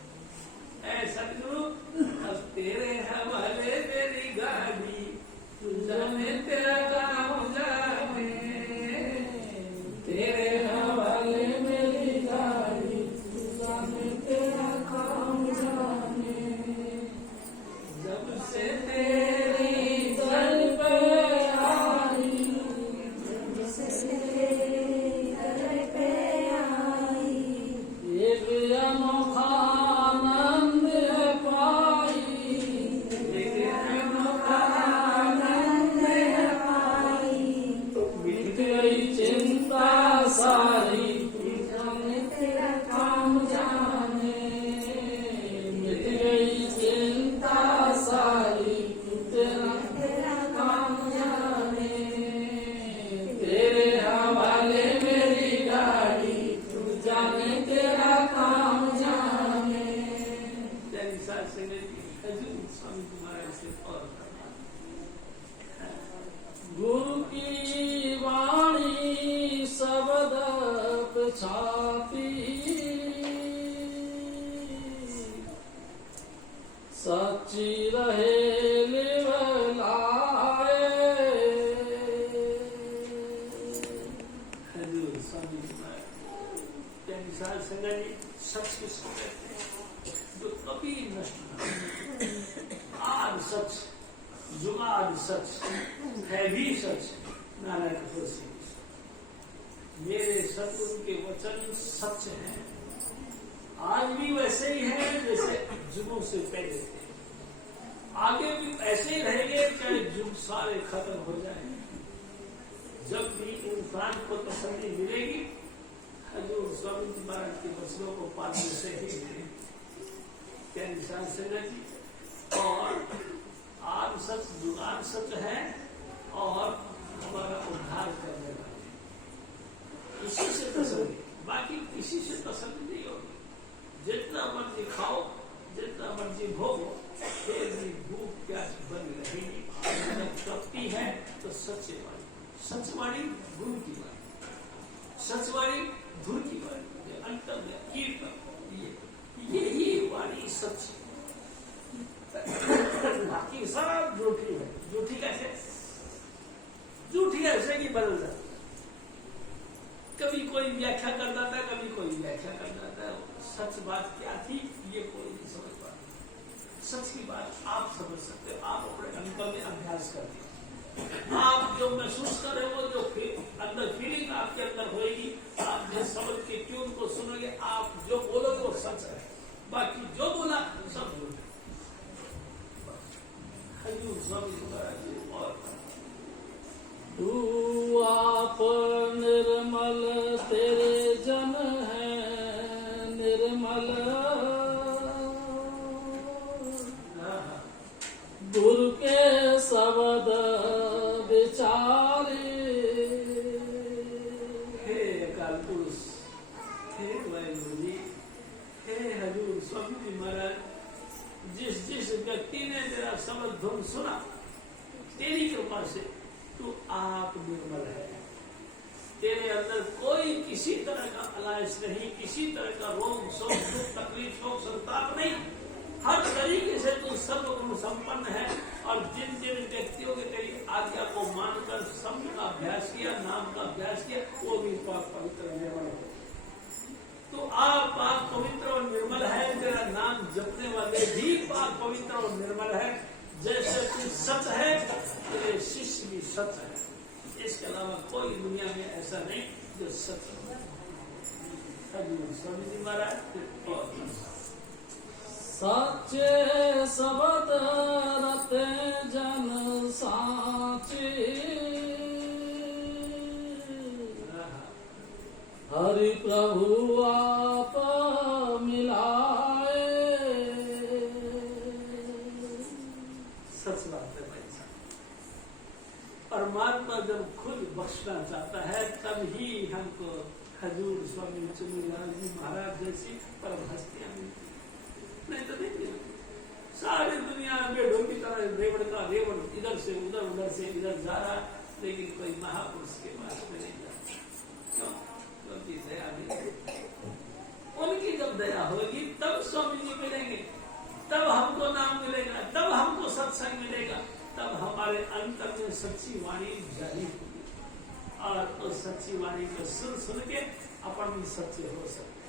ऐ सदगुरु अब तेरे हवाले मेरी गाड़ी, तू जाने तेरा काम जाने, तेरे हवाले मेरी गाड़ी, तू जाने तेरा काम जाने। जब से तेरी दर पे आई, जब से तेरी दर साथ संगत जी हजूर स्वामी तुम्हारा से और गुरु की वाणी शब्द छाती सच्ची रहे लिवलाए। हजूर स्वामी तुम्हारा साथ संगत जी सच के संगत जो कभी नष्ट न आज सच जुगाड़ सच है भी सच नारायण कपूर सिंह मेरे सतगुरु के वचन सच हैं आज भी वैसे ही हैं जैसे जुगों से पहले थे आगे भी ऐसे ही रहेंगे चाहे जुग सारे खत्म हो जाए जब भी इंसान को तसल्ली मिलेगी हजूर स्वामी महाराज के वचनों को पालने से ही मिलेगी क्या निशान संगत जी और आज सच जुगाड़ सच है और हमारा उद्धार करने वाले इसी से तसल्ली बाकी किसी से तसल्ली नहीं होगी जितना मर्जी खाओ जितना मर्जी भोगो फिर भी भूख प्यास बनी रहेगी जब तपती है तो सचवाणी गुरु की वाणी सचवाणी धुर की वाणी अंतर में कीर्तन यही वाणी सच बाकी सब झूठी है झूठी कैसे कि बदल जाती कभी कोई व्याख्या कर देता है कभी कोई व्याख्या कर देता है सच बात क्या थी ये कोई नहीं समझ पाता सच की बात आप समझ सकते हो आप अपने अनुभव में अभ्यास करते हो आप जो महसूस कर रहे हो जो अंदर फीलिंग आपके अंदर होगी आप जिस समझ के ट्यून को सुनोगे आप जो बोलोगे वो सच है बाकी जो बोला सब झूठ हजूर स्वामी महाराज और तू आप निर्मल तेरे जन है निर्मल गुरु के शब्द विचारे। हे अकाल पुरुष हे वाहिगुरु जी हे हजूर स्वामी जी महाराज जिस व्यक्ति ने तेरा शब्द धुन सुना तेरी कृपा से तू आप निर्मल है तेरे अंदर कोई किसी तरह का अलायस नहीं किसी तरह का रोग शोक दुख तकलीफ शोक संताप नहीं हर तरीके से तू सर्वगुण संपन्न है और जिन जिन व्यक्तियों के तेरी आज्ञा को मानकर शब्द का अभ्यास किया नाम का अभ्यास किया वो भी पाक पवित्र निर्मल हो तो आप पाक पवित्र और निर्मल है तेरा नाम जपने वाले भी पाक पवित्र और निर्मल है जैसे तू सच है तेरे शिष्य भी सच है इसके अलावा कोई दुनिया में ऐसा नहीं जो सच है स्वामी जी महाराज सच्चे शब्द रते जन साचे हरि प्रभु आप मिलाए। सच बात है भाई साहब परमात्मा जब खुद बख्शना चाहता है तब ही हमको हजूर स्वामी चुनीलाल जी महाराज जैसी परम हस्तियां मिलती नहीं तो नहीं मिलती सारी दुनिया बेड़ों की तरह रेवड़ का रेवड़ इधर से इधर जा रहा लेकिन कोई महापुरुष के पास में नहीं जाता क्यों क्योंकि दया नहीं उनकी जब दया होगी तब स्वामी जी मिलेंगे तब हमको नाम मिलेगा तब हमको सत्संग मिलेगा तब हमारे अंतर में सच्ची वाणी जारी होगी और उस सच्ची वाणी को सुन के अपन भी सच्चे हो सकते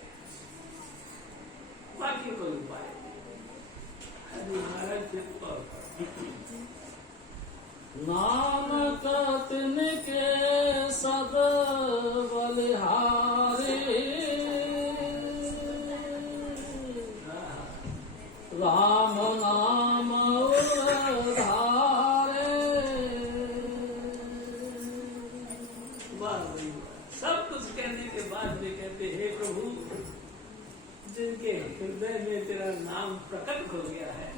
बाकी कोई उपाय महाराज के तौर पर नाम कतन के सद बलिहारे राम नाम उधारे। सब कुछ कहने के बाद वे कहते हे प्रभु जिनके हृदय में तेरा नाम प्रकट हो गया है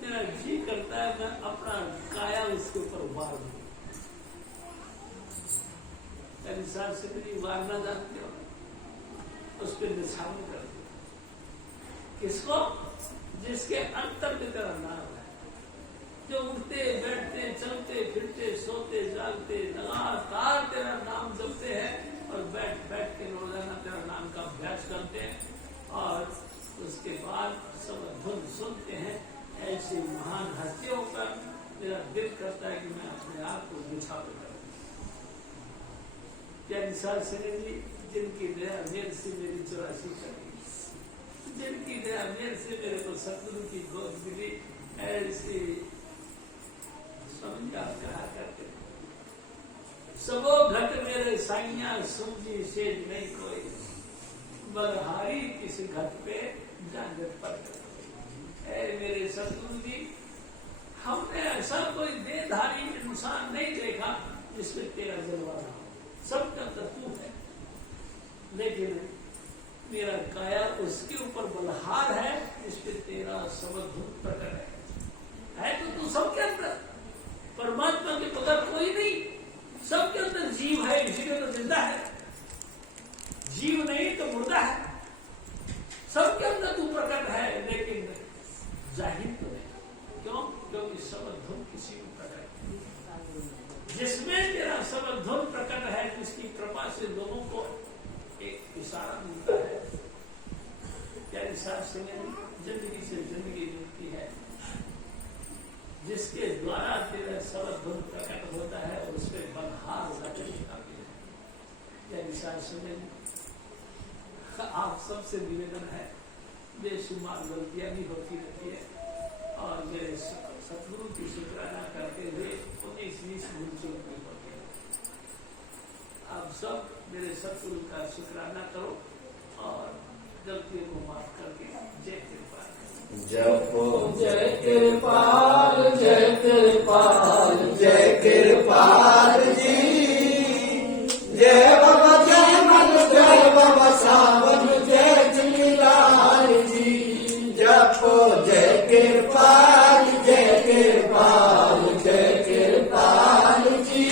मेरा जी करता है मैं अपना काया उसके ऊपर वार दूं साहब से मेरी वारना जानते हो उस पर निशान कर दो कि किसको? जिसके अंतर में तेरा नाम है, जो उठते बैठते चलते फिरते सोते जागते लगातार तेरा नाम जपते हैं और बैठ बैठ के रोजाना तेरा नाम का अभ्यास करते हैं और उसके बाद सब धुन सुनते हैं। ऐसी महान हस्तियों पर मेरा दिल करता है कि मैं अपने आप को निछावर करूं। क्या निसार सिंह जी, जिनकी दया मेरे से मेरी 84 करी, जिनकी दया मेरे से मेरे को सतगुरु की गोद मिली, ऐसी समझ कहा करते सबो घट मेरे साइया सूझी शेज नहीं कोई, बलहारी किसी घट पे जागत पर। मेरे सतगुरु जी, हमने ऐसा कोई देहधारी इंसान नहीं देखा जिसमें तेरा जलवा ना हो, सबका तत्व है, लेकिन मेरा काया उसके ऊपर बलहार है, इस पे तेरा समर्थ प्रकट है तो तू सबके अंदर, परमात्मा के बगैर कोई नहीं, सबके अंदर जीव है, इसीलिए तो जिंदा है, जीव नहीं तो मुर्दा है, सबके अंदर तू प्रकट है, लेकिन जाहिर तो नहीं। क्यों? क्योंकि समर्थ किसी को प्रकट, जिसमें तेरा समर्थ प्रकट है, जिसकी कृपा से लोगों को एक इशारा मिलता है। क्या इशारा से जिंदगी से जिंदगी मिलती है, जिसके द्वारा तेरा समर्थ प्रकट होता है और उसके बलहार क्या इशारा सुने। आप सबसे निवेदन है, बेशुमार गलतियां भी होती रहती है और मेरे सतगुरु की शुक्राना करते हुए 19-20 भूल चूक भी होती है। आप सब मेरे सतगुरु का शुक्राना करो और गलतियों को माफ करके जय कृपाल। जपो जय कृपाल जय कृपाल जय कृपाल जी, जय बाबा जय मन जय बाबा सावन जय झूलेलाल जी। जपो जय कृपाल जय कृपाल जय कृपाल जी,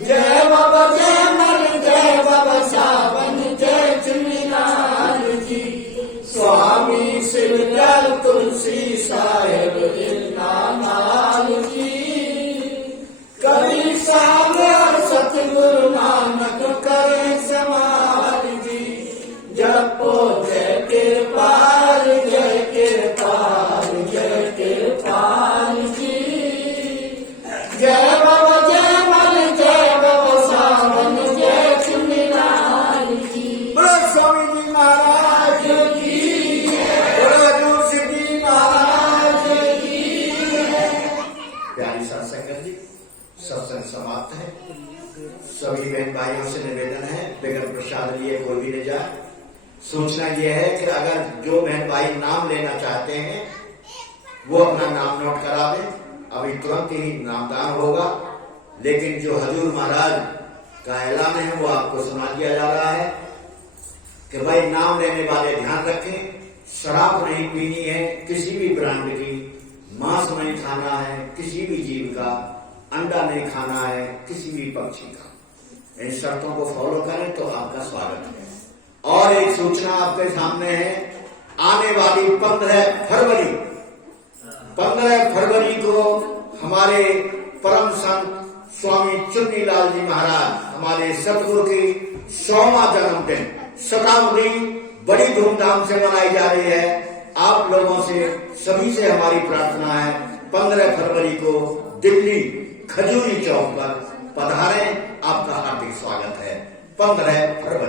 जय बाबा जय मन जय बाबा सावन जय झूलेलाल जी। स्वामी शिवदयाल तुलसी साहेब नाम जी, कबीर साहब और सतगुरु नानक करे समाल जी। जपो जय कृपाल जय कृपाल जय कृपाल जी, जय बाबा जय मन जय बाबा सावन जय झूलेलाल जी। बोलो स्वामी जी महाराज की, बोलो तुलसी जी महाराज की। प्यारी सत्संगत जी, सत्संग समाप्त है। सभी बहन भाइयों से निवेदन है, बगैर प्रसाद लिए कोई भी ले जाए। सूचना यह है कि अगर जो बहन भाई नाम लेना चाहते हैं वो अपना नाम नोट करा दें, अभी तुरंत ही नामदान होगा। लेकिन जो हजूर महाराज का ऐलान है वो आपको सुना दिया जा रहा है कि भाई नाम लेने वाले ध्यान रखें, शराब नहीं पीनी है किसी भी ब्रांड की, मांस नहीं खाना है किसी भी जीव का, अंडा नहीं खाना है किसी भी पक्षी का। इन शर्तों को फॉलो करें तो आपका स्वागत है। और एक सूचना आपके सामने है, आने वाली 15 फरवरी को हमारे परम संत स्वामी चुन्नीलाल जी महाराज, हमारे सतगुरु की 100वां जन्मदिन शताब्दी बड़ी धूमधाम से मनाई जा रही है। आप लोगों से सभी से हमारी प्रार्थना है, 15 फरवरी को दिल्ली खजूरी चौक पर पधारें, आपका हार्दिक स्वागत है। 15 फरवरी।